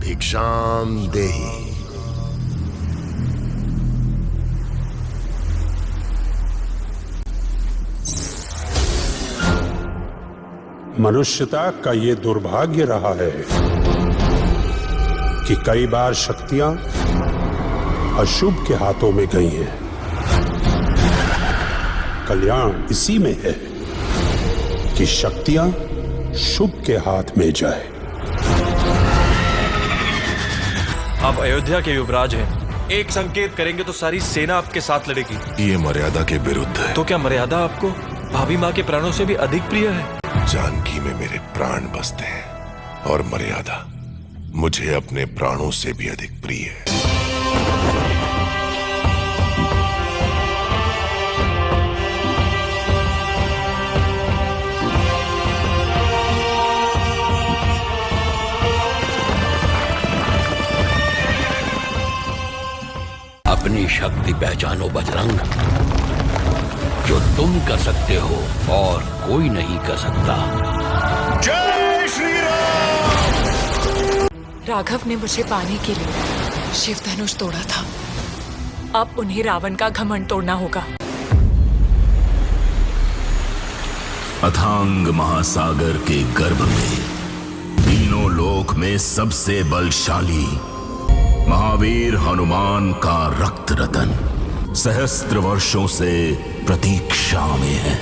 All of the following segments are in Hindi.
भिक्षाम देहि। मनुष्यता का ये दुर्भाग्य रहा है कि कई बार शक्तियां अशुभ के हाथों में गई हैं। कल्याण इसी में है कि शक्तियां शुभ के हाथ में जाए। आप अयोध्या के युवराज हैं। एक संकेत करेंगे तो सारी सेना आपके साथ लड़ेगी। ये मर्यादा के विरुद्ध है। तो क्या मर्यादा आपको भाभी माँ के प्राणों से भी अधिक प्रिय है? जानकी में मेरे प्राण बसते हैं और मर्यादा मुझे अपने प्राणों से भी अधिक प्रिय है। अपनी शक्ति पहचानो बजरंग। जो तुम कर सकते हो और कोई नहीं कर सकता। जय श्री राम। राघव ने मुझे पाने के लिए शिव धनुष तोड़ा था। अब उन्हें रावण का घमंड तोड़ना होगा। अथांग महासागर के गर्भ में तीनों लोक में सबसे बलशाली महावीर हनुमान का रक्त रतन सहस्त्र वर्षों से प्रतीक्षा में है।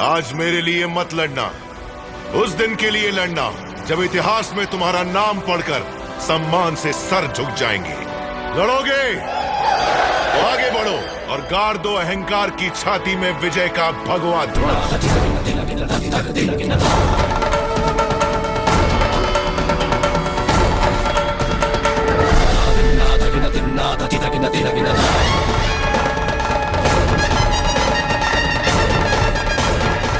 आज मेरे लिए मत लड़ना, उस दिन के लिए लड़ना जब इतिहास में तुम्हारा नाम पढ़कर सम्मान से सर झुक जाएंगे। लड़ोगे तो आगे बढ़ो और गाड़ दो अहंकार की छाती में विजय का भगवा ध्वज।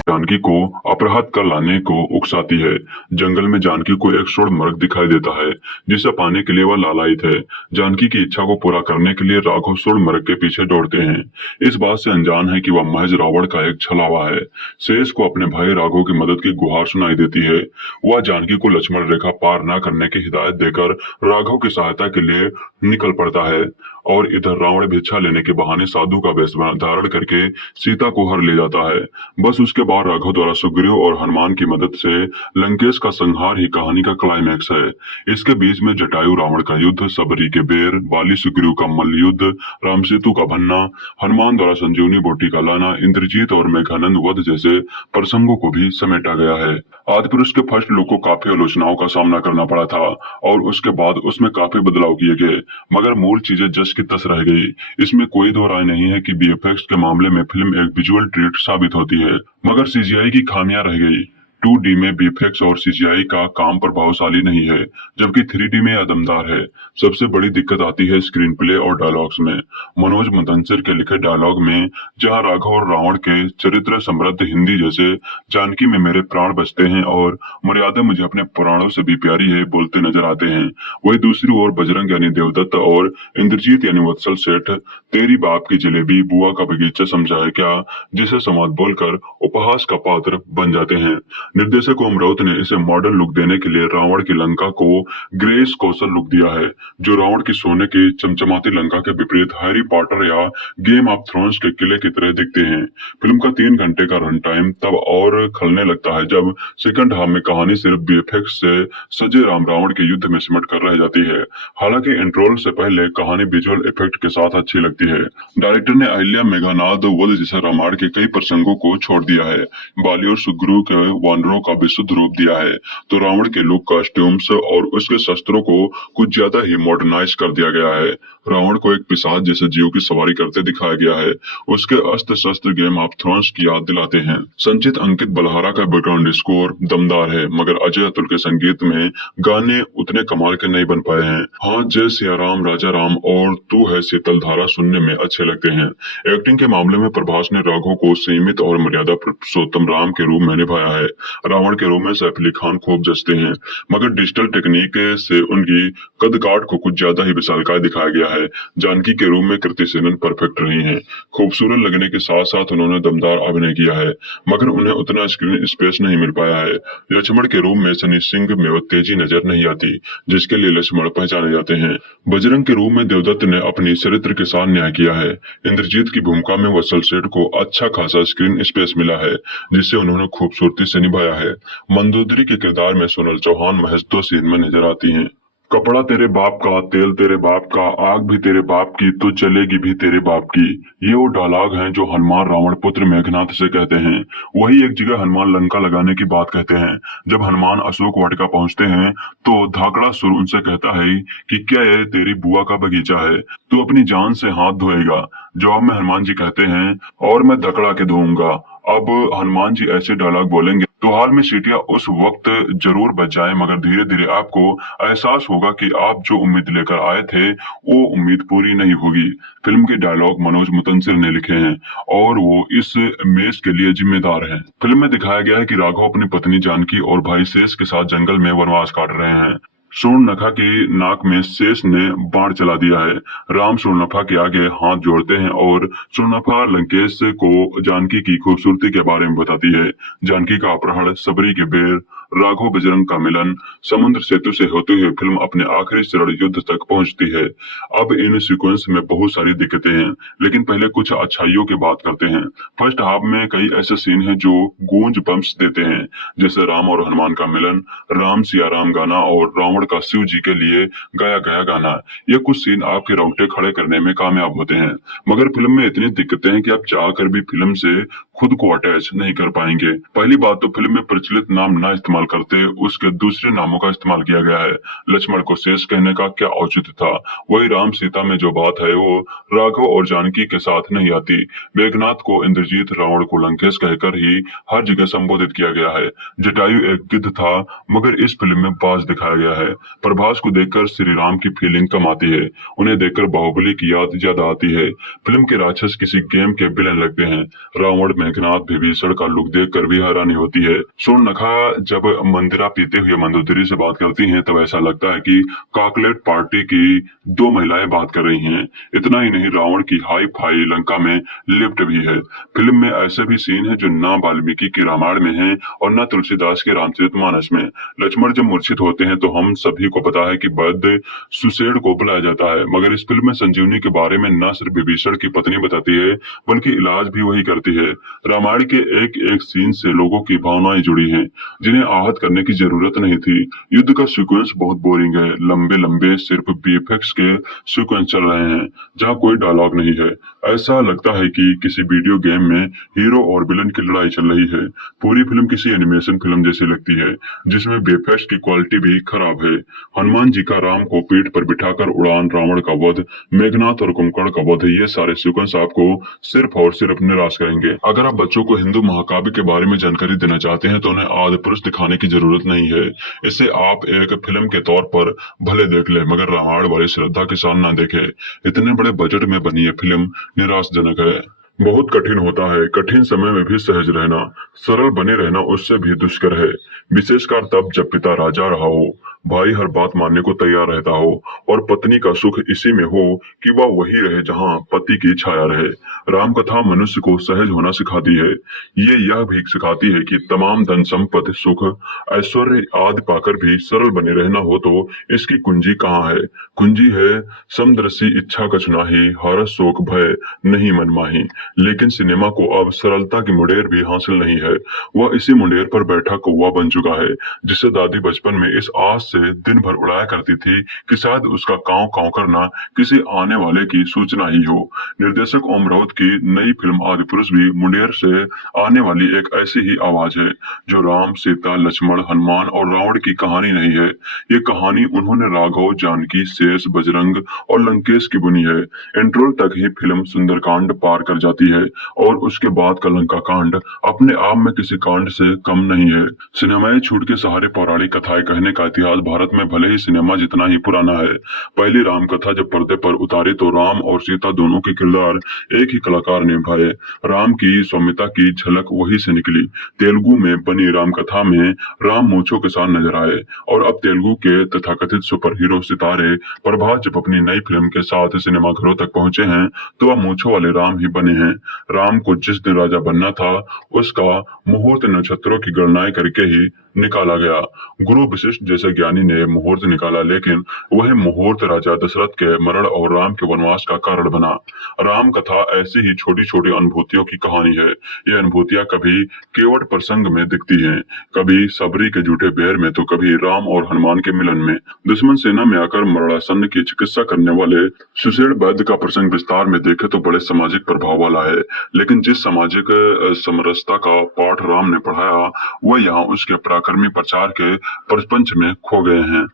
जानकी को अपराध कर लाने को उकसाती है। जंगल में जानकी को एक शोर मर्ग दिखाई देता है जिसे पाने के लिए वह लालायित है। जानकी की इच्छा को पूरा करने के लिए राघव शोर मर्ग के पीछे दौड़ते हैं। इस बात से अनजान है कि वह महज रावण का एक छलावा है। शेष को अपने भाई राघव की मदद की गुहार सुनाई देती है। वह जानकी को लक्ष्मण रेखा पार न करने की हिदायत देकर राघव की सहायता के लिए निकल पड़ता है और इधर रावण भिक्षा लेने के बहाने साधु का वेश धारण करके सीता को हर ले जाता है। बस उसके बाद राघव द्वारा सुग्रीव और हनुमान की मदद से लंकेश का संहार ही कहानी का क्लाइमैक्स है। इसके बीच में जटायु रावण का युद्ध, सबरी के बेर, बाली सुग्रीव का मल्ल युद्ध, रामसेतु का भन्ना, हनुमान द्वारा संजीवनी बूटी का लाना, इंद्रजीत और मेघानंद वध जैसे प्रसंगों को भी समेटा गया है। आदिपुरुष के फर्स्ट लुक को काफी आलोचनाओं का सामना करना पड़ा था और उसके बाद उसमें काफी बदलाव किए गए, मगर मूल चीजें जस की तस रह गई। इसमें कोई दो राय नहीं है कि बीएफएक्स के मामले में फिल्म एक विजुअल ट्रीट साबित होती है, मगर सीजीआई की खामियां रह गई। 2D में बीएफएक्स और सीजीआई का काम प्रभावशाली नहीं है, जबकि 3D में दमदार है। सबसे बड़ी दिक्कत आती है स्क्रीन प्ले और डायलॉग्स में। मनोज मुतंसिर के लिखे डायलॉग में जहां राघव और रावण के चरित्र समृद्ध हिंदी जैसे जानकी में मेरे प्राण बसते हैं और मर्यादा मुझे अपने प्राणों से भी प्यारी है बोलते नजर आते हैं, वही दूसरी ओर बजरंग यानी देवदत्त और इंद्रजीत यानी वत्सल सेठ तेरी बाप की जलेबी बुआ का बगीचा समझा है क्या जिसे संवाद बोलकर उपहास का पात्र बन जाते हैं। निर्देशक ओम राउत ने इसे मॉडर्न लुक देने के लिए रावण की लंका को ग्रेस कौशल लुक दिया है, जो रावण की सोने की चमचमाती लंका के विपरीत हैरी पॉटर या गेम ऑफ थ्रोन्स के किले की तरह दिखते हैं। फिल्म का 3 घंटे का रन टाइम तब और खलने लगता है जब सेकंड हाफ में कहानी सिर्फ बीएफएक्स से सजे राम रावण के युद्ध में सिमट कर रह जाती है। हालांकि इंट्रोल से पहले कहानी विजुअल इफेक्ट के साथ अच्छी लगती है। डायरेक्टर ने अहिल्या मेघनाद वध जैसे रामायण के कई प्रसंगों को छोड़ दिया है। बाली और सुग्रीव के वानरों का विशुद्ध रूप दिया है, तो रावण के लुक, कॉस्ट्यूम्स और उसके शस्त्रों को कुछ ज्यादा ही मॉडर्नाइज कर दिया गया है। रावण को एक पिशाच जैसे जीव की सवारी करते दिखाया गया है। उसके अस्त्र शस्त्र गेम ऑफ थ्रोन्स की याद दिलाते हैं। संचित अंकित बलहारा का बैकग्राउंड स्कोर दमदार है, मगर अजय अतुल के संगीत में गाने उतने कमाल के नहीं बन पाए हैं। हाँ, जय सिया राम, राजा राम और तू है शीतल धारा सुनने में अच्छे लगते हैं। एक्टिंग के मामले में प्रभास ने राघव को सीमित और मर्यादा पुरुषोत्तम राम के रूप में निभाया है। रावण के रोल में सैफ अली खान खूब जचते हैं, मगर डिजिटल टेक्निक से उनकी कद काठ को कुछ ज्यादा ही विशालकाय दिखाया गया है। जानकी के रूप में कृति सेनन परफेक्ट रही हैं। खूबसूरत लगने के साथ साथ उन्होंने दमदार अभिनय किया है, मगर उन्हें उतना स्क्रीन स्पेस नहीं मिल पाया है। लक्ष्मण के रूप में सनी सिंह में वो तेजी नजर नहीं आती जिसके लिए लक्ष्मण पहचाने जाते हैं। बजरंग के रूप में देवदत्त ने अपनी चरित्र के साथ न्याय किया है। इंद्रजीत की भूमिका में वत्सल सेठ को अच्छा खासा स्क्रीन स्पेस मिला है, जिसे उन्होंने खूबसूरती से निभाया है। मंदोदरी के किरदार में सोनल चौहान महज 2 सीन में नजर आती हैं। कपड़ा तेरे बाप का, तेल तेरे बाप का, आग भी तेरे बाप की तो जलेगी भी तेरे बाप की, ये वो डायलॉग हैं जो हनुमान रावण पुत्र मेघनाथ से कहते हैं। वही एक जगह हनुमान लंका लगाने की बात कहते हैं। जब हनुमान अशोक वाटिका पहुंचते हैं तो धाकड़ासुर उनसे कहता है कि क्या ये तेरी बुआ का बगीचा है, तू अपनी जान से हाथ धोएगा। जवाब में हनुमान जी कहते हैं और मैं दकड़ा के धोऊंगा। अब हनुमान जी ऐसे डायलॉग बोलेंगे तो हाल में सीटियां उस वक्त जरूर बच जाए, मगर धीरे धीरे आपको एहसास होगा कि आप जो उम्मीद लेकर आए थे वो उम्मीद पूरी नहीं होगी। फिल्म के डायलॉग मनोज मुतंसिर ने लिखे हैं और वो इस मेज के लिए जिम्मेदार हैं। फिल्म में दिखाया गया है कि राघव अपनी पत्नी जानकी और भाई शेष के साथ जंगल में वनवास काट रहे हैं। सूर्णनखा की नाक में शेष ने बाण चला दिया है। राम सूर्णनखा के आगे हाथ जोड़ते हैं और सूर्णनखा लंकेश को जानकी की खूबसूरती के बारे में बताती है। जानकी का अपहरण, सबरी के बेर, राघव बजरंग का मिलन, समुद्र सेतु से होते हुए फिल्म अपने आखिरी चरण युद्ध तक पहुंचती है। अब इन सीक्वेंस में बहुत सारी दिक्कतें हैं, लेकिन पहले कुछ अच्छाइयों की बात करते हैं। फर्स्ट हाफ में कई ऐसे सीन हैं जो गूंज बम्स देते हैं, जैसे राम और हनुमान का मिलन, राम सिया राम गाना और रावण का शिव जी के लिए गाया गया गाना। ये कुछ सीन आपके रोंगटे खड़े करने में कामयाब होते हैं, मगर फिल्म में इतनी दिक्कतें हैं कि आप चाहकर भी फिल्म से खुद को अटैच नहीं कर पाएंगे। पहली बात तो फिल्म में प्रचलित नाम ना इस्तेमाल करते उसके दूसरे नामों का इस्तेमाल किया गया है। लक्ष्मण को शेष कहने का क्या औचित्य था? वही राम सीता में जो बात है वो राघव और जानकी के साथ नहीं आती। मेघनाथ को इंद्रजीत, रावण को लंकेश कहकर ही हर जगह संबोधित किया गया है। जटायु एक गिद्ध था, मगर इस फिल्म में बाज दिखाया गया है। प्रभास को देखकर श्री राम की फीलिंग कम आती है, उन्हें देखकर बाहुबली की याद ज्यादा आती है। फिल्म के राक्षस किसी गेम के विलेन लगते हैं। रावण, मेघनाथ, विभीषण का लुक देखकर भी हैरानी होती है। सूर्णनखा जब मंदिरा पीते हुए मंदोदरी से बात करती हैं तब ऐसा लगता है कि कॉकलेट पार्टी की 2 महिलाएं बात कर रही हैं। इतना ही नहीं, रावण की हाई फाई लंका में लिफ्ट भी है। फिल्म में ऐसे भी सीन है जो ना वाल्मीकि के रामायण में है और न तुलसीदास के रामचरितमानस में। लक्ष्मण जब मूर्छित होते हैं तो हम सभी को पता है कि वैद्य सुषेण को बुलाया जाता है, मगर इस फिल्म में संजीवनी के बारे में न सिर्फ विभीषण की पत्नी बताती है बल्कि इलाज भी वही करती है। रामायण के एक एक सीन से लोगों की भावनाएं जुड़ी हैं, जिन्हें आहत करने की जरूरत नहीं थी। युद्ध का सीक्वेंस बहुत बोरिंग है, लंबे लंबे सिर्फ बीएफएक्स के सीक्वेंस चल रहे हैं जहां कोई डायलॉग नहीं है। ऐसा लगता है कि किसी वीडियो गेम में हीरो और विलन की लड़ाई चल रही है। पूरी फिल्म किसी एनिमेशन फिल्म जैसी लगती है, जिसमें बीएफएक्स की क्वालिटी भी खराब है। हनुमान जी का राम को पीठ पर बिठाकर उड़ान, रावण का वध, मेघनाथ और कुंभकर्ण का वध, ये सारे सीक्वेंस आपको सिर्फ और सिर्फ निराश करेंगे। अगर आप बच्चों को हिंदू महाकाव्य के बारे में जानकारी देना चाहते हैं तो उन्हें आदि पुरुष दिखाने की जरूरत नहीं है। इसे आप एक फिल्म के तौर पर भले देख ले, मगर रामायण वाली श्रद्धा के साथ ना देखे। इतने बड़े बजट में बनी ये फिल्म निराशजनक है। बहुत कठिन होता है कठिन समय में भी सहज रहना, सरल बने रहना उससे भी दुष्कर है। विशेषकर तब जब पिता राजा रहा हो, भाई हर बात मानने को तैयार रहता हो और पत्नी का सुख इसी में हो कि वह वही रहे जहां पति की छाया रहे। राम कथा मनुष्य को सहज होना सिखाती है। ये यह भी सिखाती है कि तमाम धन संपत्ति, सुख, ऐश्वर्य आदि पाकर भी सरल बने रहना हो तो इसकी कुंजी कहाँ है? कुंजी है समदृष्टि इच्छा कछ नाही, हर्ष शोक भय नहीं मन माही। लेकिन सिनेमा को अब सरलता की मुंडेर भी हासिल नहीं है। वह इसी मुंडेर पर बैठा कौवा बन चुका है, जिसे दादी बचपन में इस आस से दिन भर उड़ाया करती थी कि शायद उसका कांव कांव करना किसी आने वाले की सूचना ही हो। निर्देशक ओम राउत की नई फिल्म आदिपुरुष भी मुंडेर से आने वाली एक ऐसी ही आवाज है, जो राम, सीता, लक्ष्मण, हनुमान और रावण की कहानी नहीं है। ये कहानी उन्होंने राघव, जानकी, शेष, बजरंग और लंकेश की बुनी है। इंट्रो तक ही फिल्म सुंदरकांड पार कर जाती जाती है और उसके बाद का लंका कांड अपने आप में किसी कांड से कम नहीं है। सिनेमाई छूट के सहारे पौराणिक कथाएं कहने का इतिहास भारत में भले ही सिनेमा जितना ही पुराना है। पहली राम कथा जब पर्दे पर उतारी तो राम और सीता दोनों के किरदार एक ही कलाकार ने निभाए। राम की सौम्यता की झलक वही से निकली। तेलुगु में बनी राम कथा में राम मूंछों के साथ नजर आए और अब तेलुगु के तथाकथित सुपर हीरो सितारे प्रभास जब अपनी नई फिल्म के साथ सिनेमाघरों तक पहुंचे हैं तो वह मूंछों वाले राम ही बने हैं। राम को जिस दिन राजा बनना था उसका मुहूर्त नक्षत्रों की गणनाएं करके ही निकाला गया। गुरु वशिष्ठ जैसे ज्ञानी ने मुहूर्त निकाला, लेकिन वह मुहूर्त राजा दशरथ के मरण और राम के वनवास का कारण बना। राम कथा ऐसी ही छोटी छोटी अनुभूतियों की कहानी है। ये अनुभूतियां कभी केवट प्रसंग में दिखती हैं, कभी सबरी के झूठे बैर में, तो कभी राम और हनुमान के मिलन में। दुश्मन सेना में आकर मरणासन की चिकित्सा करने वाले सुषेण वैद्य का प्रसंग विस्तार में देखे तो बड़े सामाजिक प्रभाव वाला है, लेकिन जिस सामाजिक समरसता का पाठ राम ने पढ़ाया वह यहाँ उसके पराक्रमी प्रचार के प्रपंच में खो गए हैं।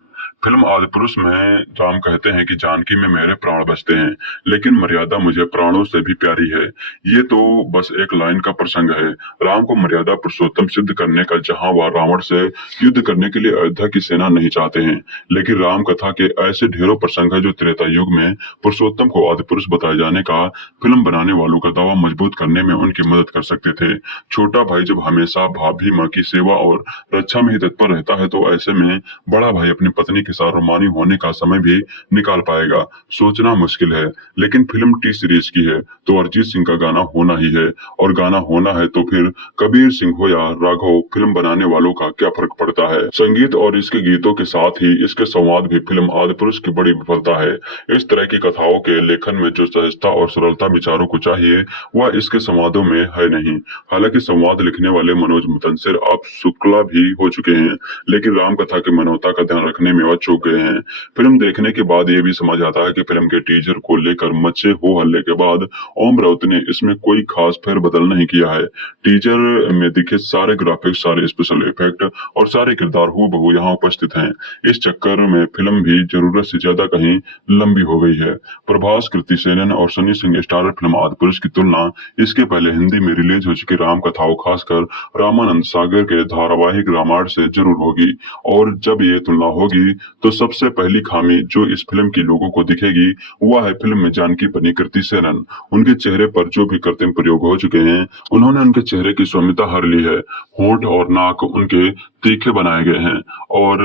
फिल्म आदिपुरुष में राम कहते हैं कि जानकी में मेरे प्राण बचते हैं, लेकिन मर्यादा मुझे प्राणों से भी प्यारी है। ये तो बस एक लाइन का प्रसंग है। राम को मर्यादा पुरुषोत्तम सिद्ध करने का, जहां वह रावण से युद्ध करने के लिए अयोध्या की सेना नहीं चाहते हैं, लेकिन राम कथा के ऐसे ढेरों प्रसंग है जो त्रेता युग में पुरुषोत्तम को आदिपुरुष बताए जाने का फिल्म बनाने वालों का दावा मजबूत करने में उनकी मदद कर सकते थे। छोटा भाई जब हमेशा भाभी माँ की सेवा और रक्षा में ही तत्पर रहता है तो ऐसे में बड़ा भाई अपनी पत्नी के साथ रोमानी होने का समय भी निकाल पाएगा, सोचना मुश्किल है। लेकिन फिल्म टी सीरीज की है तो अरिजीत सिंह का गाना होना ही है, और गाना होना है तो फिर कबीर सिंह हो या राघव, फिल्म बनाने वालों का क्या फर्क पड़ता है। संगीत और इसके गीतों के साथ ही इसके संवाद भी फिल्म आदिपुरुष की बड़ी विफलता है। इस तरह की कथाओं के लेखन में जो सहजता और सरलता विचारों को चाहिए वह इसके संवादों में है नहीं। हालांकि संवाद लिखने वाले मनोज मुतंसिर अब शुक्ला भी हो चुके हैं, लेकिन राम कथा की मानवता का ध्यान रखने में वह चूक गए हैं। फिल्म देखने के बाद ये भी समझ आता है कि फिल्म के टीजर को लेकर मचे हो हल्ले के बाद ओम राउत ने इसमें कोई खास फेरबदल नहीं किया है। टीजर में दिखे सारे ग्राफिक्स, सारे स्पेशल इफेक्ट और सारे किरदार हूबहू यहाँ उपस्थित हैं। इस चक्कर में फिल्म भी जरूरत से ज्यादा कहीं लंबी हो गई है। प्रभास, कृति सेनन और सनी सिंह स्टारर फिल्म आदिपुरुष की तुलना इसके पहले हिंदी में रिलीज हो चुकी राम कथाओं, खासकर रामानंद सागर के धारावाहिक रामायण से जरूर होगी। और जब ये तुलना होगी तो सबसे पहली खामी जो इस फिल्म की लोगों को दिखेगी वह है फिल्म में जानकी बनी कृति सेनन। उनके चेहरे पर जो भी कृत्रिम प्रयोग हो चुके हैं उन्होंने उनके चेहरे की सौम्यता हर ली है। होंठ और नाक उनके तीखे बनाए गए हैं और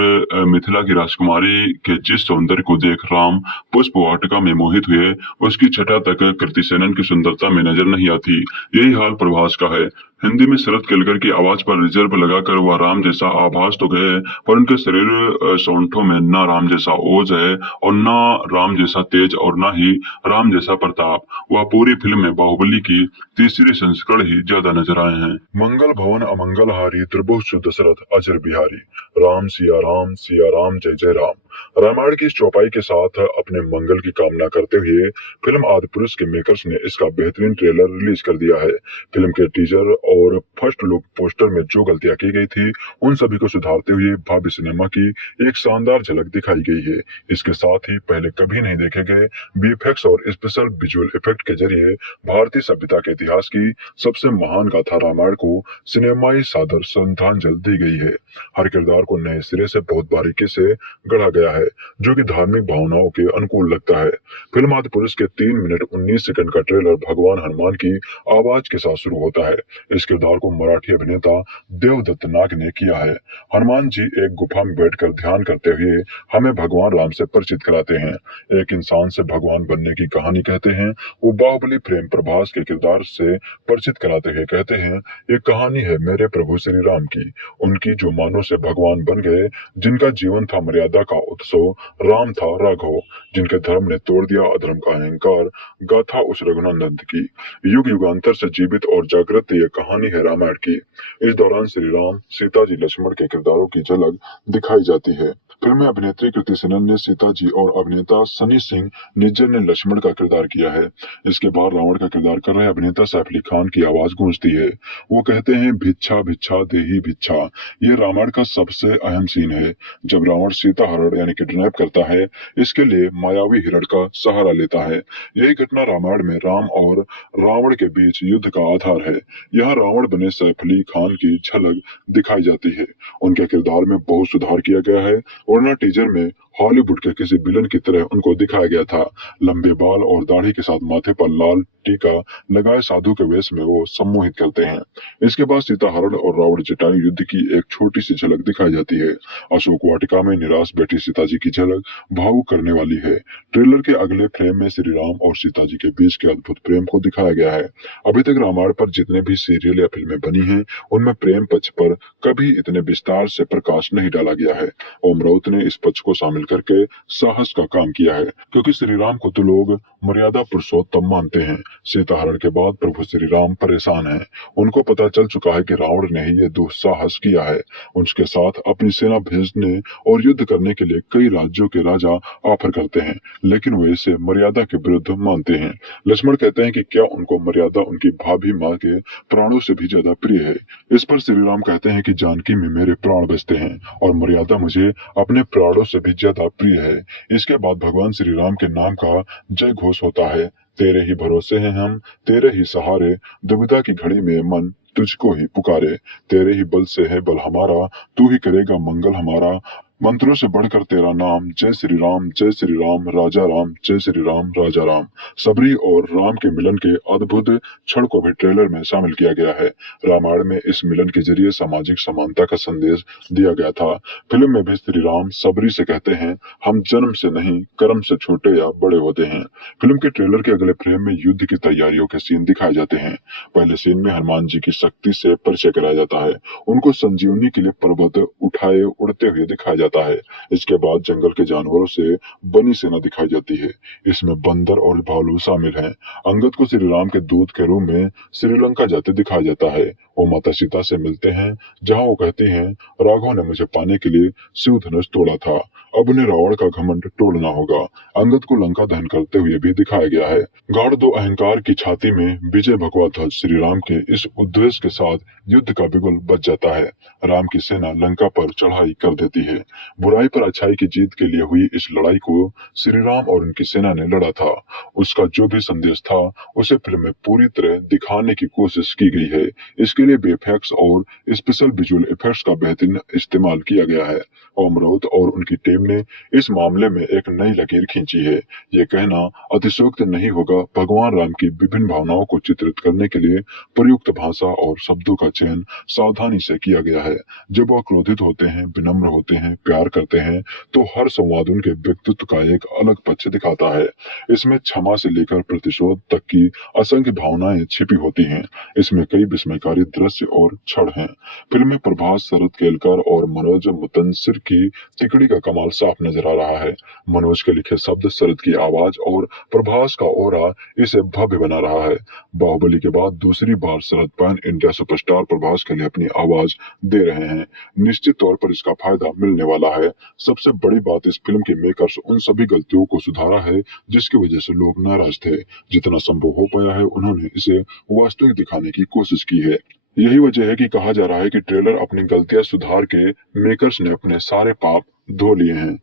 मिथिला की राजकुमारी के जिस सौंदर्य को देख राम पुष्प वाटिका में मोहित हुए उसकी छटा तक कृति सेनन की सुंदरता में नजर नहीं आती। यही हाल प्रभास का है। हिंदी में शरद केलकर की आवाज पर रिजर्व लगाकर वह राम जैसा आभास तो गए, पर उनके शरीर सौंठों में ना राम जैसा ओज है और ना राम जैसा तेज और ना ही राम जैसा प्रताप। वह पूरी फिल्म में बाहुबली की तीसरी संस्करण ही ज्यादा नजर आए हैं। मंगल भवन अमंगल हारी, त्रिभुज दशरथ अजर बिहारी, राम सिया राम जय जय राम। रामायण की इस चौपाई के साथ अपने मंगल की कामना करते हुए फिल्म आदिपुरुष के मेकर्स ने इसका बेहतरीन ट्रेलर रिलीज कर दिया है। फिल्म के टीजर और फर्स्ट लुक पोस्टर में जो गलतियां की गई थी उन सभी को सुधारते हुए भावी सिनेमा की एक शानदार झलक दिखाई गई है। इसके साथ ही पहले कभी नहीं देखे गए वीएफएक्स और स्पेशल विजुअल इफेक्ट के जरिए भारतीय सभ्यता के इतिहास की सबसे महान गाथा रामायण को सिनेमाई सादर श्रद्धांजलि दी गई है। हर किरदार को नए सिरे से बहुत बारीकी से गढ़ा गया है जो कि धार्मिक भावनाओं के अनुकूल लगता है। फिल्म आदिपुरुष के 3 मिनट 19 सेकंड का ट्रेलर भगवान हनुमान की आवाज के साथ शुरू होता है। इस किरदार को मराठी अभिनेता देवदत्त नाग ने किया है। हनुमान जी एक गुफा में बैठकर ध्यान करते हुए हमें भगवान राम से परिचित कराते हैं। एक इंसान से भगवान बनने की कहानी कहते हैं। वो बाहुबली प्रेम प्रभास के किरदार से परिचित कराते हुए कहते हैं, ये कहानी है मेरे प्रभु श्री राम की, उनकी जो मानव से भगवान बन गए, जिनका जीवन था मर्यादा का उत्सव, राम था राघव, जिनके धर्म ने तोड़ दिया अधर्म का अहंकार, गाथा उस रघुनंदन की। युग युगांतर से जीवित और जागृत ये कहानी है रामायण की। इस दौरान श्री राम, सीता जी, लक्ष्मण के किरदारों की झलक दिखाई जाती है। फिल्म में अभिनेत्री कृति सेनन ने सीता जी और अभिनेता सनी सिंह निज्जर ने लक्ष्मण का किरदार किया है। इसके बाद रावण का किरदार कर रहे अभिनेता सैफ अली खान की आवाज गूंजती है। वो कहते हैं, भिक्षा भिक्षा देही भिक्षा। ये रामायण का सबसे अहम सीन है, जब रावण सीता हरण यानी किडनैप करता है। इसके लिए मायावी हिरण का सहारा लेता है। यही घटना रामायण में राम और रावण के बीच युद्ध का आधार है। यहाँ रावण बने सैफ अली खान की झलक दिखाई जाती है। उनके किरदार में बहुत सुधार किया गया है, वरना टीजर में हॉलीवुड के किसी विलन की तरह उनको दिखाया गया था। लंबे बाल और दाढ़ी के साथ माथे पर लाल टीका लगाए साधु के वेश में वो सम्मोहित करते हैं। इसके बाद सीता हरण और रावण जटायु युद्ध की एक छोटी सी झलक दिखाई जाती है। अशोक वाटिका में निराश बैठी सीता जी की झलक भावुक करने वाली है। ट्रेलर के अगले फ्रेम में श्री राम और सीता जी के बीच के अद्भुत प्रेम को दिखाया गया है। अभी तक रामायण पर जितने भी सीरियल या फिल्में बनी हैं, उनमें प्रेम पक्ष पर कभी इतने विस्तार से प्रकाश नहीं डाला गया है। ओम राउत ने इस पक्ष को शामिल करके साहस का काम किया है, क्योंकि श्री राम को तो लोग मर्यादा पुरुषोत्तम मानते हैं। सीता हरण के बाद प्रभु श्री राम परेशान हैं। उनको पता चल चुका है कि रावण ने ही ये दुस्साहस किया है। उनके साथ अपनी सेना भेजने और युद्ध करने के लिए कई राज्यों के राजा ऑफर करते हैं, लेकिन वे इसे मर्यादा के विरुद्ध मानते हैं। लक्ष्मण कहते हैं कि क्या उनको मर्यादा उनकी भाभी माँ के प्राणों से भी ज्यादा प्रिय है। इस पर श्री राम कहते हैं कि जानकी में मेरे प्राण बसते हैं और मर्यादा मुझे अपने प्राणों से भी ज्यादा प्रिय है। इसके बाद भगवान श्री राम के नाम का जय घोष होता है। तेरे ही भरोसे हैं हम, तेरे ही सहारे, दुविधा की घड़ी में मन तुझको ही पुकारे। तेरे ही बल से है बल हमारा, तू ही करेगा मंगल हमारा। मंत्रों से बढ़कर तेरा नाम, जय श्री राम राजा राम, जय श्री राम राजा राम। सबरी और राम के मिलन के अद्भुत क्षण को भी ट्रेलर में शामिल किया गया है। रामायण में इस मिलन के जरिए सामाजिक समानता का संदेश दिया गया था। फिल्म में भी श्री राम सबरी से कहते हैं, हम जन्म से नहीं कर्म से छोटे या बड़े होते हैं। फिल्म के ट्रेलर के अगले फ्रेम में युद्ध की तैयारियों के सीन दिखाए जाते हैं। पहले सीन में हनुमान जी की शक्ति से परिचय कराया जाता है। उनको संजीवनी के लिए पर्वत उठाए उड़ते हुए दिखाया जाता है। इसके बाद जंगल के जानवरों से बनी सेना दिखाई जाती है। इसमें बंदर और भालू शामिल हैं। अंगद को श्री राम के दूत के रूप में श्रीलंका जाते दिखाया जाता है। वो माता सीता से मिलते हैं, जहां वो कहते हैं, राघव ने मुझे पाने के लिए शिव धनुष तोड़ा था, अब उन्हें रावण का घमंड तोड़ना होगा। अंगद को लंका दहन करते हुए भी दिखाया गया है। गाढ़ दो अहंकार की छाती में विजय भगवा ध्वज श्री राम के इस उद्देश्य के साथ युद्ध का बिगुल बज जाता है। राम की सेना लंका पर चढ़ाई कर देती है। बुराई पर अच्छाई की जीत के लिए हुई इस लड़ाई को श्री राम और उनकी सेना ने लड़ा था। उसका जो भी संदेश था, उसे फिल्म में पूरी तरह दिखाने की कोशिश की गई है। इसके लिए वीएफएक्स और स्पेशल विजुअल इफेक्ट्स का बेहतरीन इस्तेमाल किया गया है। ओम राउत और उनकी टीम ने इस मामले में एक नई लकीर खींची है। ये कहना अतिशयोक्त नहीं होगा, भगवान राम की विभिन्न भावनाओं को चित्रित करने के लिए प्रयुक्त भाषा और शब्दों का चयन सावधानी से किया गया है। जब वह क्रोधित होते हैं, विनम्र होते हैं, प्यार करते हैं, तो हर संवाद उनके व्यक्तित्व का एक अलग पक्ष दिखाता है। इसमें क्षमा से लेकर प्रतिशोध तक की असंख्य भावनाएं छिपी होती हैं। इसमें कई विस्मयकारी दृश्य और क्षण हैं। फिल्म में प्रभास, शरद केलकर और मनोज मुतंसिर की तिकड़ी का कमाल साफ नजर आ रहा है। मनोज के लिखे शब्द, शरद की आवाज और प्रभास का ओरा इसे भव्य बना रहा है। बाहुबली के बाद दूसरी बार शरद पैन इंडिया सुपरस्टार प्रभास के लिए अपनी आवाज दे रहे हैं। निश्चित तौर पर इसका फायदा मिलने वाला है। सबसे बड़ी बात, इस फिल्म के मेकर्स उन सभी गलतियों को सुधारा है जिसकी वजह से लोग नाराज थे। जितना संभव हो पाया है, उन्होंने इसे वास्तविक दिखाने की कोशिश की है। यही वजह है कि कहा जा रहा है कि ट्रेलर अपनी गलतियां सुधार के मेकर्स ने अपने सारे पाप धो लिए हैं।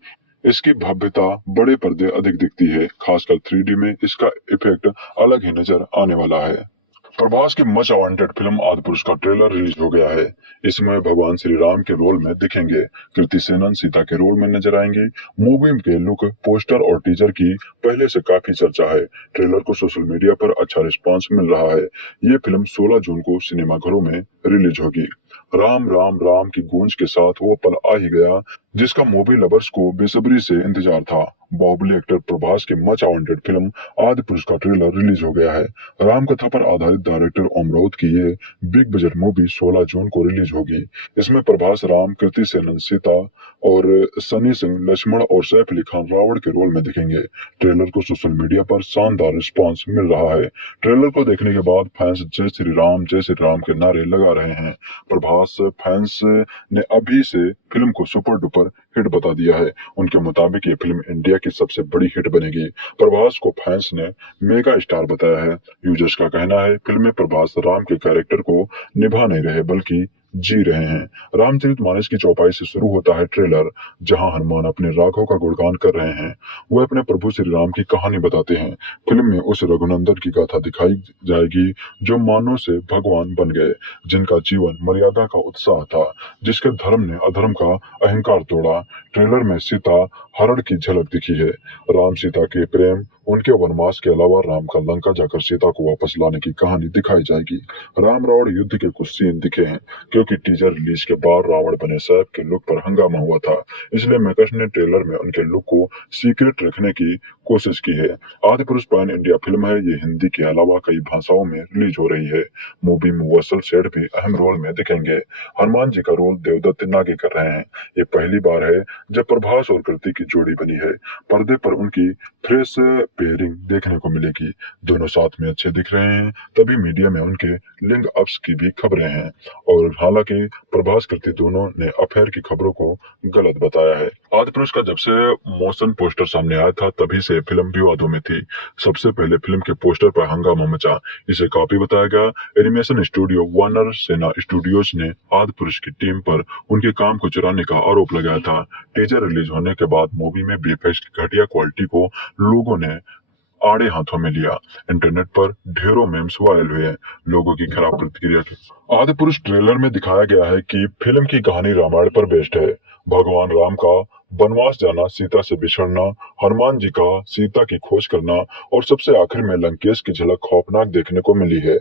इसकी भव्यता बड़े पर्दे अधिक दिखती है, खासकर 3D में इसका इफेक्ट अलग ही नजर आने वाला है। प्रभास की मच अवांटेड फिल्म आदिपुरुष का ट्रेलर रिलीज हो गया है। इसमें भगवान श्री राम के रोल में दिखेंगे, कृति सेनन सीता के रोल में नजर आएंगी। मूवी के लुक, पोस्टर और टीजर की पहले से काफी चर्चा है। ट्रेलर को सोशल मीडिया पर अच्छा रिस्पांस मिल रहा है। ये फिल्म 16 जून को सिनेमाघरों में रिलीज होगी। राम राम राम की गूंज के साथ वो पल आ ही गया जिसका मूवी लवर्स को बेसब्री से इंतजार था। बाहुबली एक्टर प्रभास की मच अवांटेड फिल्म आदि पुरुष का ट्रेलर रिलीज हो गया है। राम कथा पर आधारित डायरेक्टर ओम राउत की ये बिग बजट मूवी 16 जून को रिलीज होगी। इसमें प्रभास राम, कृति सेनन सीता और सनी सिंह लक्ष्मण और सैफ अली खान रावण के रोल में दिखेंगे। ट्रेलर को सोशल मीडिया पर शानदार रिस्पांस मिल रहा है। ट्रेलर को देखने के बाद फैंस जय श्री राम के नारे लगा रहे हैं। प्रभास फैंस ने अभी से फिल्म को सुपर डुपर हिट बता दिया है। उनके मुताबिक ये फिल्म इंडिया की सबसे बड़ी हिट बनेगी। प्रभास को फैंस ने मेगा स्टार बताया है। यूजर्स का कहना है फिल्म में प्रभास राम के कैरेक्टर को निभा नहीं रहे बल्कि जी रहे हैं। रामचरितमानस की चौपाई से शुरू होता है ट्रेलर, जहां हनुमान अपने राघव का गुणगान कर रहे हैं। वो अपने प्रभु श्री राम की कहानी बताते हैं। फिल्म में उस रघुनंदन की गाथा दिखाई जाएगी जो मानव से भगवान बन गए, जिनका जीवन मर्यादा का उत्साह था, जिसके धर्म ने अधर्म का अहंकार तोड़ा। ट्रेलर में सीता हरण की झलक दिखी है। राम सीता के प्रेम, उनके वनवास के अलावा राम का लंका जाकर सीता को वापस लाने की कहानी दिखाई जाएगी। राम रावण युद्ध के कुछ सीन दिखे हैं, क्योंकि टीजर रिलीज के बाद रावण बने सैफ के लुक पर हंगामा हुआ था, इसलिए मेकर्स ने ट्रेलर में उनके लुक को सीक्रेट रखने की कोशिश की है। आदि पुरुष पैन इंडिया फिल्म है। ये हिंदी के अलावा कई भाषाओं में रिलीज हो रही है। मूवी में वत्सल सेठ भी अहम रोल में दिखेंगे। हनुमान जी का रोल देवदत्त नागी कर रहे हैं। ये पहली बार है जब प्रभास और कृति की जोड़ी बनी है। पर्दे पर उनकी फ्रेश पेयरिंग देखने को मिलेगी। दोनों साथ में अच्छे दिख रहे हैं। तभी मीडिया में उनके लिंग अप्स की भी खबरें हैं, और हालांकि प्रभास कृति दोनों ने अफेयर की खबरों को गलत बताया है। आदि पुरुष का जब से मोशन पोस्टर सामने आया था तभी से फिल्म विवादों में थी। सबसे पहले फिल्म के पोस्टर पर हंगामा मचा। इसे कॉपी बताया गया। एनिमेशन स्टूडियो वार्नर सेना स्टूडियोज ने आदि पुरुष की टीम पर उनके काम को चुराने का आरोप लगाया था। टीजर रिलीज होने के बाद मूवी में वीएफएक्स की घटिया क्वालिटी को लोगों ने आड़े हाथों में लिया। इंटरनेट पर ढेरों मेम्स वायरल हुए। लोगों की खराब प्रतिक्रिया की। आदि पुरुष ट्रेलर में दिखाया गया है कि फिल्म की कहानी रामायण पर बेस्ड है। भगवान राम का वनवास जाना, सीता से बिछड़ना, हनुमान जी का सीता की खोज करना और सबसे आखिर में लंकेश की झलक खौफनाक देखने को मिली है।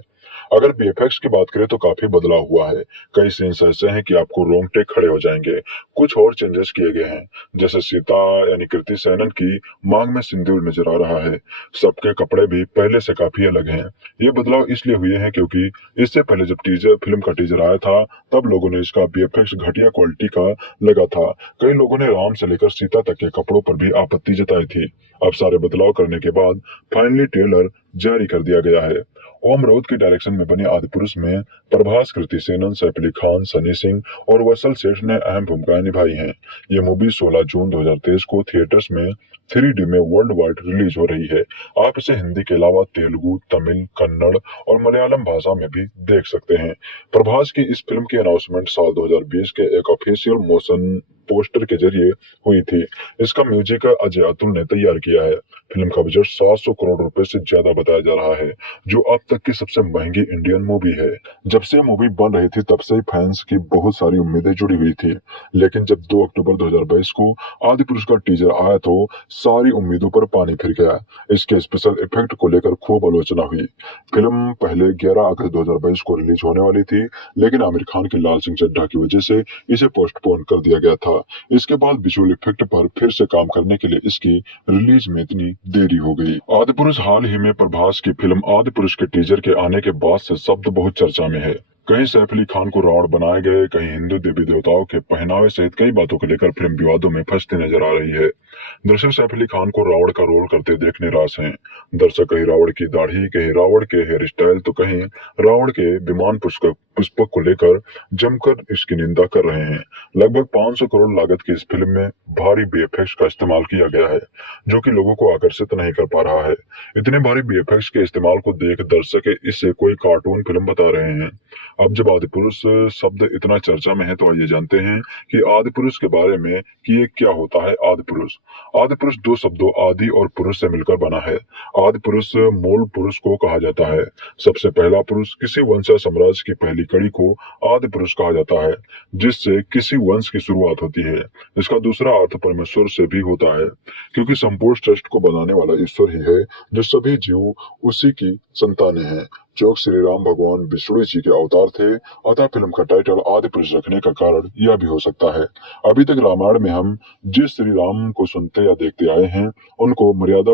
अगर वीएफएक्स की बात करें तो काफी बदलाव हुआ है। कई सीन्स ऐसे हैं कि आपको रोंगटे खड़े हो जाएंगे। कुछ और चेंजेस किए गए हैं, जैसे सीता यानी कृति सेनन की मांग में सिंदूर नजर आ रहा है। सबके कपड़े भी पहले से काफी अलग हैं। ये बदलाव इसलिए हुए हैं क्योंकि इससे पहले जब फिल्म का टीजर आया था तब लोगों ने इसका वीएफएक्स घटिया क्वालिटी का लगा था। कई लोगों ने राम से लेकर सीता तक के कपड़ों पर भी आपत्ति जताई थी। अब सारे बदलाव करने के बाद फाइनली ट्रेलर जारी कर दिया गया है। ओम राउत की डायरेक्शन में बने आदि पुरुष में प्रभास, कृति सेनन, सैफ अली खान, सनी सिंह और वत्सल सेठ ने अहम भूमिकाएं निभाई हैं। ये मूवी 16 जून 2023 को थिएटर्स में 3D में वर्ल्ड वाइड रिलीज हो रही है। आप इसे हिंदी के अलावा तेलुगु, तमिल, कन्नड़ और मलयालम भाषा में भी देख सकते हैं। प्रभास की इस फिल्म की अनाउंसमेंट साल 2020 के एक ऑफिशियल मोशन पोस्टर के जरिए हुई थी। इसका म्यूजिक अजय अतुल ने तैयार किया है। फिल्म का बजट 700 करोड़ रुपए से ज्यादा बताया जा रहा है, जो अब तक की सबसे महंगी इंडियन मूवी है। जब से मूवी बन रही थी तब से फैंस की बहुत सारी उम्मीदें जुड़ी हुई थी, लेकिन जब 2 अक्टूबर 2022 को आदि पुरुष का टीजर आया तो सारी उम्मीदों पर पानी फिर गया। इसके स्पेशल इफेक्ट को लेकर खूब आलोचना हुई। फिल्म पहले 11 अगस्त 2022 को रिलीज होने वाली थी, लेकिन आमिर खान के लाल सिंह चड्ढा की वजह से इसे पोस्टपोन कर दिया गया था। इसके बाद विजुअल इफेक्ट पर फिर से काम करने के लिए इसकी रिलीज में इतनी देरी हो गई। आदि पुरुष हाल ही में प्रभास की फिल्म आदि पुरुष के टीजर के आने के बाद से शब्द बहुत चर्चा में है। कहीं सैफ अली खान को रावण बनाए गए, कहीं हिंदू देवी देवताओं के पहनावे सहित कई बातों को लेकर फिल्म विवादों में फंसती नजर आ रही है। दर्शक सैफ अली खान को रावण का रोल करते देख निराश हैं। दर्शक कहीं रावण की दाढ़ी, कहीं रावण के हेयर स्टाइल, तो कहीं रावण के विमान पुष्पक को लेकर जमकर इसकी निंदा कर रहे हैं। लगभग 500 करोड़ लागत की इस फिल्म में भारी वीएफएक्स का इस्तेमाल किया गया है, जो कि लोगों को आकर्षित नहीं कर पा रहा है। इतने भारी वीएफएक्स के इस्तेमाल को देख दर्शक इसे कोई कार्टून फिल्म बता रहे हैं। अब जब आदि पुरुष शब्द इतना चर्चा में है तो आइए जानते हैं कि आदि पुरुष के बारे में कि ये क्या होता है। आदि पुरुष 2 शब्दों आदि और पुरुष से मिलकर बना है। आदि पुरुष मूल पुरुष को कहा जाता है। सबसे पहला पुरुष किसी वंश या साम्राज्य की पहली कड़ी को आदि पुरुष कहा जाता है, जिससे किसी वंश की शुरुआत होती है। इसका दूसरा अर्थ परमेश्वर से भी होता है, क्योंकि संपूर्ण सृष्टि को बनाने वाला ईश्वर ही है, जो सभी जीव उसी की संतानें हैं। जो श्री राम भगवान विष्णु जी के अवतार थे, अतः फिल्म का टाइटल आदि पुरुष रखने का कारण यह भी हो सकता है। अभी तक रामायण में हम जिस श्री राम को सुनते या देखते आए हैं, उनको मर्यादा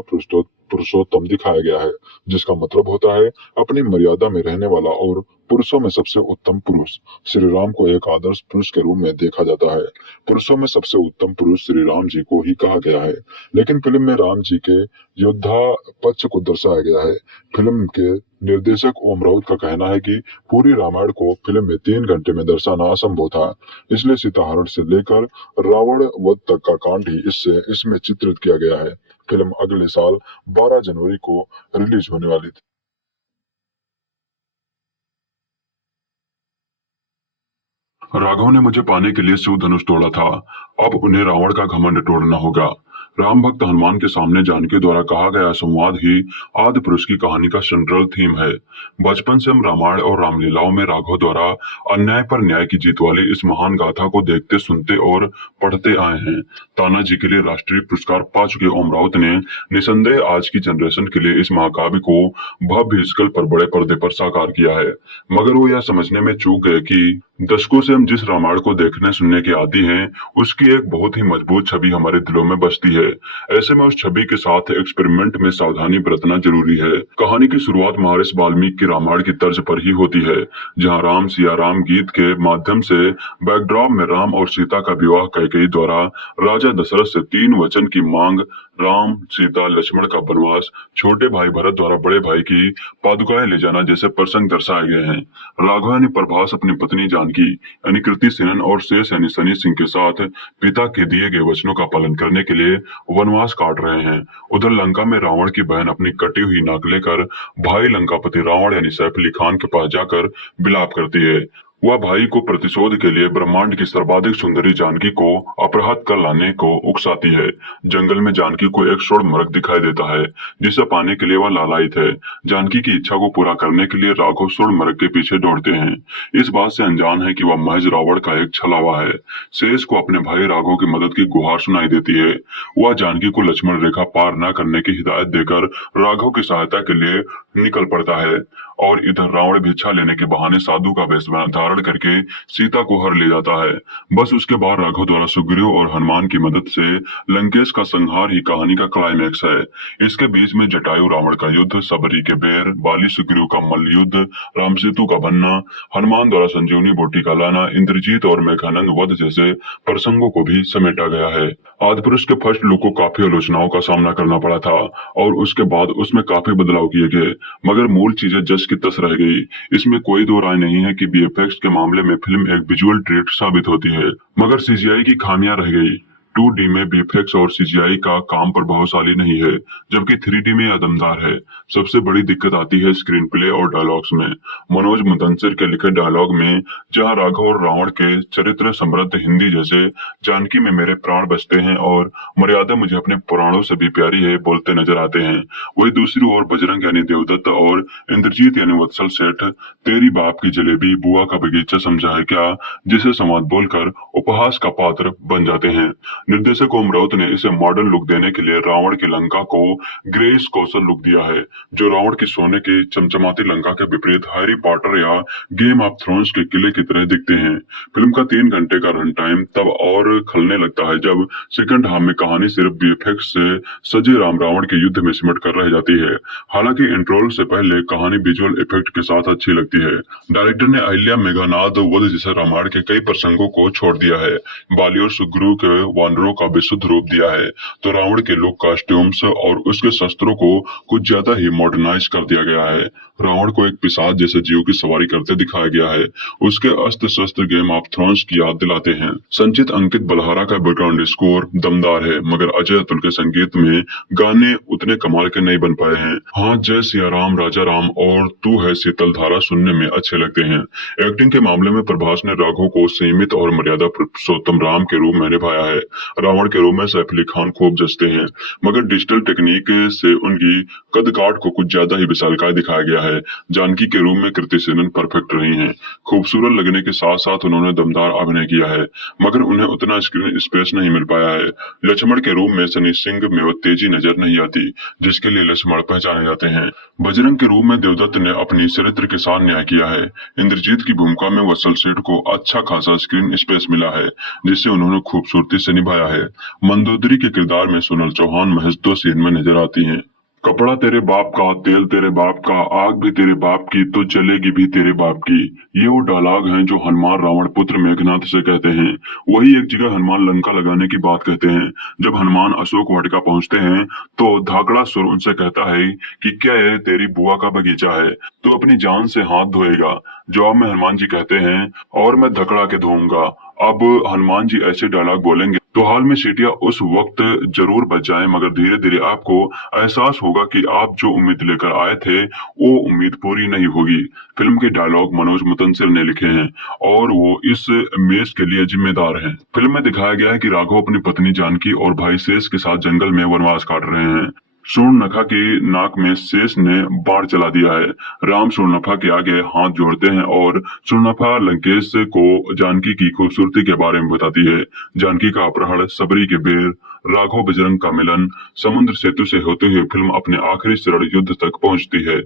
पुरुषोत्तम दिखाया गया है, जिसका मतलब होता है अपनी मर्यादा में रहने वाला और पुरुषों में सबसे उत्तम पुरुष। श्री राम को एक आदर्श पुरुष के रूप में देखा जाता है। पुरुषों में सबसे उत्तम पुरुष श्री राम जी को ही कहा गया है। लेकिन फिल्म में राम जी के योद्धा पक्ष को दर्शाया गया है। फिल्म के निर्देशक ओम राउत का कहना है कि पूरी रामायण को फिल्म में 3 घंटे में दर्शाना असंभव था, इसलिए सीताहरण से लेकर रावण वध तक का कांड ही इसमें चित्रित किया गया है। फिल्म अगले साल 12 जनवरी को रिलीज होने वाली थी। राघव ने मुझे पाने के लिए शिव धनुष तोड़ा था, अब उन्हें रावण का घमंड तोड़ना होगा। राम भक्त हनुमान के सामने जानकी द्वारा कहा गया संवाद ही आदि पुरुष की कहानी का सेंट्रल थीम है। बचपन से हम रामायण और रामलीलाओं में राघव द्वारा अन्याय पर न्याय की जीत वाली इस महान गाथा को देखते, सुनते और पढ़ते आए हैं। तानाजी के लिए राष्ट्रीय पुरस्कार पा चुके ओम राउत ने निसंदेह आज की जनरेशन के लिए इस महाकाव्य को भव्य स्केल पर बड़े पर्दे पर साकार किया है, मगर वो यह समझने में चूक गए कि दशकों से हम जिस रामायण को देखने सुनने के आदी हैं, उसकी एक बहुत ही मजबूत छवि हमारे दिलों में बसती है। ऐसे में उस छवि के साथ एक्सपेरिमेंट में सावधानी बरतना जरूरी है। कहानी की शुरुआत महर्षि वाल्मीकि की रामायण की तर्ज पर ही होती है, जहां राम सिया राम गीत के माध्यम से बैकड्रॉप में राम और सीता का विवाह कैकेयी द्वारा राजा दशरथ से 3 वचन की मांग, राम सीता लक्ष्मण का वनवास, छोटे भाई भरत द्वारा बड़े भाई की पादुकाएं ले जाना जैसे प्रसंग दर्शाए गए हैं। राघव यानी प्रभास अपनी पत्नी जानकी यानी कृति सेनन और शेष यानी शनि सिंह के साथ पिता के दिए गए वचनों का पालन करने के लिए वनवास काट रहे हैं। उधर लंका में रावण की बहन अपनी कटी हुई नाक लेकर भाई लंकापति रावण यानी सैफ अली खान के पास जाकर विलाप करती है। वह भाई को प्रतिशोध के लिए ब्रह्मांड की सर्वाधिक सुंदरी जानकी को अपहृत कर लाने को उकसाती है। जंगल में जानकी को एक शोर मृग दिखाई देता है, जिसे पाने के लिए वह लालायित है। जानकी की इच्छा को पूरा करने के लिए राघव शोर मृग के पीछे दौड़ते हैं, इस बात से अनजान है कि वह महज रावण का एक छलावा है। शेष को अपने भाई राघव की मदद की गुहार सुनाई देती है। वह जानकी को लक्ष्मण रेखा पार न करने की हिदायत देकर राघव की सहायता के लिए निकल पड़ता है, और इधर रावण भिक्षा लेने के बहाने साधु का वेश धारण करके सीता को हर ले जाता है। बस उसके बाद राघव द्वारा सुग्रीव और हनुमान की मदद से लंकेश का संहार ही कहानी का क्लाइमैक्स है। इसके बीच में जटायु रावण का युद्ध, सबरी के बेर, बाली सुग्रीव का मल्ल युद्ध, राम सेतु का बनना, हनुमान द्वारा संजीवनी बूटी का लाना, इंद्रजीत और मेघानंद वध जैसे प्रसंगों को भी समेटा गया है। आदिपुरुष के फर्स्ट लुक को काफी आलोचनाओं का सामना करना पड़ा था और उसके बाद उसमें काफी बदलाव किए गए, मगर मूल चीजें जस की तस रह गई। इसमें कोई दो राय नहीं है कि बीएफएक्स के मामले में फिल्म एक विजुअल ट्रीट साबित होती है, मगर सीजीआई की खामियां रह गई। 2D में बीएफएक्स और सीजीआई का काम प्रभावशाली नहीं है, जबकि 3D में यह दमदार है। सबसे बड़ी दिक्कत आती है स्क्रीन प्ले और डायलॉग्स में। मनोज मुदंसिर के लिखे डायलॉग में जहां राघव और रावण के चरित्र समृद्ध हिंदी जैसे जानकी में मेरे प्राण बसते हैं और मर्यादा मुझे अपने पुराणों से भी प्यारी है बोलते नजर आते हैं, वही दूसरी ओर बजरंग यानी देवदत्त और इंद्रजीत यानी वत्सल सेठ तेरी बाप की जलेबी बुआ का बगीचा समझा है क्या जिसे संवाद बोलकर उपहास का पात्र बन जाते हैं। निर्देशक ओम राउत ने इसे मॉडर्न लुक देने के लिए रावण की लंका को ग्रेस कौशल लुक दिया है, जो रावण की सोने की चमचमाती लंका के विपरीत हैरी पॉटर या गेम ऑफ थ्रोन्स के किले की तरह दिखते हैं। फिल्म का 3 घंटे का रन टाइम तब और खलने लगता है जब सेकंड हाफ में कहानी सिर्फ बीएफएक्स से सजे राम रावण के युद्ध में सिमट कर रह जाती है। हालांकि इंट्रोल से पहले कहानी विजुअल इफेक्ट के साथ अच्छी लगती है। डायरेक्टर ने अहिल्या मेघनाद वध जैसे रामायण के कई प्रसंगों को छोड़ दिया है। बाली और सुग्रीव के वानरों का विशुद्ध रूप दिया है, तो रावण के लुक, कॉस्ट्यूम्स और उसके शस्त्रों को कुछ ज्यादा ही मॉडर्नाइज कर दिया गया है। रावण को एक पिशाच जैसे जीव की सवारी करते दिखाया गया है। उसके अस्त्र शस्त्र गेम ऑफ थ्रोन्स की याद दिलाते हैं। संचित अंकित बलहारा का बैकग्राउंड स्कोर दमदार है, मगर अजय अतुल के संगीत में गाने उतने कमाल के नहीं बन पाए हैं। हाँ, जय सिया राम, राजा राम और तू है शीतल धारा सुनने में अच्छे लगते हैं। एक्टिंग के मामले में प्रभास ने राघव को सीमित और मर्यादा पुरुषोत्तम राम के रूप में निभाया है। रावण के रूप में सैफ अली खान खूब जचते हैं, मगर डिजिटल टेक्निक से उनकी कद काठ को कुछ ज्यादा ही विशालकाय दिखाया गया है। जानकी के रूप में कृति सेनन परफेक्ट रही हैं। खूबसूरत लगने के साथ साथ उन्होंने दमदार अभिनय किया है, मगर उन्हें उतना स्क्रीन स्पेस नहीं मिल पाया है। लक्ष्मण के रूप में सनी सिंह में वो तेजी नजर नहीं आती जिसके लिए लक्ष्मण पहचाने जाते हैं। बजरंग के रूप में देवदत्त ने अपनी चरित्र के साथ न्याय किया है। इंद्रजीत की भूमिका में वत्सल सेठ को अच्छा खासा स्क्रीन स्पेस मिला है, जिसे उन्होंने खूबसूरती से निभाया है। मंदोदरी के किरदार में सोनल चौहान महज 2 सीन में नजर आती हैं। कपड़ा तेरे बाप का, तेल तेरे बाप का, आग भी तेरे बाप की तो जलेगी भी तेरे बाप की, ये वो डायलॉग हैं जो हनुमान रावण पुत्र मेघनाथ से कहते हैं। वही एक जगह हनुमान लंका लगाने की बात कहते हैं। जब हनुमान अशोक वाटिका पहुंचते हैं तो धाकड़ा सुर उनसे कहता है कि क्या ये तेरी बुआ का बगीचा है, तो अपनी जान से हाथ धोएगा। जवाब में हनुमान जी कहते हैं और मैं धकड़ा के धोऊंगा। अब हनुमान जी ऐसे डायलॉग बोलेंगे तो हाल में सीटियां उस वक्त जरूर बच जाएं, मगर धीरे धीरे आपको एहसास होगा कि आप जो उम्मीद लेकर आए थे वो उम्मीद पूरी नहीं होगी। फिल्म के डायलॉग मनोज मुतंसिर ने लिखे हैं और वो इस मेज के लिए जिम्मेदार हैं। फिल्म में दिखाया गया है कि राघव अपनी पत्नी जानकी और भाई शेष के साथ जंगल में वनवास काट रहे हैं। शूर्णनखा की नाक में शेष ने बाण चला दिया है। राम शूर्णनखा के आगे हाथ जोड़ते हैं और शूर्णनखा लंकेश को जानकी की खूबसूरती के बारे में बताती है। जानकी का अपहरण, सबरी के बेर, राघव बजरंग का मिलन, समुद्र सेतु से होते हुए फिल्म अपने आखिरी चरण युद्ध तक पहुंचती है।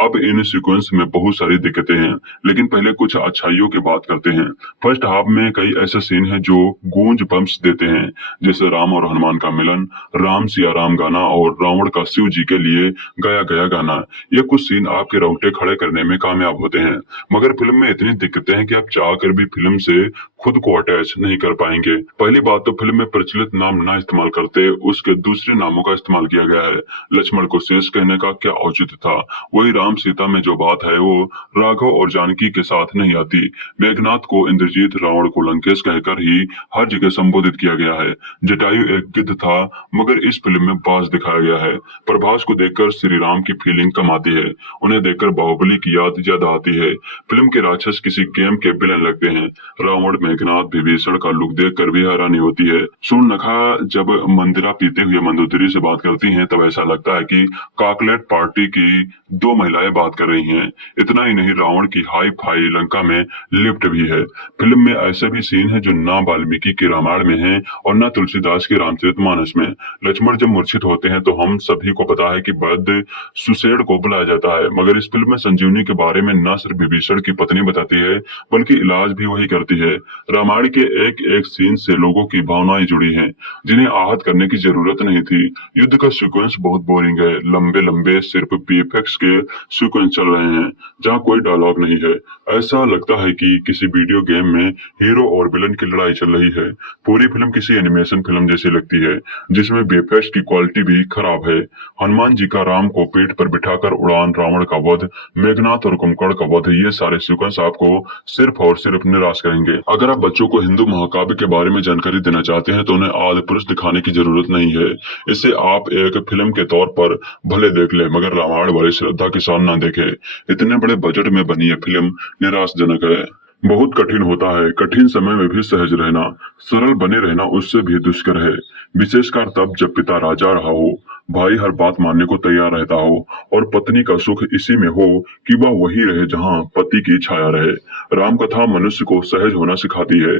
अब इन सीक्वेंस में बहुत सारी दिक्कतें हैं, लेकिन पहले कुछ अच्छाइयों की बात करते हैं। फर्स्ट हाफ में कई ऐसे सीन हैं जो गूंज बम्स देते हैं, जैसे राम और हनुमान का मिलन, राम सिया राम गाना और रावण का शिव जी के लिए गाया गया गाना। ये कुछ सीन आपके रोंगटे खड़े करने में कामयाब होते हैं, मगर फिल्म में इतनी दिक्कतें हैं कि आप चाह कर भी फिल्म से खुद को अटैच नहीं कर पाएंगे। पहली बात तो फिल्म में प्रचलित नाम ना इस्तेमाल करते उसके दूसरे नामों का इस्तेमाल किया गया है। लक्ष्मण को शेष कहने का क्या औचित्य था? वही राम सीता में जो बात है वो राघव और जानकी के साथ नहीं आती। मेघनाथ को इंद्रजीत, रावण को लंकेश कहकर ही हर जगह संबोधित किया गया है। जटायु एक गिद्ध था, मगर इस फिल्म में बाज दिखाया गया है। प्रभास को देखकर श्री राम की फीलिंग कम आती है, उन्हें देखकर बाहुबली की याद ज्यादा आती है। फिल्म के राक्षस किसी गेम के विलेन लगते हैं। रावण, मेघनाथ, विभीषण का लुक देखकर भी हैरानी होती है। शूर्णनखा जब मंदिरा पीते हुए मंदोदरी से बात करती हैं तब ऐसा लगता है कि काकलेट पार्टी की 2 महिलाएं बात कर रही हैं। इतना ही नहीं, रावण की हाई फाई लंका में लिफ्ट भी है। फिल्म में ऐसे भी सीन है जो ना वाल्मीकि के रामायण में है और ना तुलसीदास के रामचरितमानस में। लक्ष्मण जब मूर्छित होते हैं तो हम सभी को पता है कि वैद्य सुषेण को बुलाया जाता है, मगर इस फिल्म में संजीवनी के बारे में न सिर्फ विभीषण की पत्नी बताती है बल्कि इलाज भी वही करती है। रामायण के एक एक सीन से लोगों की भावनाएं जुड़ी हैं जिन्हें आहत करने की जरूरत नहीं थी। युद्ध का सीक्वेंस बहुत बोरिंग है, लंबे लंबे सिर्फ वीएफएक्स के सीक्वेंस चल रहे हैं जहां कोई डायलॉग नहीं है। ऐसा लगता है कि किसी वीडियो गेम में हीरो और विलन की लड़ाई चल रही है। पूरी फिल्म किसी एनिमेशन फिल्म जैसी लगती है जिसमें वीएफएक्स की क्वालिटी भी खराब है। हनुमान जी का राम को पेट पर बिठाकर उड़ान, रावण का वध, मेघनाथ और कुंभकर्ण का वध, ये सारे सीक्वेंस आपको सिर्फ और सिर्फ निराश करेंगे। अगर आप बच्चों को हिंदू महाकाव्य के बारे में जानकारी देना चाहते हैं तो उन्हें आदि पुरुष दिखाने की जरूरत नहीं है। इसे आप एक फिल्म के तौर पर भले देख ले, मगर रामायण वाली श्रद्धा के साथ ना देखे। इतने बड़े बजट में बनी यह फिल्म निराशजनक है। बहुत कठिन होता है कठिन समय में भी सहज रहना, सरल बने रहना उससे भी दुष्कर है, विशेषकर तब जब पिता राजा रहा हो, भाई हर बात मानने को तैयार रहता हो और पत्नी का सुख इसी में हो कि वह वही रहे जहां पति की छाया रहे। राम कथा मनुष्य को सहज होना सिखाती है।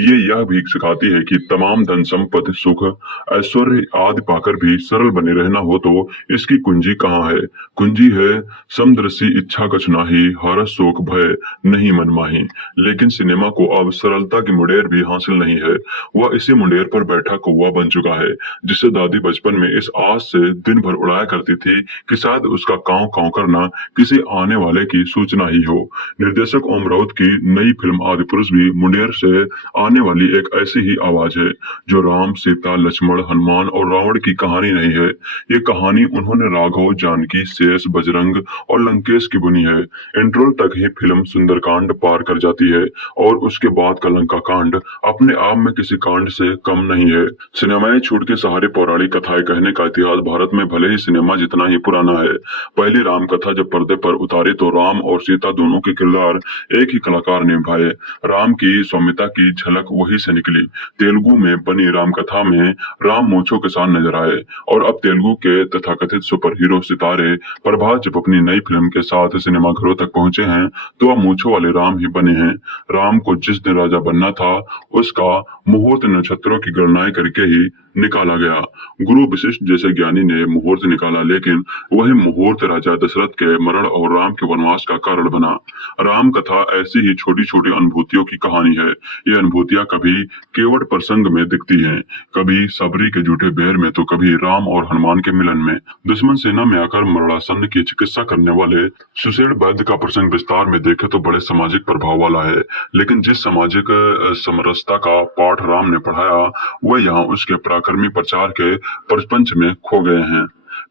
ये यह भी सिखाती है कि तमाम धन संपत्ति, सुख, ऐश्वर्य आदि पाकर भी सरल बने रहना हो तो इसकी कुंजी कहाँ है? कुंजी है समदृशी इच्छा कछ नाही, हरस शोक भय नहीं मन माही। लेकिन सिनेमा को अब सरलता की मुंडेर भी हासिल नहीं है। वह इसी मुंडेर पर बैठा कौवा बन चुका है जिसे दादी बचपन में इस आस से दिन भर उड़ाया करती थी कि शायद उसका कांव कांव करना किसी आने वाले की सूचना ही हो। निर्देशक ओम राउत की नई फिल्म आदिपुरुष भी मुंडेर से आने वाली एक ऐसी ही आवाज है जो राम, सीता, लक्ष्मण, हनुमान और रावण की कहानी नहीं है। ये कहानी उन्होंने राघव, जानकी, शेष, बजरंग और लंकेश की बुनी है। इंट्रो तक ही फिल्म सुंदरकांड पार कर जाती है और उसके बाद का लंका कांड अपने आप में किसी कांड से कम नहीं है। सिनेमाई छूट के सहारे पौराणिक कथाएं कहने का इतिहास इतिहास भारत में भले ही सिनेमा जितना ही पुराना है, पहली राम कथा जब पर्दे पर उतारी तो राम और सीता दोनों के किरदार एक ही कलाकार ने निभाए। राम की सौम्यता की झलक वही से निकली। तेलुगु में बनी राम कथा में राम मूंछों के साथ नजर आए और अब तेलुगु के तथाकथित सुपर हीरो सितारे प्रभास जब अपनी नई फिल्म के साथ सिनेमाघरों तक पहुंचे हैं तो अब मूंछों वाले राम ही बने हैं। राम को जिस दिन राजा बनना था उसका मुहूर्त नक्षत्रों की गणनाएं करके ही निकाला गया। गुरु वशिष्ठ जैसे ज्ञानी ने मुहूर्त निकाला, लेकिन वही मुहूर्त राजा दशरथ के मरण और राम के वनवास का कारण बना। राम कथा ऐसी ही छोटी छोटी अनुभूतियों की कहानी है। ये अनुभूतियां कभी केवट प्रसंग में दिखती हैं, कभी सबरी के झूठे बैर में, तो कभी राम और हनुमान के मिलन में। दुश्मन सेना में आकर मरणासन की चिकित्सा करने वाले सुषेण वैद्य का प्रसंग विस्तार में देखे तो बड़े सामाजिक प्रभाव वाला है, लेकिन जिस सामाजिक समरसता का पाठ राम ने पढ़ाया वह यहाँ उसके पराक्रमी प्रचार के प्रपंच में खो गए हैं।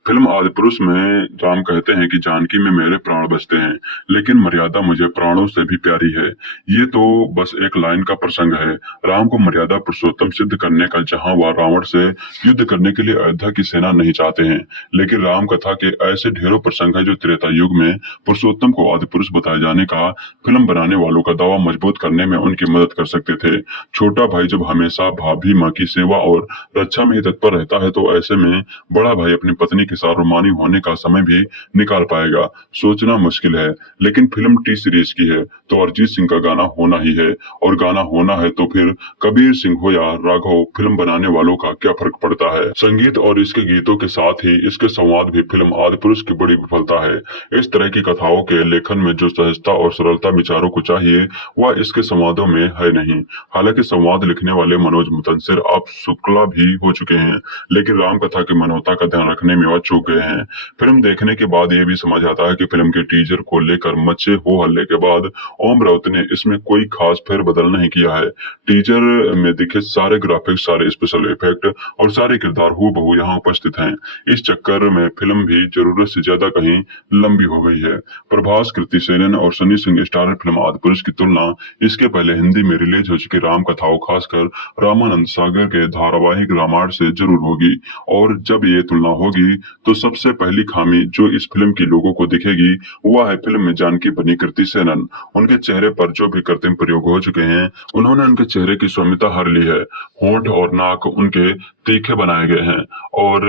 फिल्म आदिपुरुष में राम कहते हैं कि जानकी में मेरे प्राण बसते हैं, लेकिन मर्यादा मुझे प्राणों से भी प्यारी है। ये तो बस एक लाइन का प्रसंग है। राम को मर्यादा पुरुषोत्तम सिद्ध करने का, जहां वह रावण से युद्ध करने के लिए अयोध्या की सेना नहीं चाहते हैं, लेकिन राम कथा के ऐसे ढेरों प्रसंग है जो त्रेता युग में पुरुषोत्तम को आदिपुरुष बताए जाने का फिल्म बनाने वालों का दावा मजबूत करने में उनकी मदद कर सकते थे। छोटा भाई जब हमेशा भाभी माँ की सेवा और रक्षा में ही तत्पर रहता है तो ऐसे में बड़ा भाई अपनी पत्नी के साथ रोमानी होने का समय भी निकाल पाएगा, सोचना मुश्किल है। लेकिन फिल्म टी सीरीज की है तो अरिजीत सिंह का गाना होना ही है, और गाना होना है तो फिर कबीर सिंह हो या राघव, फिल्म बनाने वालों का क्या फर्क पड़ता है। संगीत और इसके गीतों के साथ ही इसके संवाद भी फिल्म आदिपुरुष की बड़ी विफलता है। इस तरह की कथाओं के लेखन में जो सहजता और सरलता विचारों को चाहिए वह इसके संवादों में है नहीं। हालांकि संवाद लिखने वाले मनोज मुतंसिर अब शुक्ला भी हो चुके हैं, लेकिन राम कथा की मानवता का ध्यान रखने में वह चूक गए हैं। फिल्म देखने के बाद यह भी समझ आता है कि फिल्म के टीजर को लेकर मचे हो हल्ले के बाद ओम राउत ने इसमें कोई खास फेरबदल नहीं किया है। टीजर में दिखे सारे ग्राफिक्स, सारे स्पेशल इफेक्ट और सारे किरदार हूबहू यहाँ उपस्थित हैं। इस चक्कर में फिल्म भी जरूरत से ज्यादा कहीं लंबी हो गई है। प्रभास, कृति सेनन और सनी सिंह स्टारर फिल्म आदिपुरुष की तुलना इसके पहले हिंदी में रिलीज हो चुकी राम कथाओं, खासकर रामानंद सागर के धारावाहिक रामायण से जरूर होगी। और जब ये तुलना होगी तो सबसे पहली खामी जो इस फिल्म की लोगों को दिखेगी वह है फिल्म में जानकी बनी कृति सेनन। उनके चेहरे पर जो भी कृत्रिम प्रयोग हो चुके हैं उन्होंने उनके चेहरे की सौम्यता हर ली है। होंठ और नाक उनके तीखे बनाए गए हैं और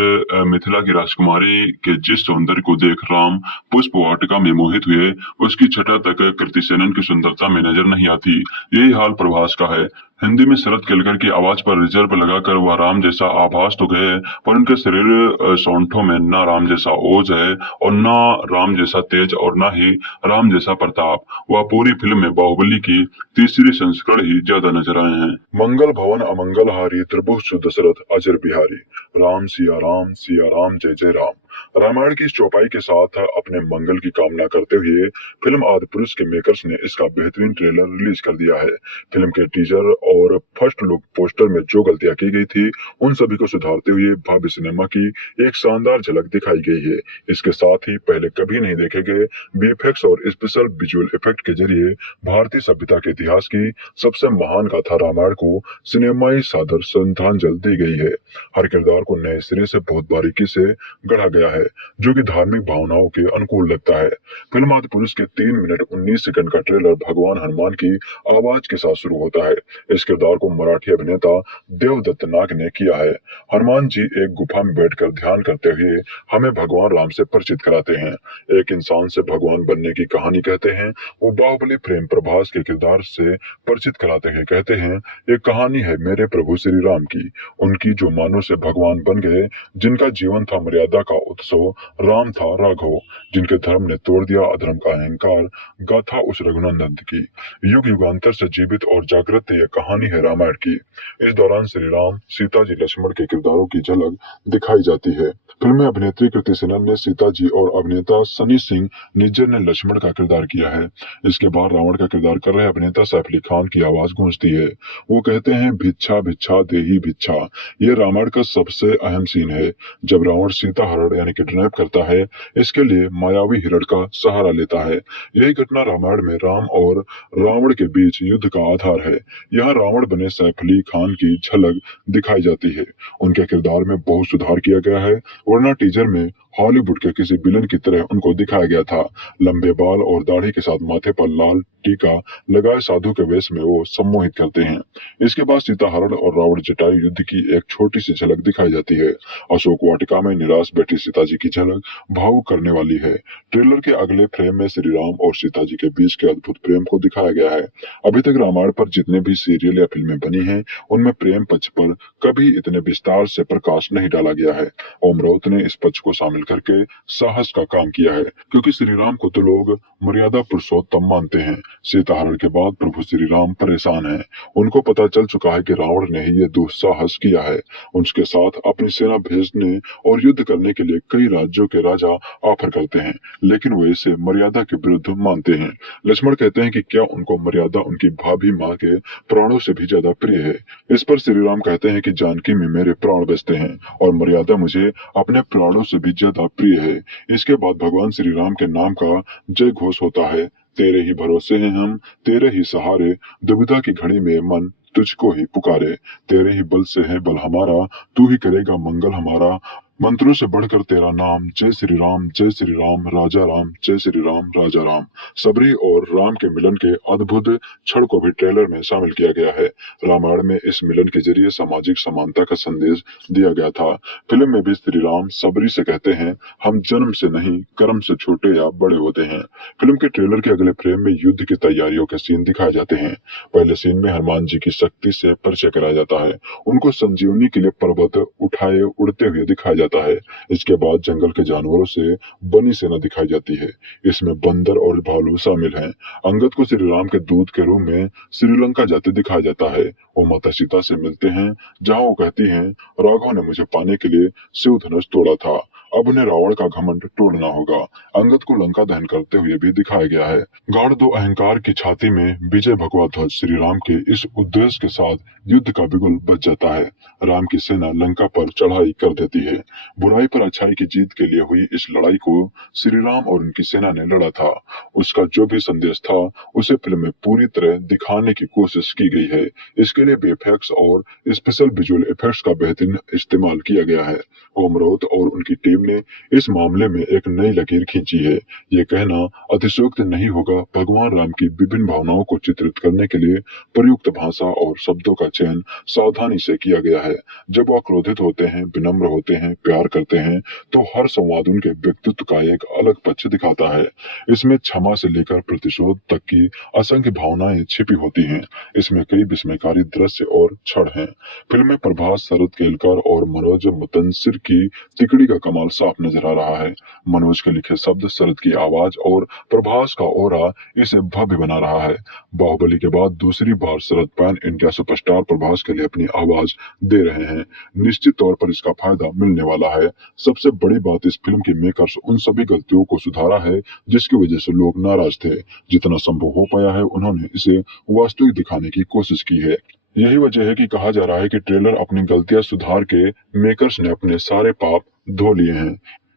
मिथिला की राजकुमारी के जिस सौंदर्य को देख राम पुष्प वाटिका में मोहित हुए उसकी छटा तक कृति सेनन की सुंदरता में नजर नहीं आती। यही हाल प्रभास का है। हिंदी में शरद केलकर की आवाज पर रिजर्व लगाकर वह राम जैसा आभास तो गए, पर उनके शरीर सौंठों में न राम जैसा ओज है और न राम जैसा तेज और न ही राम जैसा प्रताप। वह पूरी फिल्म में बाहुबली की तीसरी संस्करण ही ज्यादा नजर आए हैं। मंगल भवन अमंगल हारी, त्रिभुज दशरथ अजर बिहारी, राम सिया राम जय जय राम। रामायण की इस चौपाई के साथ अपने मंगल की कामना करते हुए फिल्म आदिपुरुष के मेकर्स ने इसका बेहतरीन ट्रेलर रिलीज कर दिया है। फिल्म के टीजर और फर्स्ट लुक पोस्टर में जो गलतियां की गई थी उन सभी को सुधारते हुए भावी सिनेमा की एक शानदार झलक दिखाई गई है। इसके साथ ही पहले कभी नहीं देखे गए वीएफएक्स और स्पेशल विजुअल इफेक्ट के जरिए भारतीय सभ्यता के इतिहास की सबसे महान गाथा रामायण को सिनेमाई सादर श्रद्धांजलि दी गई है। हर किरदार को नए सिरे से बहुत बारीकी से गढ़ा गया है जो कि धार्मिक भावनाओं के अनुकूल लगता है। फिल्म आदिपुरुष के 3 मिनट 19 सेकंड का ट्रेलर भगवान हनुमान की आवाज के साथ शुरू होता है। इस किरदार को मराठी अभिनेता देवदत्त नाग ने किया है। हनुमान जी एक गुफा में बैठकर ध्यान करते हुए हमें भगवान राम से परिचित कराते हैं। एक इंसान से भगवान बनने की कहानी कहते हैं। वो बाहुबली प्रेम प्रभास के किरदार से परिचित कराते हैं। कहते हैं एक कहानी है मेरे प्रभु श्री राम की, उनकी जो मानव से भगवान बन गए, जिनका जीवन था मर्यादा का उत्सव, राम था राघव, जिनके धर्म ने तोड़ दिया अधर्म का अहंकार, गाथा उस रघुनंदन की। युग युगांतर से जीवित और जागृत यह कहानी है रामायण की। इस दौरान श्री राम, सीता जी, लक्ष्मण के किरदारों की झलक दिखाई जाती है। फिल्म में अभिनेत्री कृति सेनन ने सीता जी और अभिनेता सनी सिंह निज्जर ने लक्ष्मण का किरदार किया है। इसके बाद रावण का किरदार कर रहे अभिनेता सैफ अली खान की आवाज गूंजती है। वो कहते हैं भिक्षा भिक्षा देही भिक्षा। ये रामायण का सबसे अहम सीन है जब रावण सीता हरण यानी किडनैप करता है। इसके लिए मायावी हिरण का सहारा लेता है। यही घटना रामायण में राम और रावण के बीच युद्ध का आधार है। यहाँ रावण बने सैफ अली खान की झलक दिखाई जाती है। उनके किरदार में बहुत सुधार किया गया है। वरना टीजर में हॉलीवुड के किसी विलन की तरह उनको दिखाया गया था। लंबे बाल और दाढ़ी के साथ माथे पर लाल टीका लगाए साधु के वेश में वो सम्मोहित करते हैं। इसके बाद सीताहरण और रावण जटायु युद्ध की एक छोटी सी झलक दिखाई जाती है। अशोक वाटिका में निराश बैठी सीता जी की झलक भावुक करने वाली है। ट्रेलर के अगले फ्रेम में श्री राम और सीता जी के बीच के अद्भुत प्रेम को दिखाया गया है। अभी तक रामायण पर जितने भी सीरियल या फिल्में बनी हैं, उनमें प्रेम पक्ष पर कभी इतने विस्तार से प्रकाश नहीं डाला गया है। ओम राउत ने इस पक्ष को शामिल करके साहस का काम किया है, क्योंकि श्री राम को तो लोग मर्यादा पुरुषोत्तम मानते हैं। सीताहरण के बाद प्रभु श्री राम परेशान हैं। उनको पता चल चुका है कि रावण ने ही ये दुस्साहस किया है। उनके साथ अपनी सेना भेजने और युद्ध करने के लिए कई राज्यों के राजा ऑफर करते हैं, लेकिन वे इसे मर्यादा के विरुद्ध मानते हैं। लक्ष्मण कहते हैं कि क्या उनको मर्यादा उनकी भाभी माँ के प्राणों से भी ज्यादा प्रिय है। इस पर श्री राम कहते हैं कि जानकी में मेरे प्राण बसते हैं और मर्यादा मुझे अपने प्राणों से भी ज्यादा प्रिय है। इसके बाद भगवान श्री राम के नाम का जय घोष होता है। तेरे ही भरोसे हैं हम, तेरे ही सहारे, दुविधा की घड़ी में मन तुझको ही पुकारे। तेरे ही बल से है बल हमारा, तू ही करेगा मंगल हमारा। मंत्रों से बढ़कर तेरा नाम, जय श्री राम राजा राम, जय श्री राम राजा राम। सबरी और राम के मिलन के अद्भुत क्षण को भी ट्रेलर में शामिल किया गया है। रामायण में इस मिलन के जरिए सामाजिक समानता का संदेश दिया गया था। फिल्म में भी श्री राम सबरी से कहते हैं, हम जन्म से नहीं कर्म से छोटे या बड़े होते हैं। फिल्म के ट्रेलर के अगले फ्रेम में युद्ध की तैयारियों के सीन दिखाए जाते हैं। पहले सीन में हनुमान जी की शक्ति से परिचय कराया जाता है। उनको संजीवनी के लिए पर्वत उठाए उड़ते हुए दिखाया जाता है। इसके बाद जंगल के जानवरों से बनी सेना दिखाई जाती है। इसमें बंदर और भालू शामिल हैं। अंगद को श्री राम के दूत के रूप में श्रीलंका जाते दिखाया जाता है। वो माता सीता से मिलते हैं, जहां वो कहती हैं, राघव ने मुझे पाने के लिए शिव धनुष तोड़ा था, अब उन्हें रावण का घमंड तोड़ना होगा। अंगद को लंका दहन करते हुए भी दिखाया गया है। गाढ़ दो अहंकार की छाती में विजय भगवा ध्वज श्री राम के इस उद्देश्य के साथ युद्ध का बिगुल बज जाता है। राम की सेना लंका पर चढ़ाई कर देती है। बुराई पर अच्छाई की जीत के लिए हुई इस लड़ाई को श्री राम और उनकी सेना ने लड़ा था। उसका जो भी संदेश था उसे फिल्म में पूरी तरह दिखाने की कोशिश की गई है। इसके लिए वीएफएक्स और स्पेशल विजुअल इफेक्ट्स का बेहतरीन इस्तेमाल किया गया है। ओम राउत और उनकी टीम ने इस मामले में एक नई लकीर खींची है। ये कहना अतिशयोक्त नहीं होगा, भगवान राम की विभिन्न भावनाओं को चित्रित करने के लिए प्रयुक्त भाषा और शब्दों का चयन सावधानी से किया गया है। जब वह क्रोधित होते हैं, विनम्र होते हैं, प्यार करते हैं, तो हर संवाद उनके व्यक्तित्व का एक अलग पक्ष दिखाता है। इसमें क्षमा से लेकर प्रतिशोध तक की असंख्य भावनाएं छिपी होती हैं। इसमें कई विस्मयकारी दृश्य और क्षण हैं। फिल्म में प्रभास, शरद केलकर और मनोज मुतंसिर की तिकड़ी का कमाल साफ नजर आ रहा है। मनोज के लिखे शब्द, शरद की आवाज और प्रभास का ओरा इसे भव्य बना रहा है। बाहुबली के बाद दूसरी बार शरद पैन इंडिया सुपरस्टार प्रभास के लिए अपनी आवाज दे रहे हैं। निश्चित तौर पर इसका फायदा मिलने वाला है। सबसे बड़ी बात, इस फिल्म के मेकर्स उन सभी गलतियों को सुधारा है जिसकी वजह से लोग नाराज थे। जितना संभव हो पाया है उन्होंने इसे वास्तविक दिखाने की कोशिश की है। यही वजह है कि कहा जा रहा है कि ट्रेलर अपनी गलतियां सुधार के मेकर्स ने अपने सारे पाप धो लिए हैं।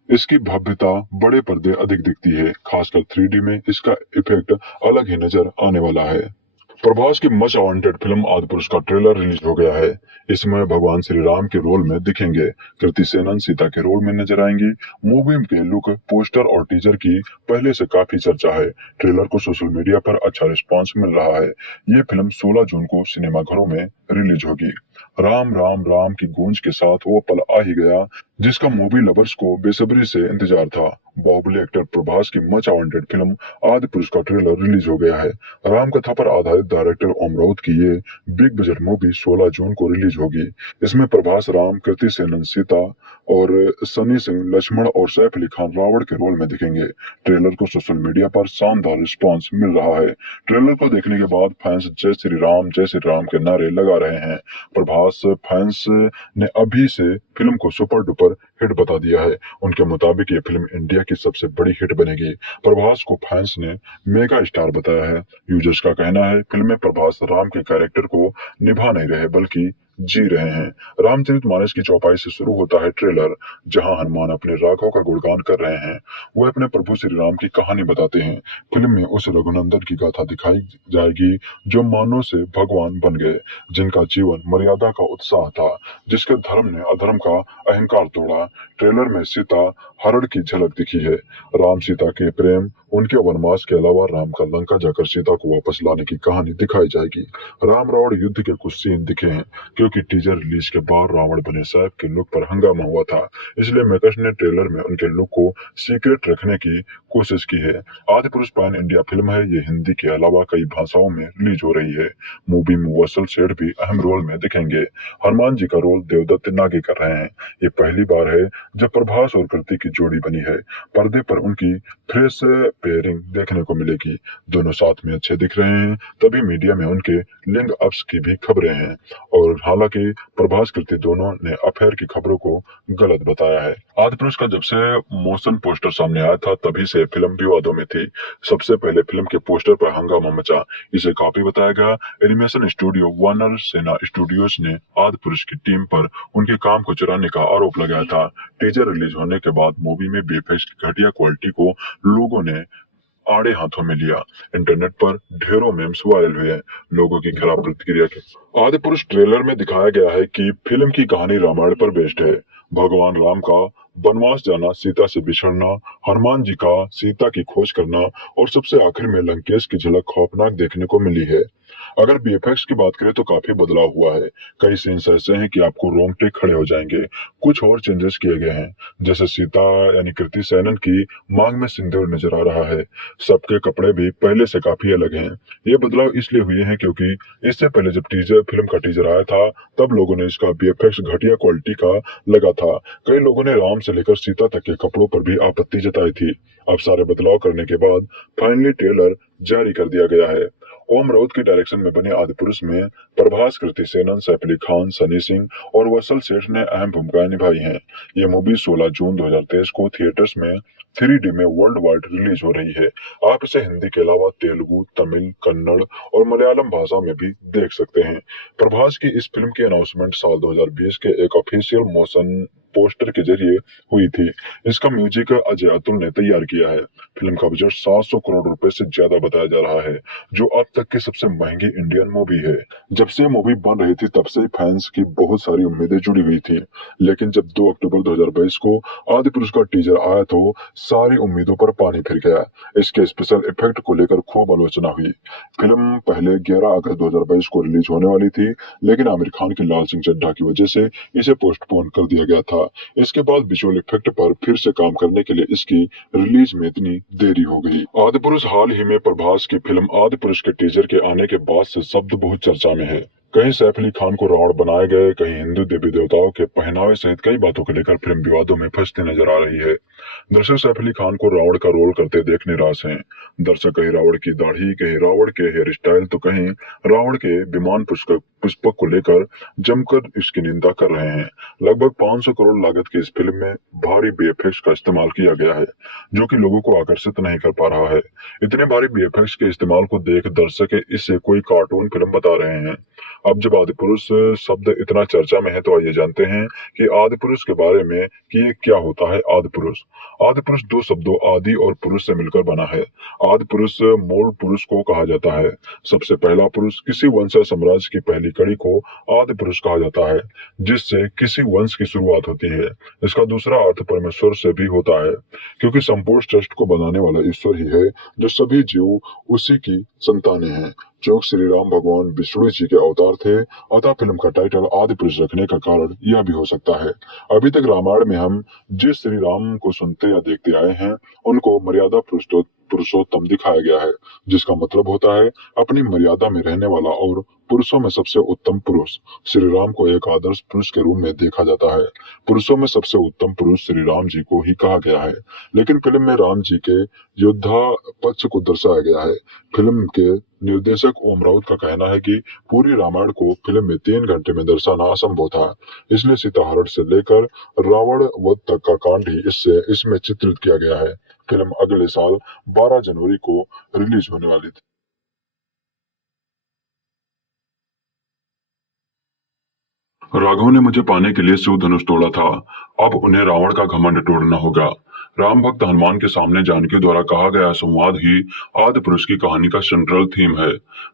इसकी भव्यता बड़े पर्दे अधिक दिखती है, खासकर 3D में इसका इफेक्ट अलग ही नजर आने वाला है। प्रभास की मच अवांटेड फिल्म आदिपुरुष का ट्रेलर रिलीज हो गया है। इसमें भगवान श्री राम के रोल में दिखेंगे, कृति सेनन सीता के रोल में नजर आएंगी। मूवी के लुक, पोस्टर और टीजर की पहले से काफी चर्चा है। ट्रेलर को सोशल मीडिया पर अच्छा रिस्पांस मिल रहा है। ये फिल्म 16 जून को सिनेमाघरों में रिलीज होगी। राम राम राम की गूंज के साथ वो पल आ ही गया जिसका मूवी लवर्स को बेसब्री से इंतजार था। बाहुबली एक्टर प्रभास की मच अवांटेड फिल्म आदिपुरुष का ट्रेलर रिलीज हो गया है। राम कथा पर आधारित डायरेक्टर ओम राउत की ये बिग बजट मूवी 16 जून को रिलीज होगी। इसमें प्रभास राम, कृति सेनन सीता और सनी सिंह लक्ष्मण और सैफ अली खान रावण के रोल में दिखेंगे। ट्रेलर को सोशल मीडिया पर शानदार रिस्पांस मिल रहा है। ट्रेलर को देखने के बाद फैंस जय श्री राम के नारे लगा रहे हैं। प्रभास फैंस ने अभी से फिल्म को सुपर डुपर हिट बता दिया है। उनके मुताबिक ये फिल्म इंडिया की सबसे बड़ी हिट बनेगी। प्रभास को फैंस ने मेगा स्टार बताया है। यूजर्स का कहना है फिल्म में प्रभास राम के कैरेक्टर को निभा नहीं रहे बल्कि जी रहे हैं। रामचरितमानस की चौपाई से शुरू होता है ट्रेलर, जहां हनुमान अपने राघव का गुणगान कर रहे हैं। वो अपने प्रभु श्री राम की कहानी बताते हैं। फिल्म में उस रघुनंदन की गाथा दिखाई जाएगी जो मानव से भगवान बन गए, जिनका जीवन मर्यादा का उत्साह था, जिसके धर्म ने अधर्म का अहंकार तोड़ा। ट्रेलर में सीता हरण की झलक दिखी है। राम सीता के प्रेम, उनके वनवास के अलावा राम का लंका जाकर सीता को वापस लाने की कहानी दिखाई जाएगी। राम रावण युद्ध के कुछ सीन दिखे हैं, क्योंकि टीजर रिलीज के बाद रावण बने साहब के लुक पर हंगामा हुआ था, इसलिए मेकर्स ने ट्रेलर में उनके लुक को सीक्रेट रखने की कोशिश की है। आदिपुरुष पैन इंडिया फिल्म है। ये हिंदी के अलावा कई भाषाओं में रिलीज हो रही है। मूवी में वत्सल सेठ भी अहम रोल में दिखेंगे। हनुमान जी का रोल देवदत्त नागी कर रहे हैं। ये पहली बार है जब प्रभास और कृति की जोड़ी बनी है। पर्दे पर उनकी फ्रेश पेयरिंग देखने को मिलेगी। दोनों साथ में अच्छे दिख रहे हैं। तभी मीडिया में उनके लिंग अप्स की भी खबरें हैं, और हालांकि प्रभास कृति दोनों ने अफेयर की खबरों को गलत बताया है। आदिपुरुष का जब से मोशन पोस्टर सामने आया था, तभी से फिल्म विवादों में थी। सबसे पहले फिल्म के पोस्टर पर हंगामा मचा। इसे कॉपी बताया गया। एनिमेशन स्टूडियो वार्नर सेना स्टूडियोज ने आदिपुरुष की टीम पर उनके काम को चुराने का आरोप लगाया था। टीजर रिलीज होने के बाद मूवी में बीएफएक्स की घटिया क्वालिटी को लोगों ने आड़े हाथों में लिया। इंटरनेट पर ढेरों मेम्स वायरल हुए हैं लोगों की खराब प्रतिक्रिया के। आदिपुरुष ट्रेलर में दिखाया गया है कि फिल्म की कहानी रामायण पर बेस्ड है। भगवान राम का वनवास जाना, सीता से बिछड़ना, हनुमान जी का सीता की खोज करना और सबसे आखिर में लंकेश की झलक खौफनाक देखने को मिली है। अगर बीएफएक्स की बात करें तो काफी बदलाव हुआ है। कई सीन्स ऐसे हैं कि आपको रोंगटे खड़े हो जाएंगे। कुछ और चेंजेस किए गए हैं, जैसे सीता यानी कृति सेनन की मांग में सिंदूर नजर आ रहा है। सबके कपड़े भी पहले से काफी अलग हैं। ये बदलाव इसलिए हुए हैं क्योंकि इससे पहले जब फिल्म का टीजर आया था, तब लोगों ने इसका बीएफएक्स घटिया क्वालिटी का लगा था। कई लोगों ने राम से लेकर सीता तक के कपड़ों पर भी आपत्ति जताई थी। अब सारे बदलाव करने के बाद फाइनली ट्रेलर जारी कर दिया गया है। ओम राउत की डायरेक्शन में बने आदिपुरुष में प्रभास, कृति सेनन, सैफ अली खान, सनी सिंह और वत्सल सेठ ने अहम भूमिकाएं निभाई हैं। ये मूवी 16 जून 2023 को थिएटर्स में 3D में वर्ल्ड वाइड रिलीज हो रही है। आप इसे हिंदी के अलावा तेलुगु, तमिल, कन्नड़ और मलयालम भाषा में भी देख सकते हैं। प्रभास की इस फिल्म की अनाउंसमेंट साल 2020 के एक ऑफिशियल मोशन पोस्टर के जरिए हुई थी। इसका म्यूजिक अजय अतुल ने तैयार किया है। फिल्म का बजट 700 करोड़ रुपए से ज्यादा बताया जा रहा है, जो अब तक की सबसे महंगी इंडियन मूवी है। जब से मूवी बन रही थी, तब से फैंस की बहुत सारी उम्मीदें जुड़ी हुई थी, लेकिन जब 2 अक्टूबर 2022 को आदिपुरुष का टीजर आया तो सारी उम्मीदों पर पानी फिर गया। इसके स्पेशल इफेक्ट को लेकर खूब आलोचना हुई। फिल्म पहले 11 अगस्त 2022 को रिलीज होने वाली थी, लेकिन आमिर खान की लाल सिंह चड्ढा की वजह से इसे पोस्टपोन कर दिया गया था। इसके बाद विजुअल इफेक्ट पर फिर से काम करने के लिए इसकी रिलीज में इतनी देरी हो गई। आदिपुरुष हाल ही में प्रभास की फिल्म आदिपुरुष के टीजर के आने के बाद से शब्द बहुत चर्चा में है। कहीं सैफ अली खान को रावण बनाए गए, कहीं हिंदू देवी देवताओं के पहनावे सहित कई बातों को लेकर फिल्म विवादों में फंसती नजर आ रही है। दर्शक सैफ अली खान को रावण का रोल करते देख निराश हैं। दर्शक कहीं रावण की दाढ़ी, कहीं रावण के हेयर स्टाइल, तो कहीं रावण के विमान पुष्पक को लेकर जमकर इसकी निंदा कर रहे हैं। लगभग 500 करोड़ लागत की इस फिल्म में भारी बीएफएक्स का इस्तेमाल किया गया है, जो कि लोगों को आकर्षित नहीं कर पा रहा है। इतने भारी बीएफएक्स के इस्तेमाल को देख दर्शक इसे कोई कार्टून फिल्म बता रहे हैं। अब जब आदिपुरुष शब्द इतना चर्चा में है, तो आइए जानते हैं कि आदिपुरुष के बारे में कि ये क्या होता है। आदिपुरुष आदिपुरुष 2 शब्दों आदि और पुरुष से मिलकर बना है। आदिपुरुष मूल पुरुष को कहा जाता है। सबसे पहला पुरुष किसी वंश या साम्राज्य की पहली कड़ी को आदिपुरुष कहा जाता है, जिससे किसी वंश की शुरुआत होती है। इसका दूसरा अर्थ परमेश्वर से भी होता है, क्योंकि संपूर्ण सृष्टि को बनाने वाला ईश्वर ही है, जो सभी जीव उसी की संतानें हैं। जो श्री राम भगवान विष्णु जी के अवतार थे, अतः फिल्म का टाइटल आदिपुरुष रखने का कारण यह भी हो सकता है। अभी तक रामायण में हम जिस श्री राम को सुनते या देखते आए हैं, उनको मर्यादा पुरुषोत्तम दिखाया गया है, जिसका मतलब होता है अपनी मर्यादा में रहने वाला और पुरुषों में सबसे उत्तम पुरुष। श्री राम को एक आदर्श पुरुष के रूप में देखा जाता है। पुरुषों में सबसे उत्तम पुरुष श्री राम जी को ही कहा गया है, लेकिन फिल्म में राम जी के योद्धा पक्ष को दर्शाया गया है। फिल्म के निर्देशक ओम राउत का कहना है कि पूरी रामायण को फिल्म में 3 घंटे में दर्शाना असंभव था, इसलिए सीताहरण से लेकर रावण वध तक का कांड ही इसमें चित्रित किया गया है। फिल्म अगले साल 12 जनवरी को रिलीज होने वाली थी। राघव ने मुझे पाने के लिए शिव धनुष तोड़ा था, अब उन्हें रावण का घमंड तोड़ना होगा। राम भक्त हनुमान के सामने जानकी द्वारा कहा गया संवाद ही आदि पुरुष की कहानी का सेंट्रल थीम है।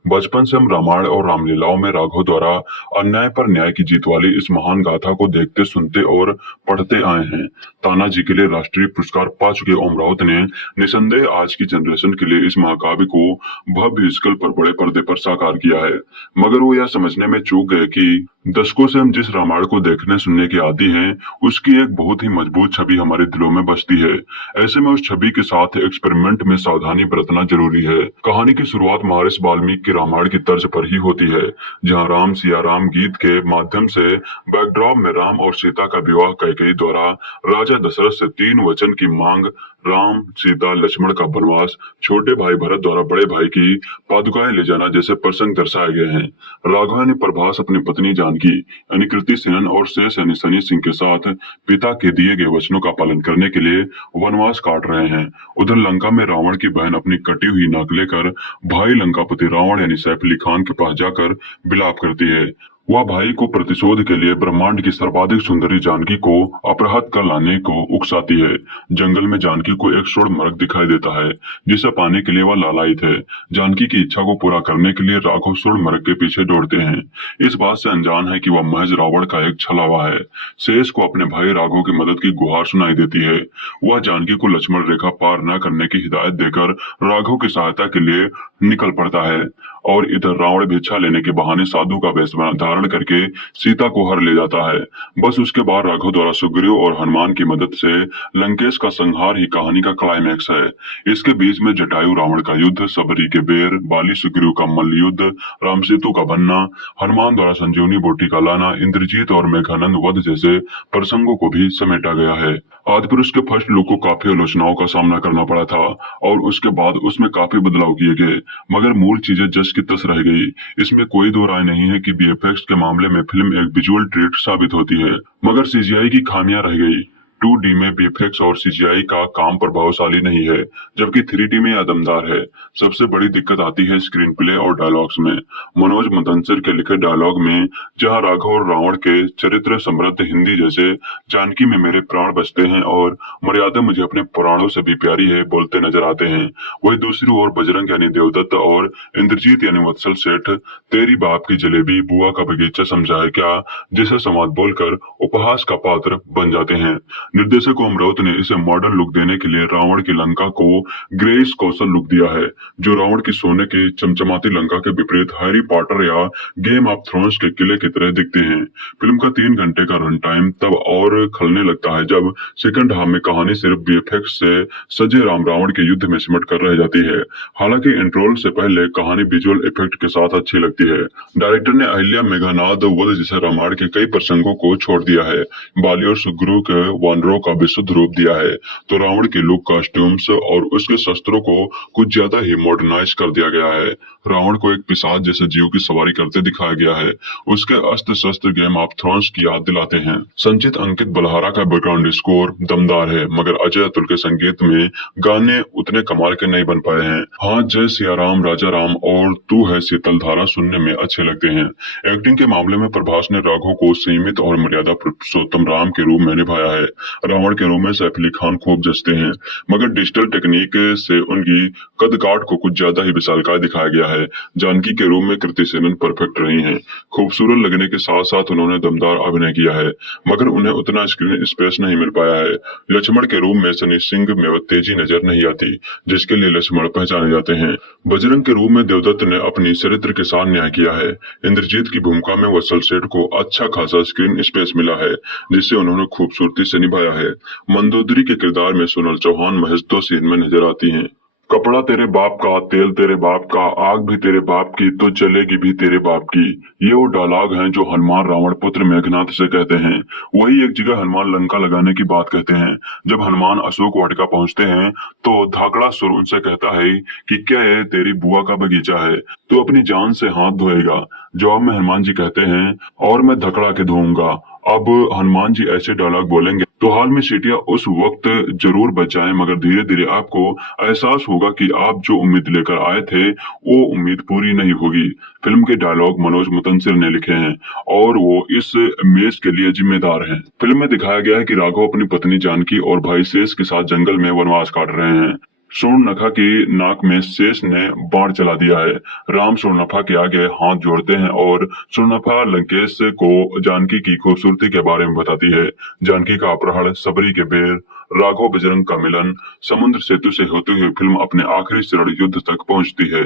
बचपन से हम रामायण और रामलीलाओं में राघव द्वारा अन्याय पर न्याय की जीत वाली इस महान गाथा को देखते, सुनते और पढ़ते आए हैं। तानाजी के लिए राष्ट्रीय पुरस्कार पा चुके ओम राउत ने निसंदेह आज की जनरेशन के लिए इस महाकाव्य को भव्य स्केल पर बड़े पर्दे पर साकार किया है, मगर वो यह समझने में चूक गए कि दशकों से हम जिस रामायण को देखने सुनने के आदी हैं, उसकी एक बहुत ही मजबूत छवि हमारे दिलों में बसती है। ऐसे में उस छवि के साथ एक्सपेरिमेंट में सावधानी बरतना जरूरी है। कहानी की शुरुआत महर्षि वाल्मीकि की रामायण की तर्ज पर ही होती है, जहां राम सिया राम गीत के माध्यम से बैकड्रॉप में राम और सीता का विवाह कैकेयी द्वारा राजा दशरथ से 3 वचन की मांग, राम सीता लक्ष्मण का वनवास, छोटे भाई भरत द्वारा बड़े भाई की पादुकाएं ले जाना जैसे प्रसंग दर्शाए गए हैं। राघव यानी प्रभास अपनी पत्नी जानकी यानी कृति सेनन और शेष यानी शनि सिंह के साथ पिता के दिए गए वचनों का पालन करने के लिए वनवास काट रहे हैं। उधर लंका में रावण की बहन अपनी कटी हुई नाक लेकर भाई लंकापति रावण यानी सैफ अली खान के पास जाकर विलाप करती है। वह भाई को प्रतिशोध के लिए ब्रह्मांड की सर्वाधिक सुंदरी जानकी को अपहृत कर लाने को उकसाती है। जंगल में जानकी को एक शोर मर्ग दिखाई देता है, जिसे पाने के लिए वह लालायित है। जानकी की इच्छा को पूरा करने के लिए राघव शोर मर्ग के पीछे दौड़ते हैं, इस बात से अनजान है कि वह महज रावण का एक छलावा है। शेष को अपने भाई राघव की मदद की गुहार सुनाई देती है। वह जानकी को लक्ष्मण रेखा पार न करने की हिदायत देकर राघव की सहायता के लिए निकल पड़ता है, और इधर रावण भिक्षा लेने के बहाने साधु का वेश धारण करके सीता को हर ले जाता है। बस उसके बाद राघव द्वारा सुग्रीव और हनुमान की मदद से लंकेश का संहार ही कहानी का क्लाइमैक्स है। इसके बीच में जटायु रावण का युद्ध, सबरी के बेर, बाली सुग्रीव का मल्ल युद्ध, राम सेतु का बनना, हनुमान द्वारा संजीवनी बूटी का लाना, इंद्रजीत और मेघानंद वध जैसे प्रसंगों को भी समेटा गया है। आदिपुरुष के फर्स्ट लुक को काफी आलोचनाओं का सामना करना पड़ा था और उसके बाद उसमें काफी बदलाव किए गए, मगर मूल चीजें जस की तस रह गई। इसमें कोई दो राय नहीं है कि बीएफएक्स के मामले में फिल्म एक विजुअल ट्रीट साबित होती है, मगर सीजीआई की खामियां रह गई। 2D में बीएफएक्स और सीजीआई का काम प्रभावशाली नहीं है, जबकि 3D में यह दमदार है। सबसे बड़ी दिक्कत आती है स्क्रीन प्ले और डायलॉग्स में। मनोज मदनसर के लिखे डायलॉग में जहां राघव और रावण के चरित्र समृद्ध हिंदी जैसे जानकी में मेरे प्राण बचते हैं और मर्यादा मुझे अपने प्राणों से भी प्यारी है बोलते नजर आते हैं, वही दूसरी ओर बजरंग यानी देवदत्त और इंद्रजीत यानी वत्सल सेठ तेरी बाप की जलेबी बुआ का बगीचा समझा है क्या जैसे संवाद बोलकर उपहास का पात्र बन जाते हैं। निर्देशक ओम राउत ने इसे मॉडर्न लुक देने के लिए रावण की लंका को ग्रेस कौशल लुक दिया है, जो रावण की सोने की चमचमाती लंका के विपरीत हैरी पॉटर या गेम ऑफ थ्रोन्स के किले की तरह दिखते हैं। फिल्म का 3 घंटे का रन टाइम तब और खलने लगता है जब सेकंड हाफ में कहानी सिर्फ बीएफएक्स से सजे राम रावण के युद्ध में सिमट कर रह जाती है। हालांकि इंट्रोल से पहले कहानी विजुअल इफेक्ट के साथ अच्छी लगती है। डायरेक्टर ने अहिल्या मेघनाद वध जैसे रामायण के कई प्रसंगों को छोड़ दिया है। बाली और सुग्रीव के वानरों का विशुद्ध रूप दिया है, तो रावण के लुक, कॉस्ट्यूम्स और उसके शस्त्रों को कुछ ज्यादा ही मॉडर्नाइज कर दिया गया है। रावण को एक पिशाच जैसे जीव की सवारी करते दिखाया गया है। उसके अस्त्र शस्त्र गेम ऑफ थ्रोन्स की याद दिलाते हैं। संचित अंकित बलहारा का बैकग्राउंड स्कोर दमदार है, मगर अजय अतुल के संगीत में गाने उतने कमाल के नहीं बन पाए हैं। हाँ, जय सिया राम, राजा राम और तू है शीतल धारा सुनने में अच्छे लगते हैं। एक्टिंग के मामले में प्रभास ने राघव को सीमित और मर्यादा पुरुषोत्तम राम के रूप में निभाया है। रावण के रूप में सैफ अली खान खूब जचते हैं, मगर डिजिटल टेक्निक से उनकी कद काठ को कुछ ज्यादा ही विशालकाय दिखाया गया है। जानकी के रूप में कृति सेनन परफेक्ट रही हैं। खूबसूरत लगने के साथ साथ उन्होंने दमदार अभिनय किया है, मगर उन्हें उतना स्क्रीन स्पेस नहीं मिल पाया है। लक्ष्मण के रूप में शनि सिंह में तेजी नजर नहीं आती, जिसके लिए लक्ष्मण पहचाने जाते हैं। बजरंग के रूप में देवदत्त ने अपनी चरित्र के साथ न्याय किया है। इंद्रजीत की भूमिका में वत्सल सेठ को अच्छा खासा स्क्रीन स्पेस मिला है, जिससे उन्होंने खूबसूरती से निभाया है। मंदोदरी के किरदार में सोनल चौहान महज 2 सीन में नजर आती हैं। कपड़ा तेरे बाप का, तेल तेरे बाप का, आग भी तेरे बाप की तो जलेगी भी तेरे बाप की, ये वो डायलॉग हैं जो हनुमान रावण पुत्र मेघनाथ से कहते हैं। वही एक जगह हनुमान लंका लगाने की बात कहते हैं। जब हनुमान अशोक वाटिका पहुंचते हैं तो धाकड़ा सुर उनसे कहता है कि क्या ये तेरी बुआ का बगीचा है, तो अपनी जान से हाथ धोएगा। जवाब में हनुमान जी कहते हैं और मैं धकड़ा के धोऊंगा। अब हनुमान जी ऐसे डायलॉग बोलेंगे तो हाल में सीटियां उस वक्त जरूर बच जाएं, मगर धीरे धीरे आपको एहसास होगा कि आप जो उम्मीद लेकर आए थे वो उम्मीद पूरी नहीं होगी। फिल्म के डायलॉग मनोज मुतंसिर ने लिखे हैं और वो इस मेज के लिए जिम्मेदार हैं। फिल्म में दिखाया गया है कि राघव अपनी पत्नी जानकी और भाई शेष के साथ जंगल में वनवास काट रहे हैं। शूर्पणखा की नाक में शेष ने बाण चला दिया है। राम शूर्पणखा के आगे हाथ जोड़ते हैं और शूर्पणखा लंकेश को जानकी की खूबसूरती के बारे में बताती है। जानकी का अपहरण, सबरी के बेर, राघव बजरंग का मिलन, समुद्र सेतु से होते हुए फिल्म अपने आखिरी चरण युद्ध तक पहुंचती है।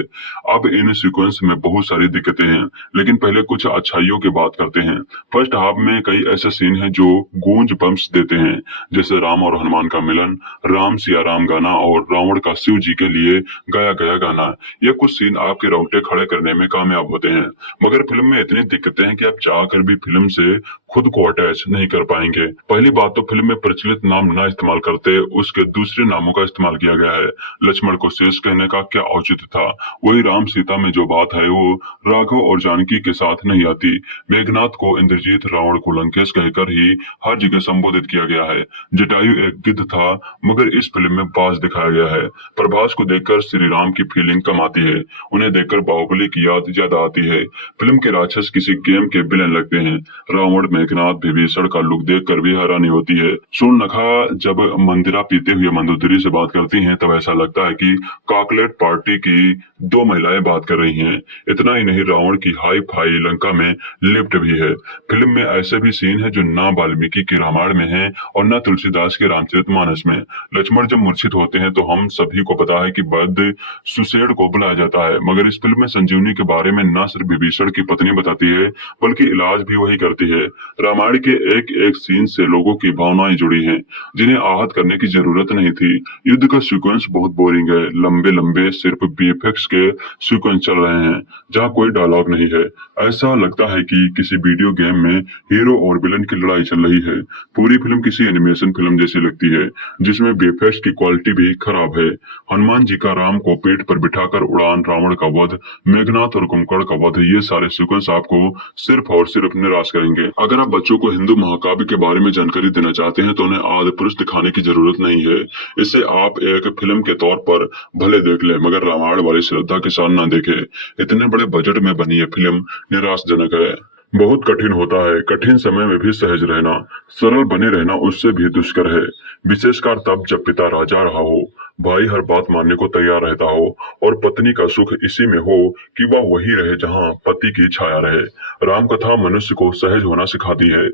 अब इन सीक्वेंस में बहुत सारी दिक्कतें हैं, लेकिन पहले कुछ अच्छाइयों की बात करते हैं। फर्स्ट हाफ में कई ऐसे सीन हैं जो गूंज बम्स देते हैं, जैसे राम और हनुमान का मिलन, राम सिया राम गाना और रावण का शिव जी के लिए गाया गया गाना। ये कुछ सीन आपके रोंगटे खड़े करने में कामयाब होते हैं, मगर फिल्म में इतनी दिक्कतें हैं कि आप चाहकर भी फिल्म से खुद को अटैच नहीं कर पाएंगे। पहली बात तो फिल्म में प्रचलित नाम न इस्तेमाल करते उसके दूसरे नामों का इस्तेमाल किया गया है। लक्ष्मण को शेष कहने का क्या औचित्य था? वही राम सीता में जो बात है वो राघव और जानकी के साथ नहीं आती। मेघनाथ को इंद्रजीत, रावण को लंकेश कहकर ही हर जगह संबोधित किया गया है। जटायु एक गिद्ध था, मगर इस फिल्म में बाज दिखाया गया है। प्रभास को देखकर श्री राम की फीलिंग कम आती है, उन्हें देखकर बाहुबली की याद ज्यादा आती है। फिल्म के राक्षस किसी गेम के विलेन लगते हैं। रावण, मेघनाथ, विभीषण का लुक देखकर भी हैरानी होती है। शूर्पणखा जब मंदिरा पीते हुए मंदोदरी से बात करती हैं तब ऐसा लगता है कि कॉकलेट पार्टी की दो महिलाएं बात कर रही हैं। इतना ही नहीं, रावण की हाई फाई लंका में लिफ्ट भी है। फिल्म में ऐसे भी सीन है जो ना वाल्मीकि की रामायण में है और न तुलसीदास के रामचरितमानस में। लक्ष्मण जब मूर्छित होते हैं तो हम सभी को पता है कि वैद्य सुषेण को बुलाया जाता है, मगर इस फिल्म में संजीवनी के बारे में न सिर्फ विभीषण की पत्नी बताती है बल्कि इलाज भी वही करती है। रामायण के एक एक सीन से लोगों की भावनाएं जुड़ी हैं, जिन्हें आहत करने की जरूरत नहीं थी। युद्ध का सीक्वेंस बहुत बोरिंग है, लंबे लंबे सिर्फ बीएफएक्स के सीक्वेंस चल रहे हैं जहां कोई डायलॉग नहीं है। ऐसा लगता है कि किसी वीडियो गेम में हीरो और विलन की लड़ाई चल रही है। पूरी फिल्म किसी एनिमेशन फिल्म जैसी लगती है, जिसमें बीएफएक्स की क्वालिटी भी खराब है। हनुमान जी का राम को पेट पर बिठाकर उड़ान, रावण का वध, मेघनाथ और कुंभकर्ण का वध, ये सारे सीक्वेंस आपको सिर्फ और सिर्फ निराश करेंगे। अगर आप बच्चों को हिंदू महाकाव्य के बारे में जानकारी देना चाहते हैं तो उन्हें आदि पुरुष दिखाने की जरूरत नहीं है। इसे आप एक फिल्म के तौर पर भले देख ले, मगर रामायण वाली श्रद्धा के साथ न देखे। इतने बड़े बजट में बनी ये फिल्म निराशजनक है। बहुत कठिन होता है कठिन समय में भी सहज रहना, सरल बने रहना उससे भी दुष्कर है। विशेषकर तब जब पिता राजा रहा हो, भाई हर बात मानने को तैयार रहता हो और पत्नी का सुख इसी में हो कि वह वही रहे जहां पति की छाया रहे। राम कथा मनुष्य को सहज होना सिखाती है।